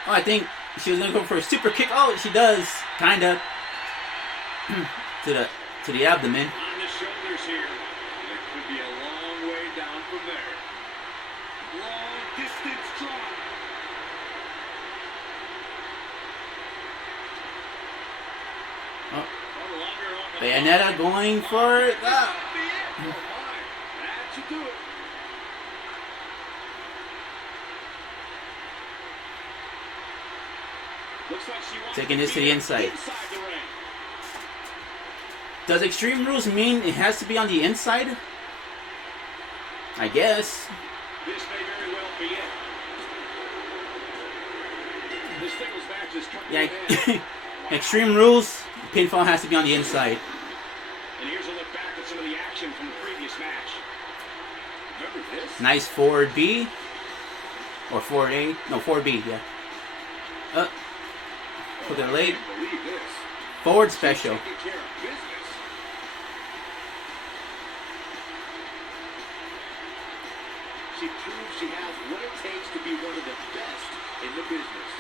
Oh, I think she was gonna go for a super kick. Oh, she does, kinda. to the abdomen. On the shoulders here. It could be a long way down from there. Long distance drop. Oh, No longer on the Bayonetta going for it. Ah. That'll be it. Oh, my. That should do it. Looks like she wants Taking this to the inside. inside the ring. Does Extreme Rules mean it has to be on the inside? I guess. This may very well be it. This singles match is coming Yeah. to an end. Extreme Rules, pinfall has to be on the inside. And here's a look back at some of the action from the previous match. Remember this? Nice forward B. Or 4A? No, 4B, yeah. Put their leg. Believe this. Forward special. Taking care of business. She proves she has what it takes to be one of the best in the business.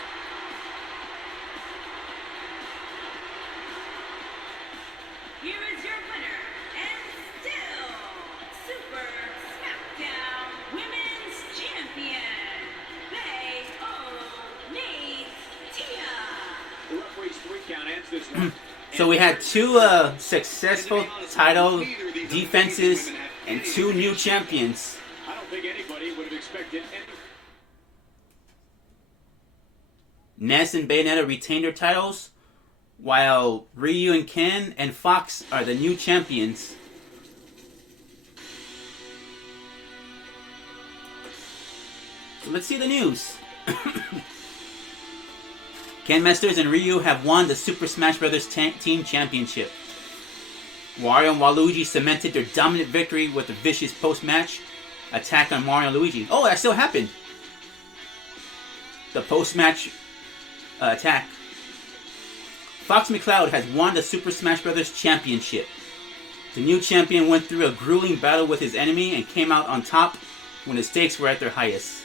Here is your winner, and still Super SmackDown Women's Champion, Tia. The referee's 3 count ends this one. So we had 2 successful title defenses and 2 new champions. I don't think anybody would have expected any. Ness and Bayonetta retained their titles, while Ryu and Ken and Fox are the new champions. So let's see the news. Ken Masters and Ryu have won the Super Smash Bros. Team Championship. Wario and Waluigi cemented their dominant victory with a vicious post-match attack on Mario and Luigi. Oh, that still happened. The post-match attack. Fox McCloud has won the Super Smash Bros. Championship. The new champion went through a grueling battle with his enemy and came out on top when the stakes were at their highest.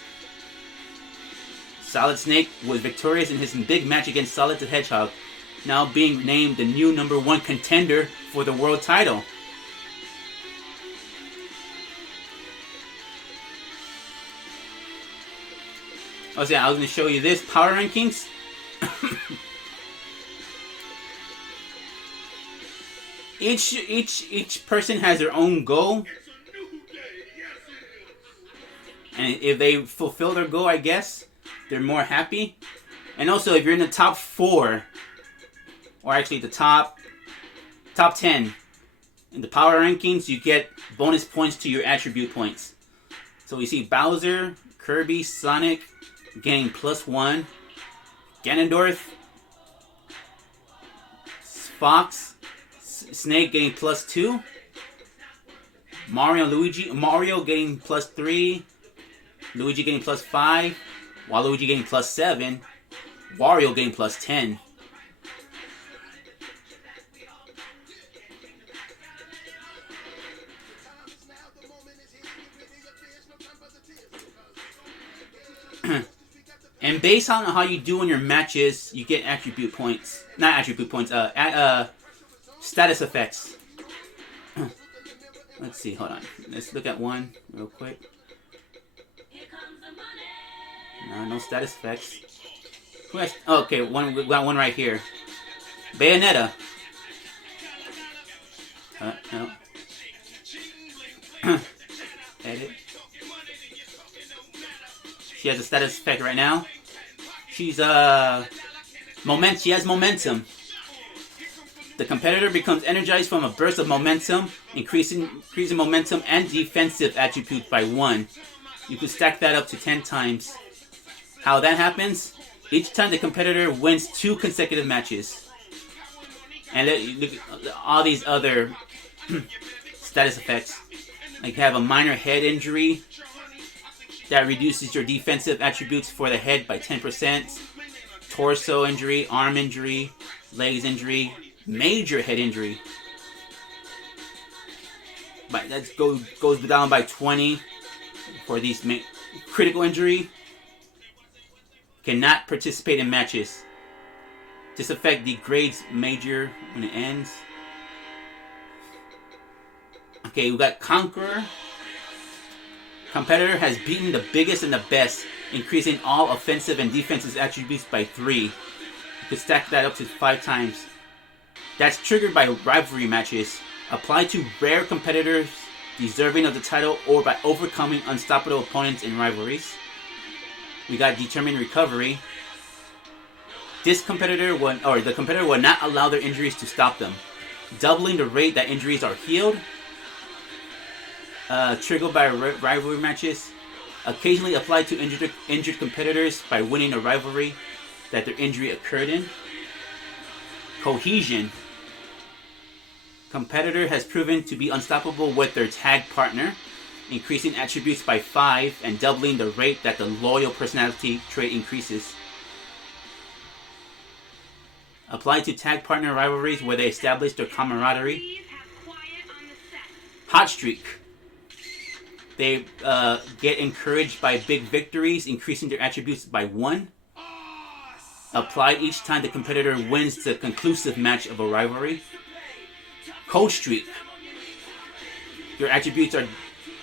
Solid Snake was victorious in his big match against Solid the Hedgehog, now being named the new #1 contender for the world title. Oh, yeah, I was going to show you this power rankings. Each person has their own goal, and if they fulfill their goal, I guess they're more happy. And also, if you're in the top 4, or actually the top 10 in the power rankings, you get bonus points to your attribute points. So we see Bowser, Kirby, Sonic getting +1, Ganondorf, Fox, Snake getting +2, Mario getting +3, Luigi getting +5, Waluigi getting +7, Wario getting +10. And based on how you do in your matches, you get attribute points. Not attribute points, status effects. Let's see, hold on. Let's look at one real quick. No status effects. Okay, we got one right here. Bayonetta. No. Edit. She has a status effect right now. She has momentum. The competitor becomes energized from a burst of momentum, increasing momentum and defensive attributes by 1. You can stack that up to 10 times. How that happens? Each time the competitor wins 2 consecutive matches. And look at all these other status effects. Like you have a minor head injury that reduces your defensive attributes for the head by 10%. Torso injury, arm injury, legs injury, major head injury. But that goes down by 20 for these critical injury. Cannot participate in matches. This effect degrades major when it ends. Okay, we got Conqueror. Competitor has beaten the biggest and the best, increasing all offensive and defensive attributes by 3. You could stack that up to 5 times. That's triggered by rivalry matches. Applied to rare competitors deserving of the title or by overcoming unstoppable opponents in rivalries. We got Determined Recovery. The competitor will not allow their injuries to stop them, doubling the rate that injuries are healed. Triggered by rivalry matches. Occasionally applied to injured competitors by winning a rivalry that their injury occurred in. Cohesion. Competitor has proven to be unstoppable with their tag partner. increasing attributes by 5 and doubling the rate that the loyal personality trait increases. Applied to tag partner rivalries where they establish their camaraderie. Hot streak. They get encouraged by big victories, increasing their attributes by 1. Applied each time the competitor wins the conclusive match of a rivalry. Cold streak. Your attributes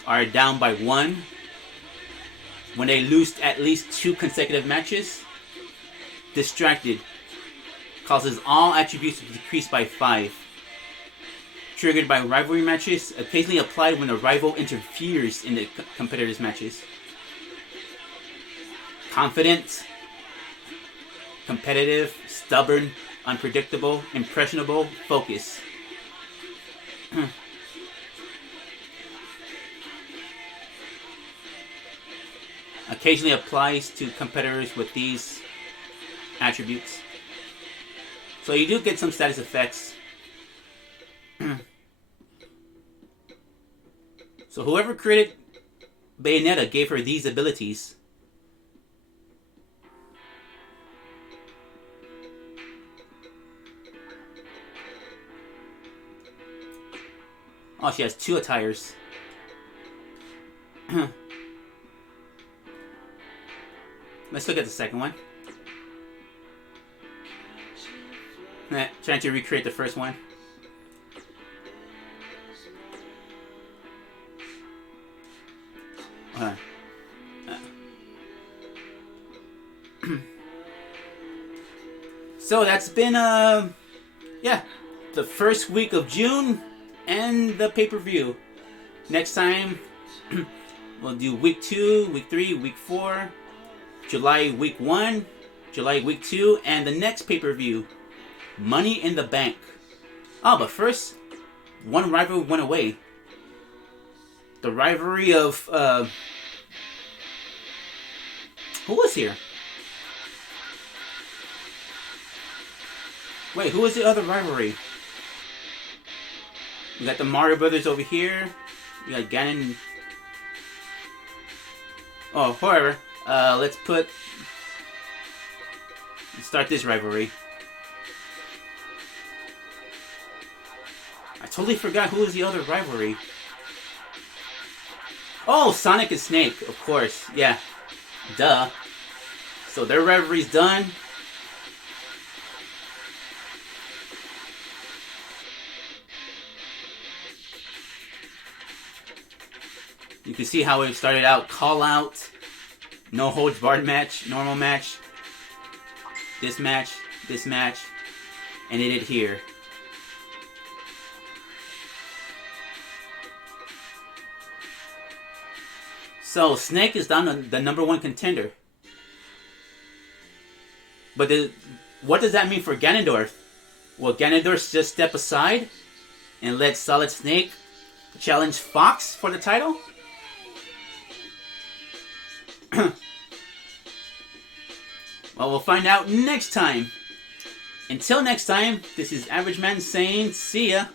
are down by 1 when they lose at least 2 consecutive matches. Distracted. Causes all attributes to decrease by 5. Triggered by rivalry matches, occasionally applied when a rival interferes in the competitor's matches. Confident, competitive, stubborn, unpredictable, impressionable, focus. Occasionally applies to competitors with these attributes. So you do get some status effects. So whoever created Bayonetta gave her these abilities. Oh, she has 2 attires. Let's look at the second one. Trying to recreate the first one. So that's been the first week of June and the pay-per-view. Next time we'll do week 2, week 3, week 4, July week 1, July week 2, and the next pay-per-view, Money in the Bank. Oh, but first, one rivalry went away. The rivalry of who was here? Wait, who was the other rivalry? You got the Mario Brothers over here. You got Ganon. Oh, whatever. Let's start this rivalry. I totally forgot who was the other rivalry. Oh, Sonic and Snake, of course. Yeah. Duh. So their rivalry's done. You can see how it started out. Call out. No holds barred match. Normal match. This match. This match. And it ended here. So Snake is down the number 1 contender. But what does that mean for Ganondorf? Will Ganondorf just step aside and let Solid Snake challenge Fox for the title? Well, we'll find out next time. Until next time, this is Average Man saying see ya.